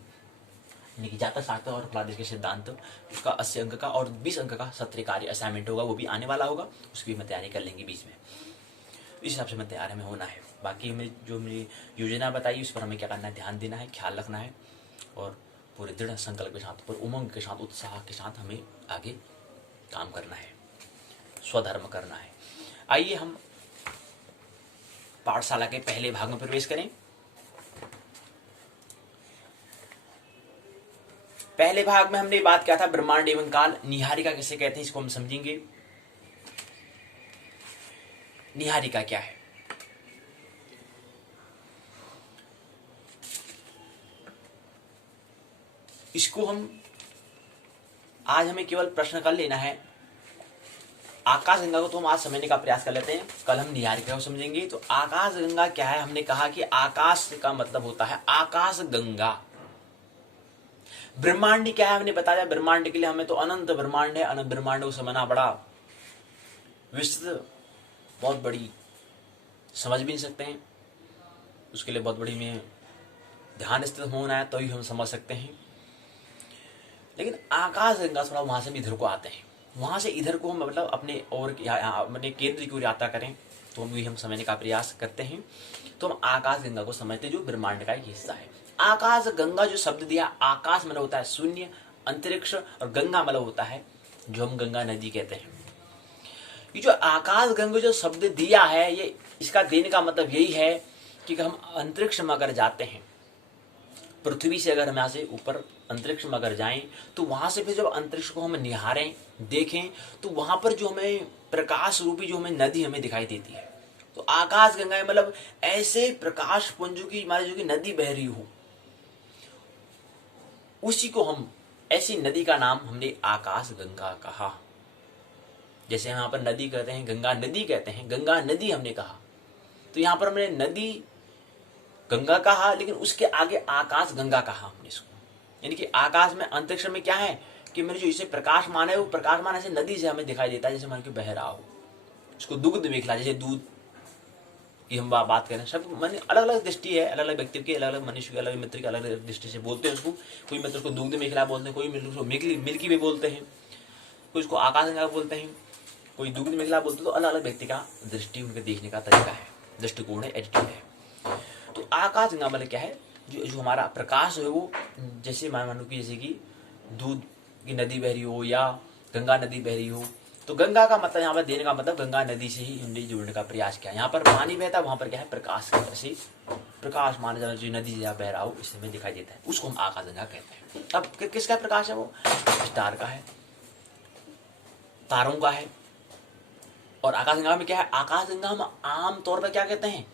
यानी कि जातक सार्थक और फलादेश के सिद्धांत, उसका 80 अंक का और 20 अंक का सत्र कार्य असाइनमेंट होगा, वो भी आने वाला होगा, उसकी भी मैं तैयारी कर लेंगे बीच में। इस हिसाब से मैं तैयार हमें होना है। बाकी हमें जो मेरी योजना बताई उस पर हमें क्या करना है, ध्यान देना है, ख्याल रखना है और पूरे दृढ़ संकल्प के साथ, पूरे उमंग के साथ, उत्साह के साथ हमें आगे काम करना है, स्वधर्म करना है। आइए हम पाठशाला के पहले भाग में प्रवेश करें। पहले भाग में हमने बात किया था ब्रह्मांड एवं काल, निहारिका किसे कहते हैं इसको हम समझेंगे। निहारिका क्या है? इसको हम आज हमें केवल प्रश्न कर लेना है। आकाश गंगा को तो हम आज समझने का प्रयास कर लेते हैं, कल हम निहारिका को समझेंगे। तो आकाश गंगा क्या है? हमने कहा कि आकाश का मतलब होता है आकाश गंगा। ब्रह्मांड क्या है? हमने बताया ब्रह्मांड के लिए हमें तो अनंत ब्रह्मांड है, अनंत ब्रह्मांड को समझना बड़ा विस्तृत, बहुत बड़ी, समझ भी नहीं सकते हैं, उसके लिए बहुत बड़ी में ध्यान स्थित होना है तो ही हम समझ सकते हैं। लेकिन आकाश गंगा थोड़ा वहां से भी इधर को आते हैं, वहां से इधर को हम मतलब अपने और अपने केंद्र की ओर यात्रा करें तो हम भी हम समझने का प्रयास करते हैं। तो हम आकाश गंगा को समझते हैं जो ब्रह्मांड का एक हिस्सा है। आकाश गंगा जो शब्द दिया, आकाश मतलब होता है शून्य, अंतरिक्ष, और गंगा मतलब होता है जो हम गंगा नदी कहते हैं। ये जो आकाश गंगा जो शब्द दिया है, ये इसका देने का मतलब यही है कि हम अंतरिक्ष में अगर जाते हैं, पृथ्वी से अगर हम यहाँ से ऊपर अंतरिक्ष में अगर जाएं तो वहां से फिर जब अंतरिक्ष को हम निहारें, देखें, तो वहां पर जो हमें प्रकाश रूपी जो हमें नदी हमें दिखाई देती है। तो आकाश गंगा मतलब ऐसे प्रकाश पुंजों की हमारी जो कि नदी बह रही हो, उसी को हम, ऐसी नदी का नाम हमने आकाश गंगा कहा। जैसे यहाँ पर नदी कहते हैं, गंगा नदी कहते हैं, गंगा नदी हमने कहा, तो यहाँ पर हमने नदी गंगा कहा, लेकिन उसके आगे आकाश गंगा कहा हमने इसको। यानी कि आकाश में, अंतरिक्ष में क्या है कि मेरे जो इसे प्रकाशमान है, वो प्रकाशमान ऐसे नदी से हमें दिखाई देता है, जैसे मान के बह रहा हो। इसको दुग्ध मेखला, जैसे दूध की हम बात करें, सब मन अलग अलग दृष्टि है, अलग अलग व्यक्ति की, अलग अलग मनुष्य की, अलग मित्र की अलग अलग दृष्टि से बोलते हैं उसको। कोई मित्र उसको दुग्ध मेखला बोलते हैं, कोई मित्र उसको मिल्की भी बोलते हैं, कोई उसको आकाश गंगा बोलते हैं, कोई दुग्ध मेखला बोलते हैं। तो अलग अलग व्यक्ति का दृष्टि, उनके देखने का तरीका है, दृष्टिकोण है, एटीट्यूड है। तो आकाश गंगा मतलब क्या है, जो हमारा प्रकाश है वो, जैसे मानो कि जैसे कि दूध की नदी बह रही हो या गंगा नदी बह रही हो, तो गंगा का मतलब यहाँ पर देने का मतलब गंगा नदी से ही हमने जोड़ने का प्रयास किया। यहाँ पर पानी बहता है, वहां पर क्या है, प्रकाश की तरह से प्रकाश मान जाना, जो नदी जहाँ बह रहा हो इससे हमें दिखाई देता है, उसको हम आकाश गंगा कहते हैं। अब किसका प्रकाश है? वो स्टार का है, तारों का है। और आकाश गंगा में क्या है, आकाश गंगा हम आमतौर पर क्या कहते हैं,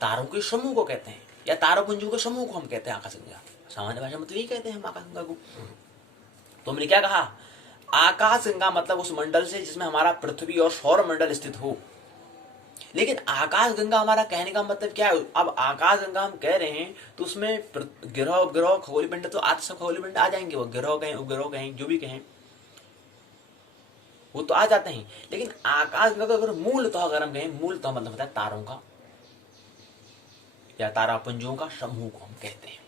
तारों के समूह को कहते हैं, या तारापुंजों के समूह को हम कहते हैं आकाश गंगा। सामान्य भाषा में तो यही कहते हैं हम आकाश गंगा को। तो हमने क्या कहा, आकाश गंगा मतलब उस मंडल से जिसमें हमारा पृथ्वी और सौर मंडल स्थित हो। लेकिन आकाश गंगा हमारा कहने का मतलब क्या है? अब आकाश गंगा हम कह रहे हैं तो उसमें ग्रह उपग्रह खगोलीय पिंड तो आज सब खगोलीय पिंड आ जाएंगे, वो ग्रह कहें उपग्रह कहें जो भी कहें वो तो आ जाते हैं। लेकिन आकाश गंगा अगर मूलतः अगर हम कहें, मूलतः मतलब होता है तारों का या तारापुंजों का समूह को हम कहते हैं,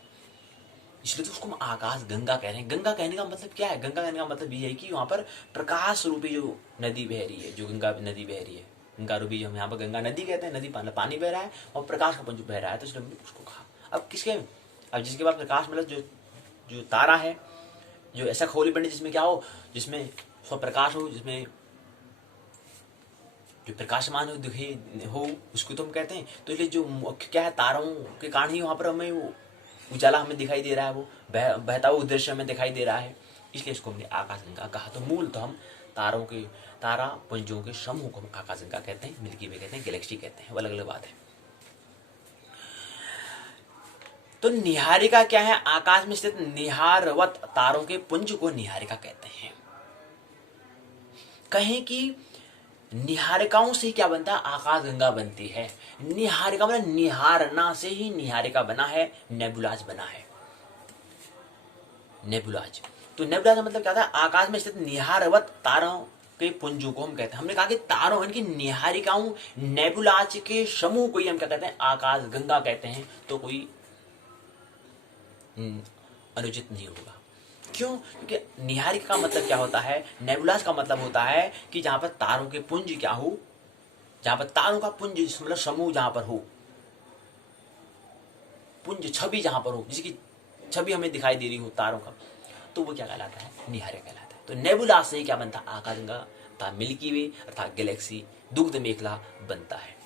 इसलिए तो उसको हम आकाश गंगा कह रहे हैं। गंगा कहने का मतलब क्या है? गंगा कहने का मतलब ये है कि वहां पर प्रकाश रूपी जो नदी बह रही है, जो गंगा नदी बह रही है, गंगा रूपी जो हम यहाँ पर गंगा नदी कहते हैं, नदी पानी बह रहा है और प्रकाश का पुंज बह रहा है, तो इसलिए हमने उसको कहा। अब किसके, अब जिसके पास प्रकाश मतलब जो तारा है, जो ऐसा खगोलीय पिंड जिसमें क्या हो, जिसमें स्वप्रकाश हो, जिसमें जो प्रकाशमान हो, उसको तो हम कहते हैं। तो इसलिए जो मुख्य क्या है, तारों के कारण ही वहां पर हमें वो उजाला हमें दिखाई दे रहा है, वो बहता हुआ दृश्य हमें दिखाई दे रहा है, इसलिए इसको हमने आकाश गंगा कहा। तो मूल तो हम तारा पुंजों के समूह को हम आकाश गंगा कहते हैं, मिल्की वे कहते हैं, गैलेक्सी कहते हैं, वो अलग अलग बात है। तो निहारिका क्या है? आकाश में स्थित निहारवत तारों के पुंज को निहारिका कहते हैं। कहें कि निहारिकाओं से ही क्या बनता है, आकाश गंगा बनती है। निहारिका मतलब निहारना से ही निहारिका बना है, नेबुलाज बना है, नेबुलाज। तो नेबुला का मतलब क्या था, आकाश में स्थित निहारवत तारों के पुंजों को हम कहते हैं। हमने कहा कि तारों इनकी निहारिकाओं नेबुलाज के समूह को ही हम क्या कहते हैं, आकाश गंगा कहते हैं। तो कोई अनुचित नहीं होगा। क्यों? क्योंकि निहारिका का मतलब क्या होता है, नेबुलाज का मतलब होता है कि जहां पर तारों के पुंज क्या हो, जहां पर तारों का पुंज मतलब समूह जहां पर हो, पुंज छवि जहां पर हो, जिसकी छवि हमें दिखाई दे रही हो तारों का, तो वो क्या कहलाता है, निहारिका कहलाता है। तो नेबुला से क्या बनता है, आकाशगंगा अर्थात मिल्की वे अर्थात गैलेक्सी दुग्ध मेखला बनता है।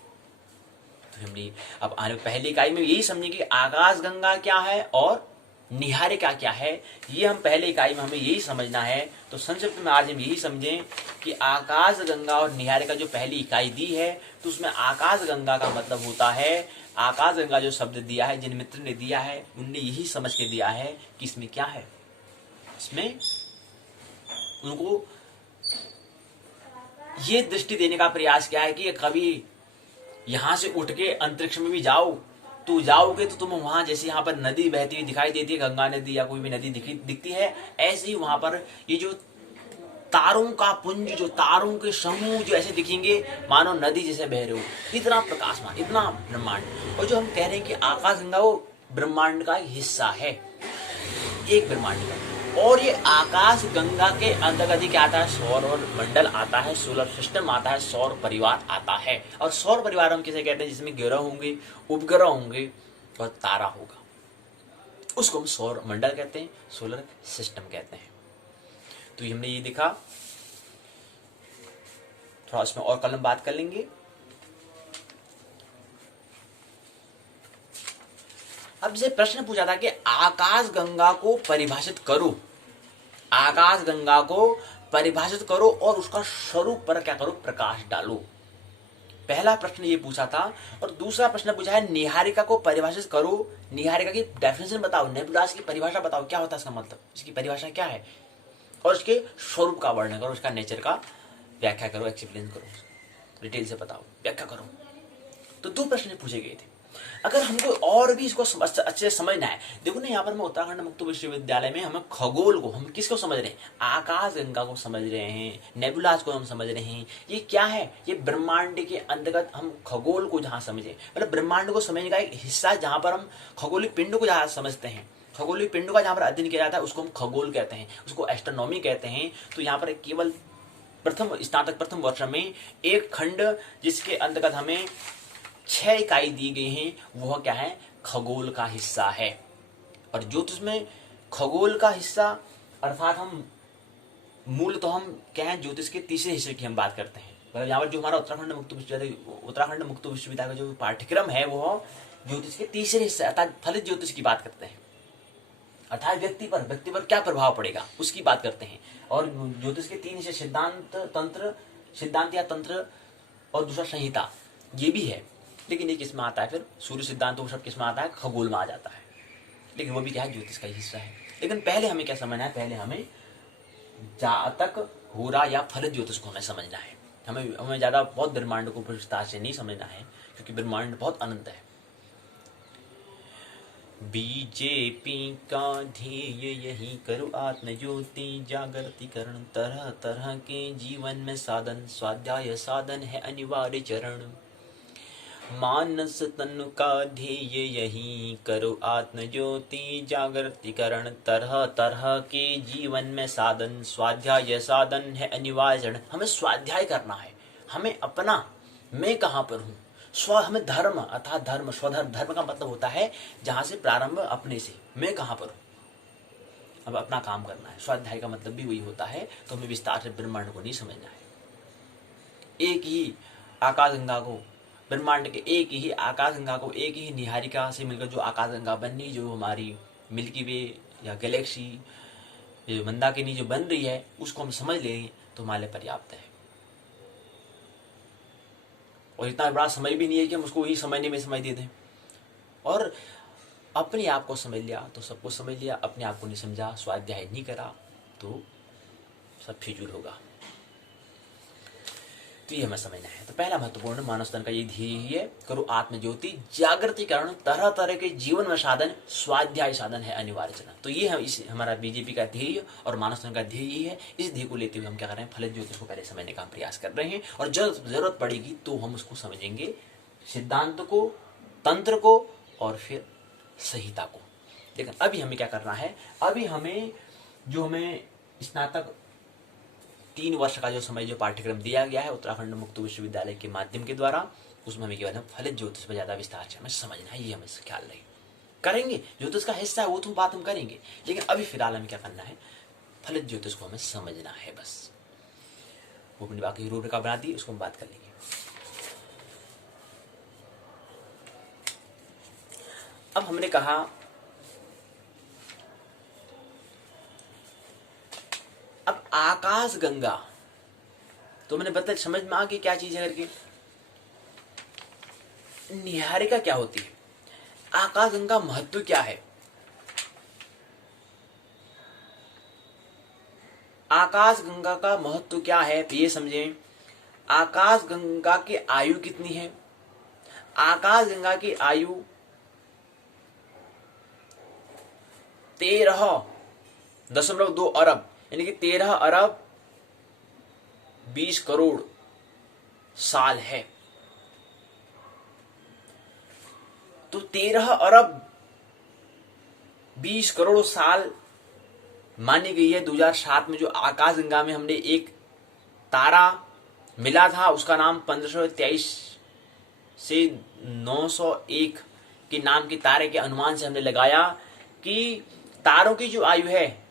तो हमने अब आने पहली इकाई में यही समझे कि आकाशगंगा क्या है और निहारिका क्या है। ये हम पहले इकाई में हमें यही समझना है। तो संक्षिप्त में आज हम यही समझें कि आकाशगंगा और निहारिका जो पहली इकाई दी है, तो उसमें आकाशगंगा का मतलब होता है, आकाशगंगा जो शब्द दिया है, जिन मित्र ने दिया है उनने यही समझ के दिया है कि इसमें क्या है, इसमें उनको ये दृष्टि देने का प्रयास किया है कि कभी यहां से उठ के अंतरिक्ष में भी जाओ, तो जाओगे तो तुम्हें वहां जैसे यहाँ पर नदी बहती हुई दिखाई देती है, गंगा नदी या कोई भी नदी दिखती है, ऐसे ही वहां पर ये जो तारों का पुंज, जो तारों के समूह जो ऐसे दिखेंगे मानो नदी जैसे बह रहे हो, इतना प्रकाशमान, इतना ब्रह्मांड। और जो हम कह रहे हैं कि आकाशगंगा वो ब्रह्मांड का हिस्सा है, एक ब्रह्मांड का। और ये आकाश गंगा के अंतर्गत क्या आता है, सौर और मंडल आता है, सोलर सिस्टम आता है, सौर परिवार आता है। और सौर परिवार हम किसे कहते हैं, जिसमें ग्रह होंगे, उपग्रह होंगे और तारा होगा, उसको हम सौर मंडल कहते हैं, सोलर सिस्टम कहते हैं। तो हमने ये देखा, थोड़ा इसमें और कल हम बात कर लेंगे। अब जैसे प्रश्न पूछा था कि आकाश गंगा को परिभाषित करो, आकाश गंगा को परिभाषित करो और उसका स्वरूप पर क्या करो, प्रकाश डालो। पहला प्रश्न ये पूछा था। और दूसरा प्रश्न पूछा है निहारिका को परिभाषित करो, निहारिका की डेफिनेशन बताओ, नेबुलास की परिभाषा बताओ, क्या होता है इसका मतलब, इसकी परिभाषा क्या है, और उसके स्वरूप का वर्णन करो, उसका नेचर का व्याख्या करो, एक्सप्लेन करो, डिटेल से बताओ, व्याख्या करो। तो दो प्रश्न पूछे गए थे। अगर हमको और भी इसको अच्छे से समझना है, देखो ना, यहाँ पर मैं उत्तराखंड मुक्त विश्वविद्यालय में हमें खगोल को, हम किसको समझ रहे हैं, आकाश गंगा को समझ रहे हैं, नेबुलास को हम समझ रहे हैं। ये क्या है, ये ब्रह्मांड के अंतर्गत हम खगोल को जहाँ समझे, मतलब ब्रह्मांड को समझने का एक हिस्सा, जहाँ पर हम खगोलिक पिंड को जहाँ समझते हैं, खगोलिक पिंड का जहाँ पर अध्ययन किया जाता है, उसको हम खगोल कहते हैं, उसको एस्ट्रोनॉमी कहते हैं। तो यहाँ पर केवल प्रथम स्नातक प्रथम वर्ष में एक खंड जिसके अंतर्गत हमें 6 इकाई दी गई हैं, वह क्या है, खगोल का हिस्सा है। और ज्योतिष में खगोल का हिस्सा अर्थात हम मूल तो हम क्या है, ज्योतिष के तीसरे हिस्से की हम बात करते हैं। मतलब यहाँ पर जो हमारा उत्तराखंड मुक्त विश्वविद्यालय का जो पाठ्यक्रम है, वो ज्योतिष के तीसरे हिस्से अर्थात फलित ज्योतिष की बात करते हैं, अर्थात व्यक्ति पर क्या प्रभाव पड़ेगा उसकी बात करते हैं। और ज्योतिष के 3 हिस्से, सिद्धांत, तंत्र, सिद्धांत या तंत्र, और दूसरा संहिता, ये भी है। लेकिन ये किस में आता है, फिर सूर्य सिद्धांत वो सब किस में आता है, खगोल में आ जाता है, लेकिन वो भी क्या है, ज्योतिष का हिस्सा है। लेकिन पहले हमें क्या समझना है, पहले हमें जातक होरा या फलित ज्योतिष को हमें समझना है। हमें ज्यादा बहुत ब्रह्मांड को विस्तार से नहीं समझना है, क्योंकि ब्रह्मांड बहुत अनंत है। बीजेपी का ध्येय यही करो आत्मज्योति जागृतिकरण, तरह तरह के जीवन में साधन, स्वाध्याय साधन है अनिवार्य चरण। मानस तनु का ध्येय यही करो आत्मज्योति जागृतिकरण, तरह तरह के जीवन में साधन, स्वाध्याय साधन है अनिवार्य चरण। हमें स्वाध्याय करना है, हमें अपना मैं कहाँ पर हूँ, हमें धर्म अर्थात धर्म, स्वधर्म, धर्म का मतलब होता है जहां से प्रारंभ अपने से, मैं कहां पर हूं, अब अपना काम करना है। स्वाध्याय का मतलब भी वही होता है। तो हमें विस्तार से ब्रह्मांड को नहीं समझना है। एक ही आकाशगंगा को, ब्रह्मांड के एक ही आकाशगंगा को एक ही निहारिका से मिलकर जो आकाशगंगा बननी, जो हमारी मिल्की वे या गैलेक्सी मंदाकिनी जो बन रही है, उसको हम समझ लें तो हमारे पर्याप्त है। और इतना बड़ा समय भी नहीं है कि हम उसको ही समझने में समय दे दें। और अपने आप को समझ लिया तो सबको समझ लिया, अपने आप को नहीं समझा, स्वाध्याय नहीं करा, तो सब फिजूल होगा। तो ये हमें समझना है। तो पहला महत्वपूर्ण मानव तन का ये ध्येय ही है, करो आत्मज्योति जागृतिकरण, तरह तरह के जीवन में साधन, स्वाध्याय साधन है अनिवार्य चलन। तो ये इस हमारा बीजेपी का ध्येय और मानव तन का ध्येय ही है। इस ध्येय को लेते हुए हम क्या कर रहे हैं, फलित ज्योतिष को पहले समझने का प्रयास कर रहे हैं, और जब जरूरत पड़ेगी तो हम उसको समझेंगे, सिद्धांत को, तंत्र को और फिर संहिता को। लेकिन अभी हमें क्या करना है, अभी हमें स्नातक 3 वर्ष का जो समय जो पाठ्यक्रम दिया गया है उत्तराखंड मुक्त विश्वविद्यालय के माध्यम के द्वारा, उसमें हमें केवल फलित ज्योतिष पर ज्यादा विस्तार से हमें समझना है। ये हमें ख्याल रहे, करेंगे ज्योतिष का हिस्सा है वो तो बात हम करेंगे, लेकिन अभी फिलहाल हमें क्या करना है, फलित ज्योतिष को हमें समझना है बस। वो अपनी बाकी रूपरेखा बना दी, उसको हम बात कर लेंगे। अब हमने कहा अब आकाश गंगा, तो मैंने बताया समझ में आ गई क्या चीज है करके। निहारिका क्या होती है, आकाश गंगा महत्व क्या है, आकाश गंगा का महत्व क्या है, तो ये समझें। आकाश गंगा की आयु कितनी है, आकाश गंगा की आयु 13.2 अरब यानी कि 13 अरब 20 करोड़ साल है। तो 13 अरब 20 करोड़ साल मानी गई है। 2007 में जो आकाश गंगा में हमने एक तारा मिला था, उसका नाम 1523 से 901 के नाम के तारे के अनुमान से हमने लगाया कि तारों की जो आयु है,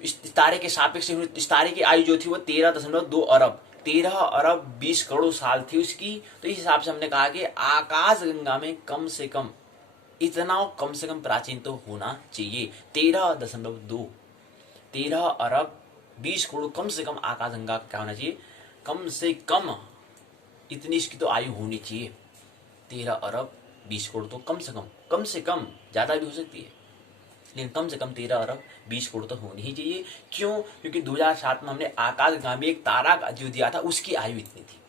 इस तारे के सापेक्ष इस तारे की आयु जो थी वो 13.2 अरब 13 अरब 20 करोड़ साल थी उसकी। तो इस हिसाब से हमने कहा कि आकाश गंगा में कम से कम इतना कम से कम प्राचीन तो होना चाहिए, 13 अरब 20 करोड़ कम से कम आकाश गंगा क्या होना चाहिए, कम से कम इतनी इसकी तो आयु होनी चाहिए। 13 अरब 20 करोड़ तो कम से कम ज्यादा भी हो सकती है, लेकिन कम से कम 13 अरब 20 करोड़ तो होनी ही चाहिए। क्यों? क्योंकि 2007 में हमने आकाश गंगा में एक तारा जो दिया था उसकी आयु इतनी थी।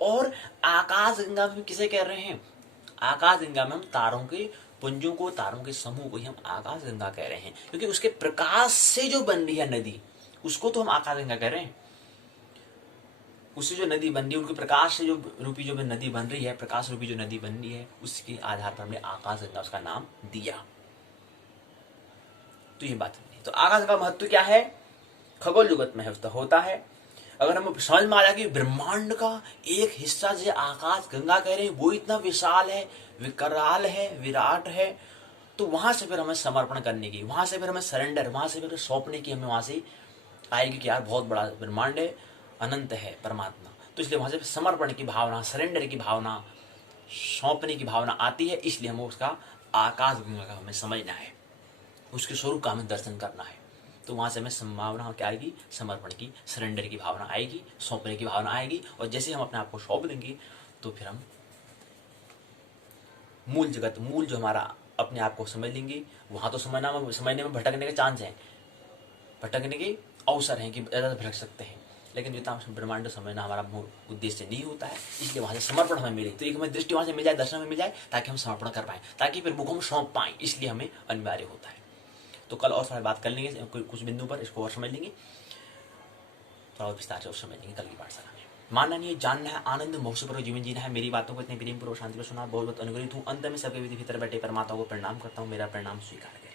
और आकाश गंगा में किसे कह रहे हैं, आकाश गंगा में हम तारों के पुंजों को, तारों के समूह को ही हम आकाश गंगा कह रहे हैं, क्योंकि उसके प्रकाश से जो बन रही है नदी उसको तो हम आकाश गंगा कह रहे हैं। उससे जो नदी बन रही है, उनके प्रकाश से जो रूपी जो नदी बन रही है, प्रकाश रूपी जो नदी बन रही है, उसके आधार पर हमने आकाश गंगा उसका नाम दिया। तो ये बात नहीं। तो आकाश का महत्व क्या है, खगोल जगत में होता है। अगर हमें समझ में आ जाए कि ब्रह्मांड का एक हिस्सा जिसे आकाश गंगा कह रहे हैं वो इतना विशाल है, विकराल है, विराट है, तो वहां से फिर हमें समर्पण करने की, वहां से फिर हमें सरेंडर, वहां से फिर सौंपने की हमें वहां से आएगी कि यार बहुत बड़ा ब्रह्मांड है, अनंत है परमात्मा। तो इसलिए वहां से समर्पण की भावना, सरेंडर की भावना, सौंपने की भावना आती है। इसलिए हमें उसका आकाश गंगा का हमें समझना है, उसके स्वरूप का हमें दर्शन करना है। तो वहां से हमें संभावना क्या आएगी, समर्पण की, सरेंडर की भावना आएगी, सौंपने की भावना आएगी। और जैसे हम अपने आप को सौंप देंगे तो फिर हम मूल जगत, मूल जो हमारा अपने आप को समझ लेंगे। वहां तो समझने में भटकने के चांस हैं, भटकने के अवसर हैं कि ज्यादा भटक सकते हैं, लेकिन जितना ब्रह्मांड समझना हमारा उद्देश्य नहीं होता है। इसलिए वहां से समर्पण हमें मिले, तो एक हमें दृष्टि वहां से मिल जाए, दर्शन में मिल जाए, ताकि हम समर्पण कर पाए, ताकि फिर मुख हम सौंप पाए। इसलिए हमें अनिवार्य होता है। तो कल और थोड़ा बात कर लेंगे कुछ बिंदु पर, इसको और समझ लेंगे, थोड़ा विस्तार से और समझ लेंगे कल की पाठशाला में। मानना नहीं है, जानना है, आनंद मोक्ष पर जीवन जीना है। मेरी बातों को इतने प्रेम पूर्वक शांति पर सुना, बहुत बहुत अनुग्रहित हूँ। अंत में सबके विधि भीतर बैठे परमात्मा को प्रणाम करता हूँ। मेरा प्रणाम स्वीकार करें।